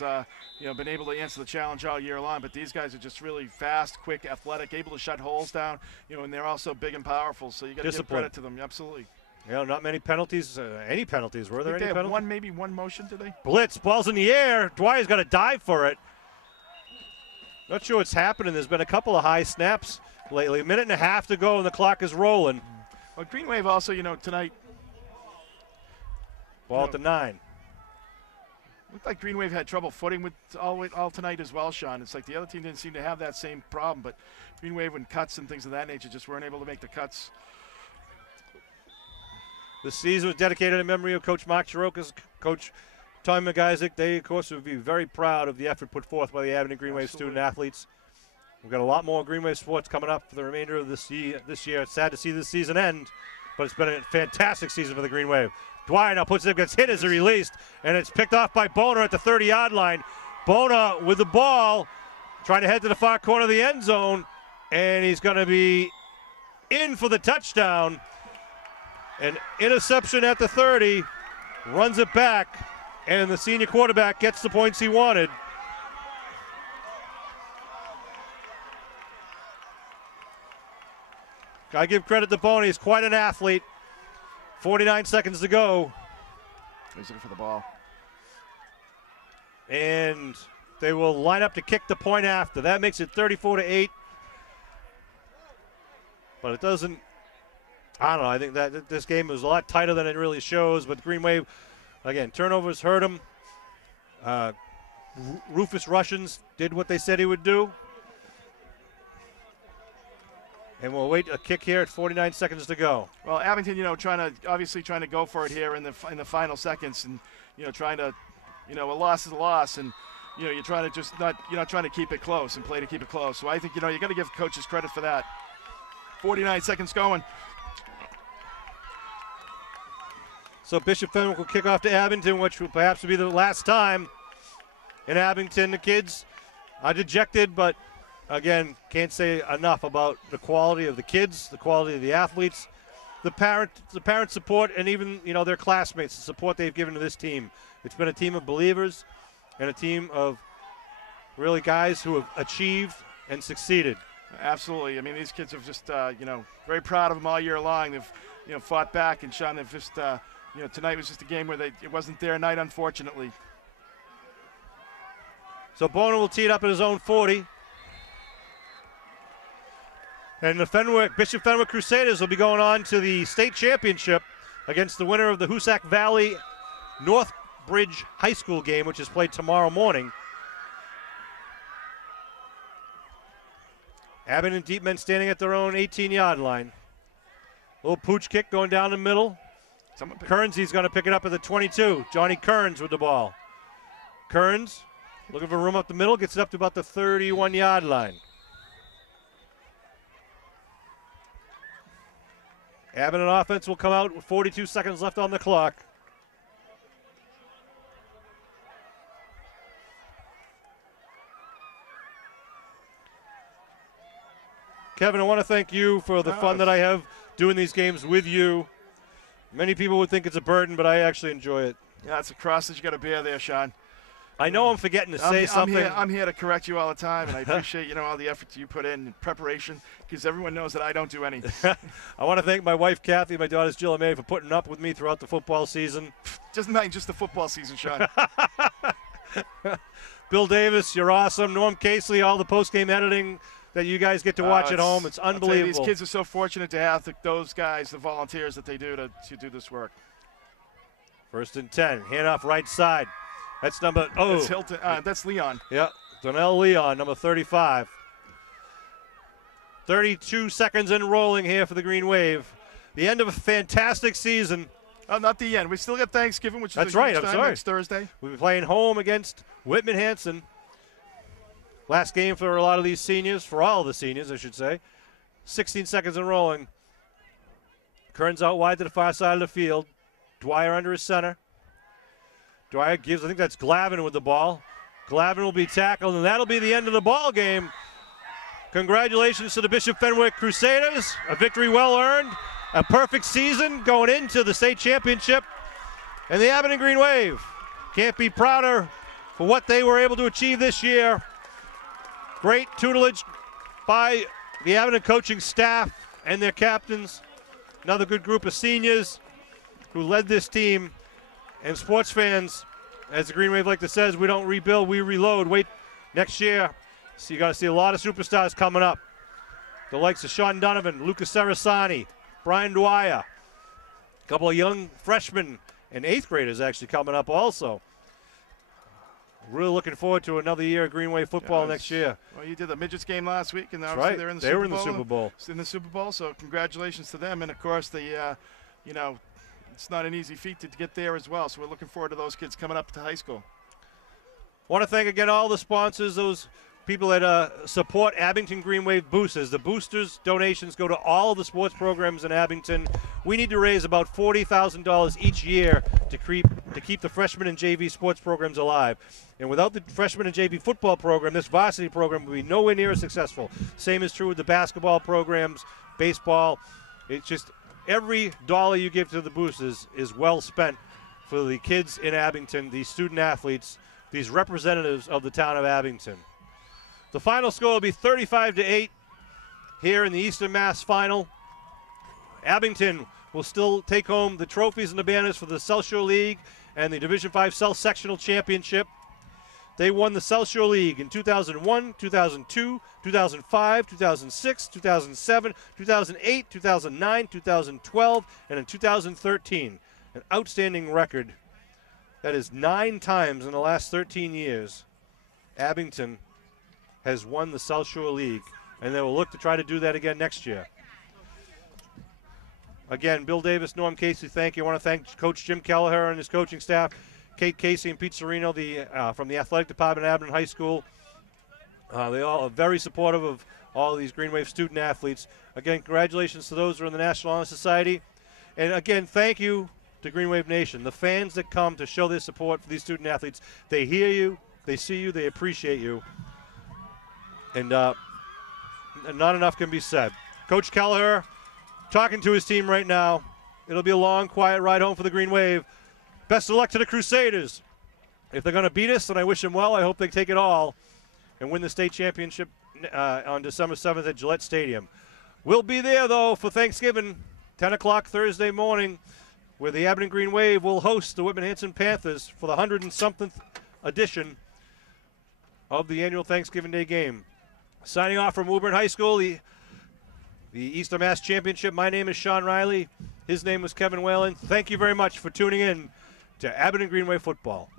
been able to answer the challenge all year long, but these guys are just really fast, quick, athletic, able to shut holes down, and they're also big and powerful, so you got to give credit to them. Absolutely. Not many penalties. Any penalties? Were there any penalties? Maybe one motion today. Blitz, ball's in the air. Dwyer's got to dive for it. Not sure what's happening. There's been a couple of high snaps lately. A minute and a half to go, and the clock is rolling. Well, Green Wave also, tonight. Ball at the 9. Looked like Green Wave had trouble footing with all tonight as well, Sean. It's like the other team didn't seem to have that same problem, but Green Wave and cuts and things of that nature just weren't able to make the cuts. The season was dedicated in memory of Coach Mark Chirokas, Coach Tommy McIsaac. They, of course, would be very proud of the effort put forth by the Abington Green Wave student athletes. We've got a lot more Green Wave sports coming up for the remainder of this year. It's sad to see this season end, but it's been a fantastic season for the Green Wave. Dwyer now gets hit as he released, and it's picked off by Bona at the 30-yard line. Bona with the ball, trying to head to the far corner of the end zone, and he's going to be in for the touchdown. An interception at the 30, runs it back, and the senior quarterback gets the points he wanted. I give credit to Bona. He's quite an athlete. 49 seconds to go. He's in for the ball. And they will line up to kick the point after. That makes it 34-8. But it doesn't, I don't know, I think that this game was a lot tighter than it really shows. But Green Wave, again, turnovers hurt them. Rufus Russians did what they said he would do. And we'll wait a kick here at 49 seconds to go. Well, Abington, obviously trying to go for it here in the final seconds, and trying to, a loss is a loss, and you're trying to you're not trying to keep it close and play to keep it close. So I think you got to give coaches credit for that. 49 seconds going. So Bishop Fenwick will kick off to Abington, which will perhaps be the last time in Abington. The kids are dejected, but again, can't say enough about the quality of the kids, the quality of the athletes, the parent support, and even their classmates, the support they've given to this team. It's been a team of believers and a team of really guys who have achieved and succeeded. Absolutely. I mean, these kids have just very proud of them all year long. They've fought back, and Sean, they've just tonight was just a game where it wasn't their night, unfortunately. So Boner will tee it up at his own 40. And the Bishop Fenwick Crusaders will be going on to the state championship against the winner of the Hoosac Valley Northbridge High School game, which is played tomorrow morning. Abington deep men standing at their own 18-yard line. Little pooch kick going down the middle. Kearns, he's going to pick it up at the 22. Johnny Kearns with the ball. Kearns looking for room up the middle, gets it up to about the 31-yard line. Abington offense will come out with 42 seconds left on the clock. Kevin, I want to thank you for the fun that I have doing these games with you. Many people would think it's a burden, but I actually enjoy it. Yeah, it's a cross that you got to bear there, Sean. I know I'm forgetting to say something. I'm here to correct you all the time, and I appreciate all the efforts you put in preparation, because everyone knows that I don't do any. I want to thank my wife Kathy, my daughters Jill and May, for putting up with me throughout the football season. Just the football season, Sean. Bill Davis, you're awesome. Norm Casely, all the post-game editing that you guys get to watch at home. It's unbelievable. These kids are so fortunate to have those guys, the volunteers that they do to do this work. 1st and 10. Handoff right side. That's That's Hilton. That's Leon. Yeah, Donnell Leon, number 35. 32 seconds and rolling here for the Green Wave. The end of a fantastic season. Oh, not the end. We still got Thanksgiving, which is That's right. I'm sorry. Next Thursday. We'll be playing home against Whitman-Hanson. Last game for a lot of these seniors, for all of the seniors, I should say. 16 seconds and rolling. Kearns out wide to the far side of the field. Dwyer under his center. Dwyer gives, I think that's Glavin with the ball. Glavin will be tackled, and that'll be the end of the ball game. Congratulations to the Bishop Fenwick Crusaders. A victory well earned. A perfect season going into the state championship. And the Abington Green Wave can't be prouder for what they were able to achieve this year. Great tutelage by the Abington coaching staff and their captains. Another good group of seniors who led this team. And sports fans, as the Green Wave like to says, we don't rebuild, we reload. Wait next year. So you got to see a lot of superstars coming up. The likes of Sean Donovan, Lucas Sarasani, Brian Dwyer. A couple of young freshmen and 8th graders actually coming up also. Really looking forward to another year of Green Wave football next year. Well, you did the Midgets game last week, and obviously right. They're in the they Super were in Bowl. the Super Bowl. In the Super Bowl, so congratulations to them. And, of course, it's not an easy feat to get there as well. So we're looking forward to those kids coming up to high school. Want to thank again all the sponsors, those people that support Abington Green Wave boosters. The boosters' donations go to all of the sports programs in Abington. We need to raise about $40,000 each year to keep the freshman and JV sports programs alive. And without the freshman and JV football program, this varsity program would be nowhere near as successful. Same is true with the basketball programs, baseball. It's just every dollar you give to the boosters is well spent for the kids in Abington, these student athletes, these representatives of the town of Abington. The final score will be 35-8 here in the Eastern Mass Final. Abington will still take home the trophies and the banners for the South Shore League and the Division V South Sectional Championship. They won the South Shore League in 2001, 2002, 2005, 2006, 2007, 2008, 2009, 2012, and in 2013. An outstanding record. That is 9 times in the last 13 years Abington has won the South Shore League. and they will look to try to do that again next year. Again, Bill Davis, Norm Casey, thank you. I want to thank Coach Jim Kelleher and his coaching staff, Kate Casey and Pete Serino from the athletic department at Abington High School. They all are very supportive of all of these Green Wave student athletes. Again, congratulations to those who are in the National Honor Society. And again, thank you to Green Wave Nation, the fans that come to show their support for these student athletes. They hear you, they see you, they appreciate you. And not enough can be said. Coach Kelleher talking to his team right now. It'll be a long, quiet ride home for the Green Wave. Best of luck to the Crusaders. If they're going to beat us, then I wish them well. I hope they take it all and win the state championship on December 7th at Gillette Stadium. We'll be there, though, for Thanksgiving, 10 o'clock Thursday morning, where the Abington Green Wave will host the Whitman-Hanson Panthers for the 100-and-something edition of the annual Thanksgiving Day game. Signing off from Woburn High School, the Eastern Mass Championship. My name is Sean Riley. His name was Kevin Whalen. Thank you very much for tuning in to Abington Green Wave football.